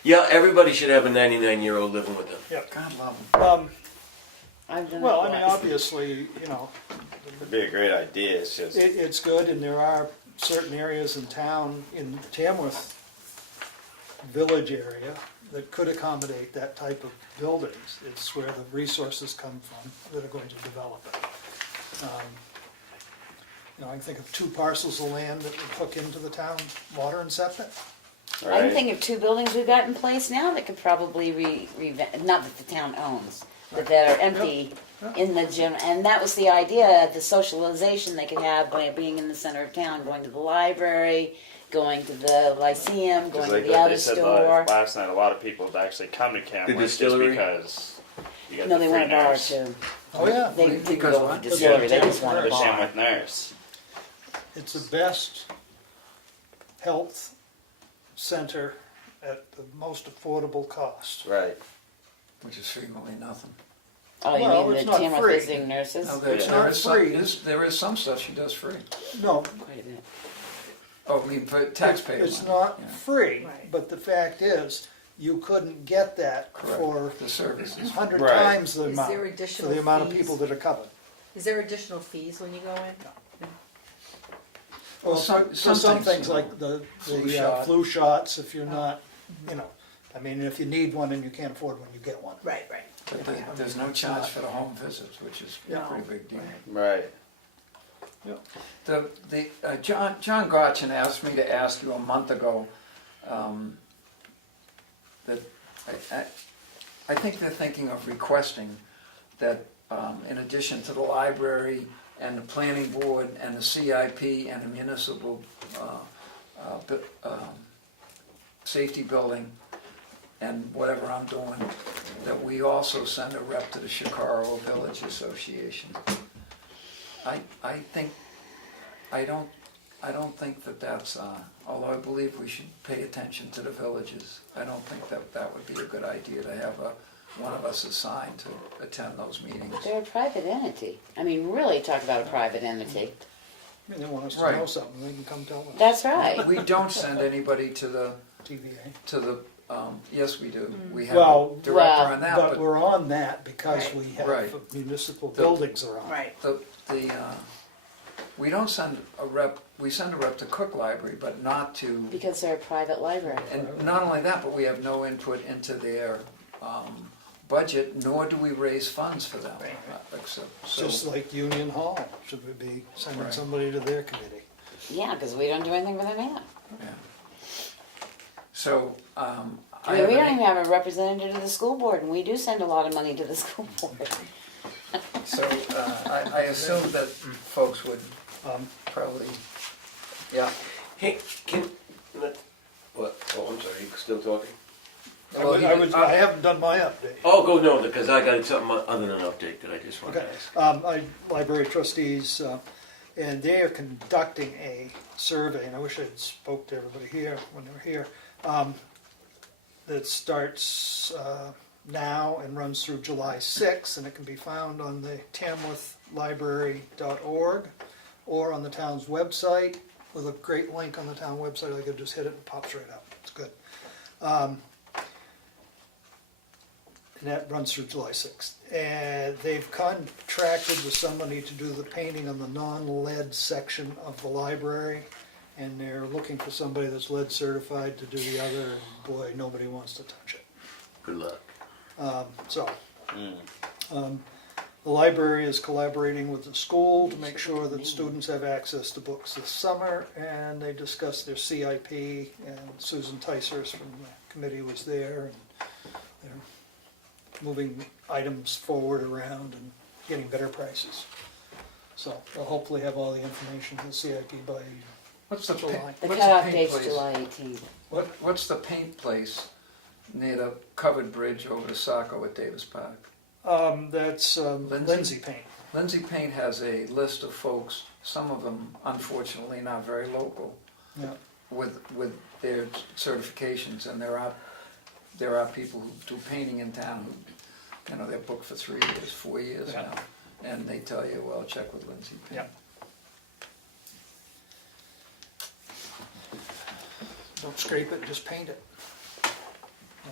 Yeah, everybody should have a 99-year-old living with them. God love them. I've done Well, it I mean, twice. obviously, you know, It'd be a great idea. It's just it's good, and there are certain areas in town, in the Tamworth village area, that could accommodate that type of buildings. It's where the resources come from that are going to develop it. You know, I can think of 2 parcels of land that would hook into the town water and septic. I can think of 2 buildings we've got in place now that could probably not that the town owns, but that are empty in the gym. And that was the idea, the socialization they could have by being in the center of town, going to the library, going to the Lyceum, going to the they outer said store. last night, a lot of people actually come to Tamworth just distillery? because you got No, the they free want a bar nurse. too. Oh, yeah. They didn't Because go to what? the distillery, they just The want a bar. Tamworth nurse. It's the best health center at the most affordable cost. Right. Which is frequently nothing. Oh, you Well, mean it's the not Tamworth free. visiting nurses? No, there, It's there not is free. there is some stuff she does free. No, Quite a bit. Oh, I mean, for taxpayer it's money. not Yeah. free, Right. but the fact is, you couldn't get that Correct. for The services. 100 Right. times the Is there amount, for additional the amount of fees? people that are covered. Is there additional fees when you go in? Well, Well, some- for some some things, things you know, like the flu shot. flu shots, if you're not, you know, I mean, if you need one and you can't afford one, you get one. Right, right. But there's no charge for the home visits, which is a No. pretty big deal. Right. John Gotchen asked me to ask you a month ago, that I think they're thinking of requesting that, in addition to the library and the planning board and the CIP and the municipal safety building and whatever I'm doing, that we also send a rep to the Chicago Village Association. I don't think that that's, although I believe we should pay attention to the villages, I don't think that would be a good idea to have one of us assigned to attend those meetings. They're a private entity. I mean, really talk about a private entity. I mean, they want us to Right. know something, they can come tell us. That's right. We don't send anybody to the, TVA. yes, we do. We have Well, a director on that, But but we're on that because Right. we have Right. municipal buildings around. Right. we don't send a rep, we send a rep to Cook Library, but not to, Because they're a private library. and not only that, but we have no input into their budget, nor do we raise funds for them. Right. Except, It's so, just like Union Hall, should we be sending Right. somebody to their committee? Yeah, because we don't do anything for them now. yeah. So, I I mean, have we don't an- even have a representative to the school board, and we do send a lot of money to the school board. So, I assume that folks would probably, yeah. Hey, what, oh, I'm sorry, you still talking? I haven't done my update. Oh, go, no, because I got something other than an update that I just wanted Okay, to ask. library trustees, and they are conducting a survey, and I wish I'd spoke to everybody here when they were here, that starts now and runs through July 6th, and it can be found on the tamworthlibrary.org or on the town's website with a great link on the town website. I could just hit it and it pops right up. It's good. And that runs through July 6th. And they've contracted with somebody to do the painting on the non-lead section of the library. And they're looking for somebody that's lead certified to do the other, and boy, nobody wants to touch it. Good luck. The library is collaborating with the school to make sure that students have access to books this summer, and they discussed their CIP, and Susan Ticers from the committee was there, and they're moving items forward around and getting better prices. So they'll hopefully have all the information for the CIP by What's the July. The What's cutoff paint date's place? July 18th. What's the paint place near the covered bridge over to Saco at Davis Park? That's Lindsay Paint. Lindsay Paint has a list of folks, some of them unfortunately not very local, Yeah. with their certifications, and there are people who do painting in town who, they're booked for 3 years, 4 years Yeah. now, and they tell you, well, check with Lindsay Paint. Yeah. Don't scrape it, just paint it. I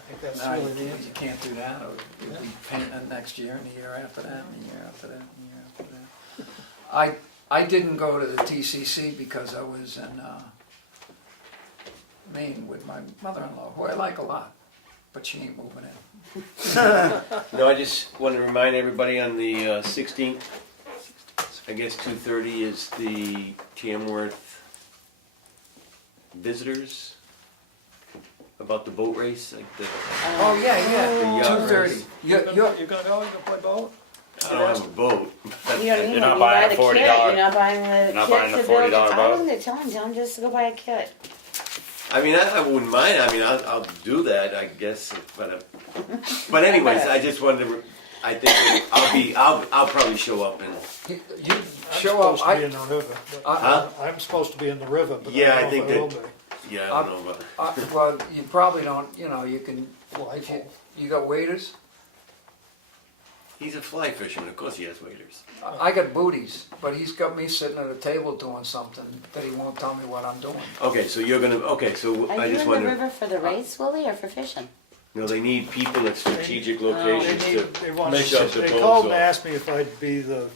think that's No, really the you answer. can't do that. You'll be painting it next year, and the year after that, and the year after that, and the year after that. I didn't go to the TCC because I was in Maine with my mother-in-law, who I like a lot, but she ain't moving in. No, I just wanted to remind everybody on the 16th, I guess 2:30 is the Tamworth visitors about the boat race, like the. Oh, yeah, The yeah, yacht 2:30. race. You gonna go, you gonna play ball? I don't have a boat. You know, You're not you buying buy a the $40 kit, you're not buying the You're not kit buying the to build it. $40 I boat? wouldn't tell him just to go buy a kit. I mean, I wouldn't mind. I mean, I'll do that, I guess. But anyways, I just wanted to. I think I'll probably show up and. You show up, I'm supposed to be in the river. but- Huh? I'm supposed to be in the river, but Yeah, I I don't think know if I that- will be. Yeah, I don't know about. well, you probably don't, you know, you can, if you got waders? He's a fly fisherman. Of course, he has waders. I got booties, but he's got me sitting at a table doing something that he won't tell me what I'm doing. Okay, so you're gonna. Okay, so Are I you just in wonder. the river for the race, Willie, or for fishing? No, they need people at strategic They locations need, to they wanted, make up the they boats. called and off. asked me if I'd be the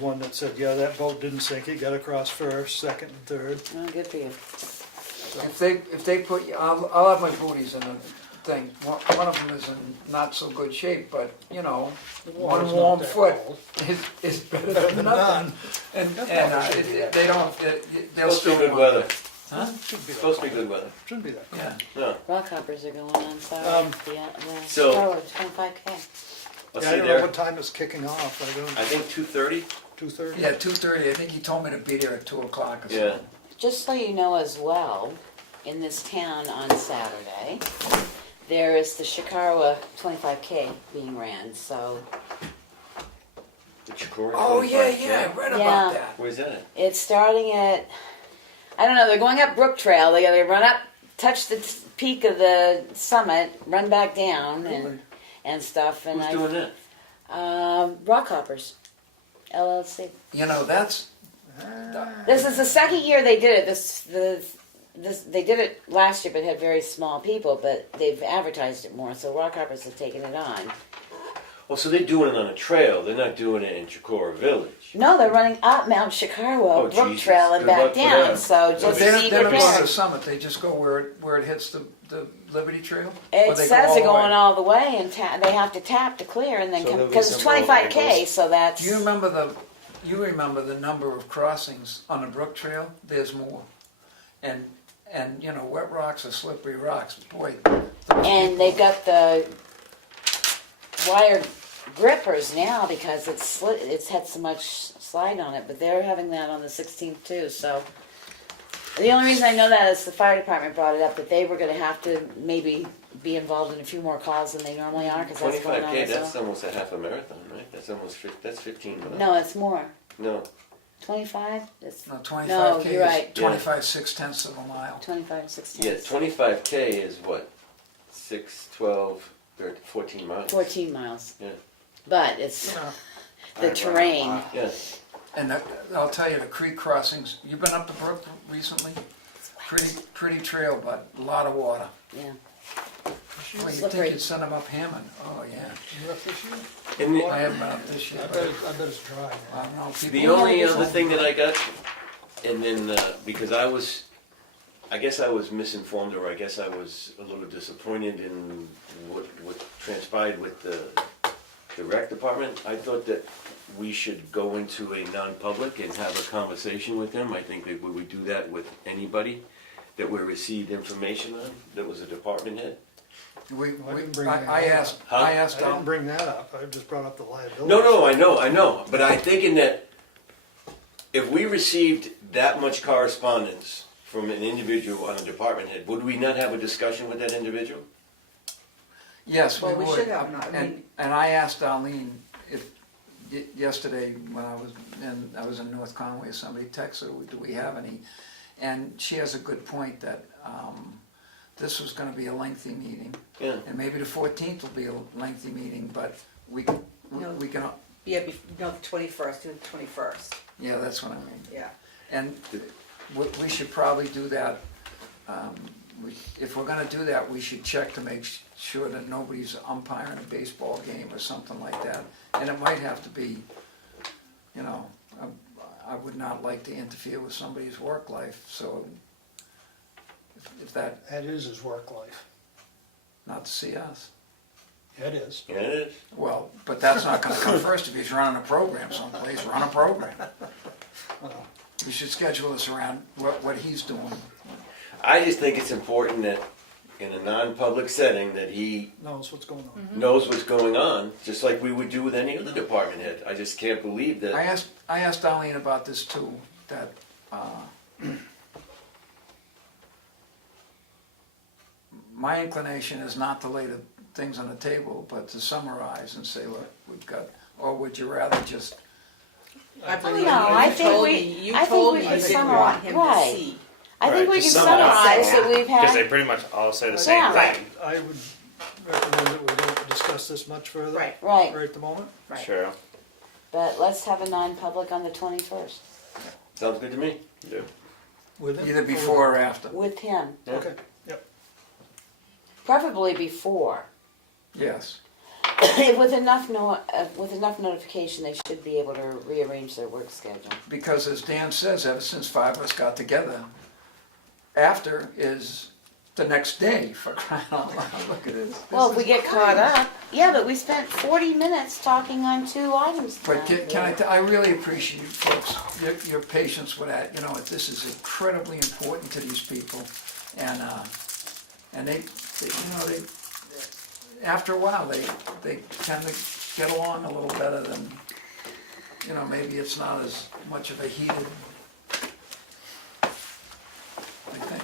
one that said, yeah, that boat didn't sink, it got across first, second, and third. Oh, good for you. If they put, I'll have my booties in the thing. One of them is in not so good shape, but, you know, one water's warm not that foot cold. is better than nothing. And they don't, they'll Supposed to still be good want weather. Huh? Supposed to be good weather. Shouldn't be that. Yeah. No. Rock hoppers are going on Saturday. The so- Charlotte 25K. I'll Yeah, I see don't know there. what time it's kicking off, I think 2:30. 2:30? Yeah, 2:30. I think he told me to be there at 2 o'clock or Yeah. something. Just so you know as well, in this town on Saturday, there is the Chicago 25K being ran, so The Chikora Oh, yeah, 25K. yeah, I read Yeah. about that. Where's that? it's starting at, I don't know, they're going up Brook Trail, they gotta run up, touch the peak of the summit, run back down and stuff, and Who's doing that? Rock Hoppers, LLC. You know, that's, This is the second year they did it. They did it last year, but had very small people. But they've advertised it more, so Rock Hoppers have taken it on. Well, so they're doing it on a trail. They're not doing it in Chikora Village. No, they're running up Mount Chicago, Oh, Brook Jesus. Trail, and Good back luck for down. them. So Well, just they be don't go to the prepared. summit, they just go where it hits the Liberty Trail? Or It they go says all they're the way? going all the way, and they have to tap to clear, and then So there'll be because it's some road 25K, vehicles. so that's. Do you remember the number of crossings on the Brook Trail? There's more. And you know, wet rocks are slippery rocks, boy. And they've got the wire grippers now because it's had so much slide on it, but they're having that on the 16th too. So the only reason I know that is the fire department brought it up that they were going to have to maybe be involved in a few more calls than they normally are because that's going on 25K. as That's well. almost a half a marathon, right? That's 15 miles. No, it's more. No. 25? It's, No, 25K no, you're is right. 25 6/10 of a mile. 25 and 16. Yeah, 25K is what? 6, 12, 13, 14 miles. 14 miles. Yeah. But it's the terrain. Yeah. And I'll tell you, the creek crossings, you've been up the brook recently? Pretty trail, but a lot of water. Yeah. Well, you'd Slippery. think you'd send them up Hammond. Oh, yeah. You up this year? And I haven't been up this year. I but bet it's dry. I don't know. the people- only other thing that I got, and then because I guess I was misinformed, or I guess I was a little disappointed in what transpired with the rec department. I thought that we should go into a non-public and have a conversation with them. I think that we would do that with anybody that we received information on, that was a department head. I asked I didn't bring that up, I just brought up the liability. No, I know, but I'm thinking that if we received that much correspondence from an individual on a department head, would we not have a discussion with that individual? Yes, we Well, we would. should have, I mean- And I asked Darlene if, yesterday when I was in North Conway, somebody texted her, do we have any? And she has a good point that this was gonna be a lengthy meeting. Yeah. And maybe the 14th will be a lengthy meeting, but we can, Yeah, no, the 21st, do the 21st. yeah, that's what I mean. Yeah. And we should probably do that, if we're gonna do that, we should check to make sure that nobody's umpiring a baseball game or something like that. And it might have to be, you know, I would not like to interfere with somebody's work life, so if that, That is his work life. not to see us. It is. Yeah, it is. Well, but that's not gonna come first. If he's running a program someplace, run a program. We should schedule this around what he's doing. I just think it's important that in a non-public setting that he Knows what's going on. knows what's going on, just like we would do with any other department head. I just can't believe that. I asked Darlene about this too, that, my inclination is not to lay the things on the table, but to summarize and say, look, we've got, or would you rather just, I No, believe I you think told we- me, you I think told we me could you didn't summarize- want him to right. see. I think we Right, can just summarize. summarize that we've Because they had, pretty much all say the same Yeah. thing. I would recommend that we don't discuss this much further. Right. right, Right at the moment. Right. Sure. but let's have a non-public on the 21st Sounds good to me. Yeah. With him? either before or after. with him, Okay, yep. preferably before. Yes. With enough notification, they should be able to rearrange their work schedule. Because as Dan says, ever since five of us got together, after is the next day, for crying out loud. Look at this. Well, if we get caught up, yeah, but we spent 40 minutes talking on 2 items But tonight. I really appreciate, folks, your patience with that. You know, this is incredibly important to these people. And they after a while, they tend to get along a little better than, maybe it's not as much of a heated, I think.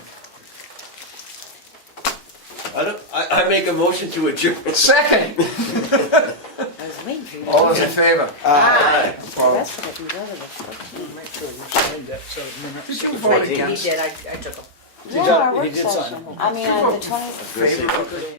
I make a motion to adjourn. Second! I was waiting for you. All those in favor? Aye. The Opposed? rest of it can go to the 14th. Make sure we signed that 7 minutes. Did you vote He against? did, I took him. Yeah, our He work did sign session. it. I mean, the 20th. Favor?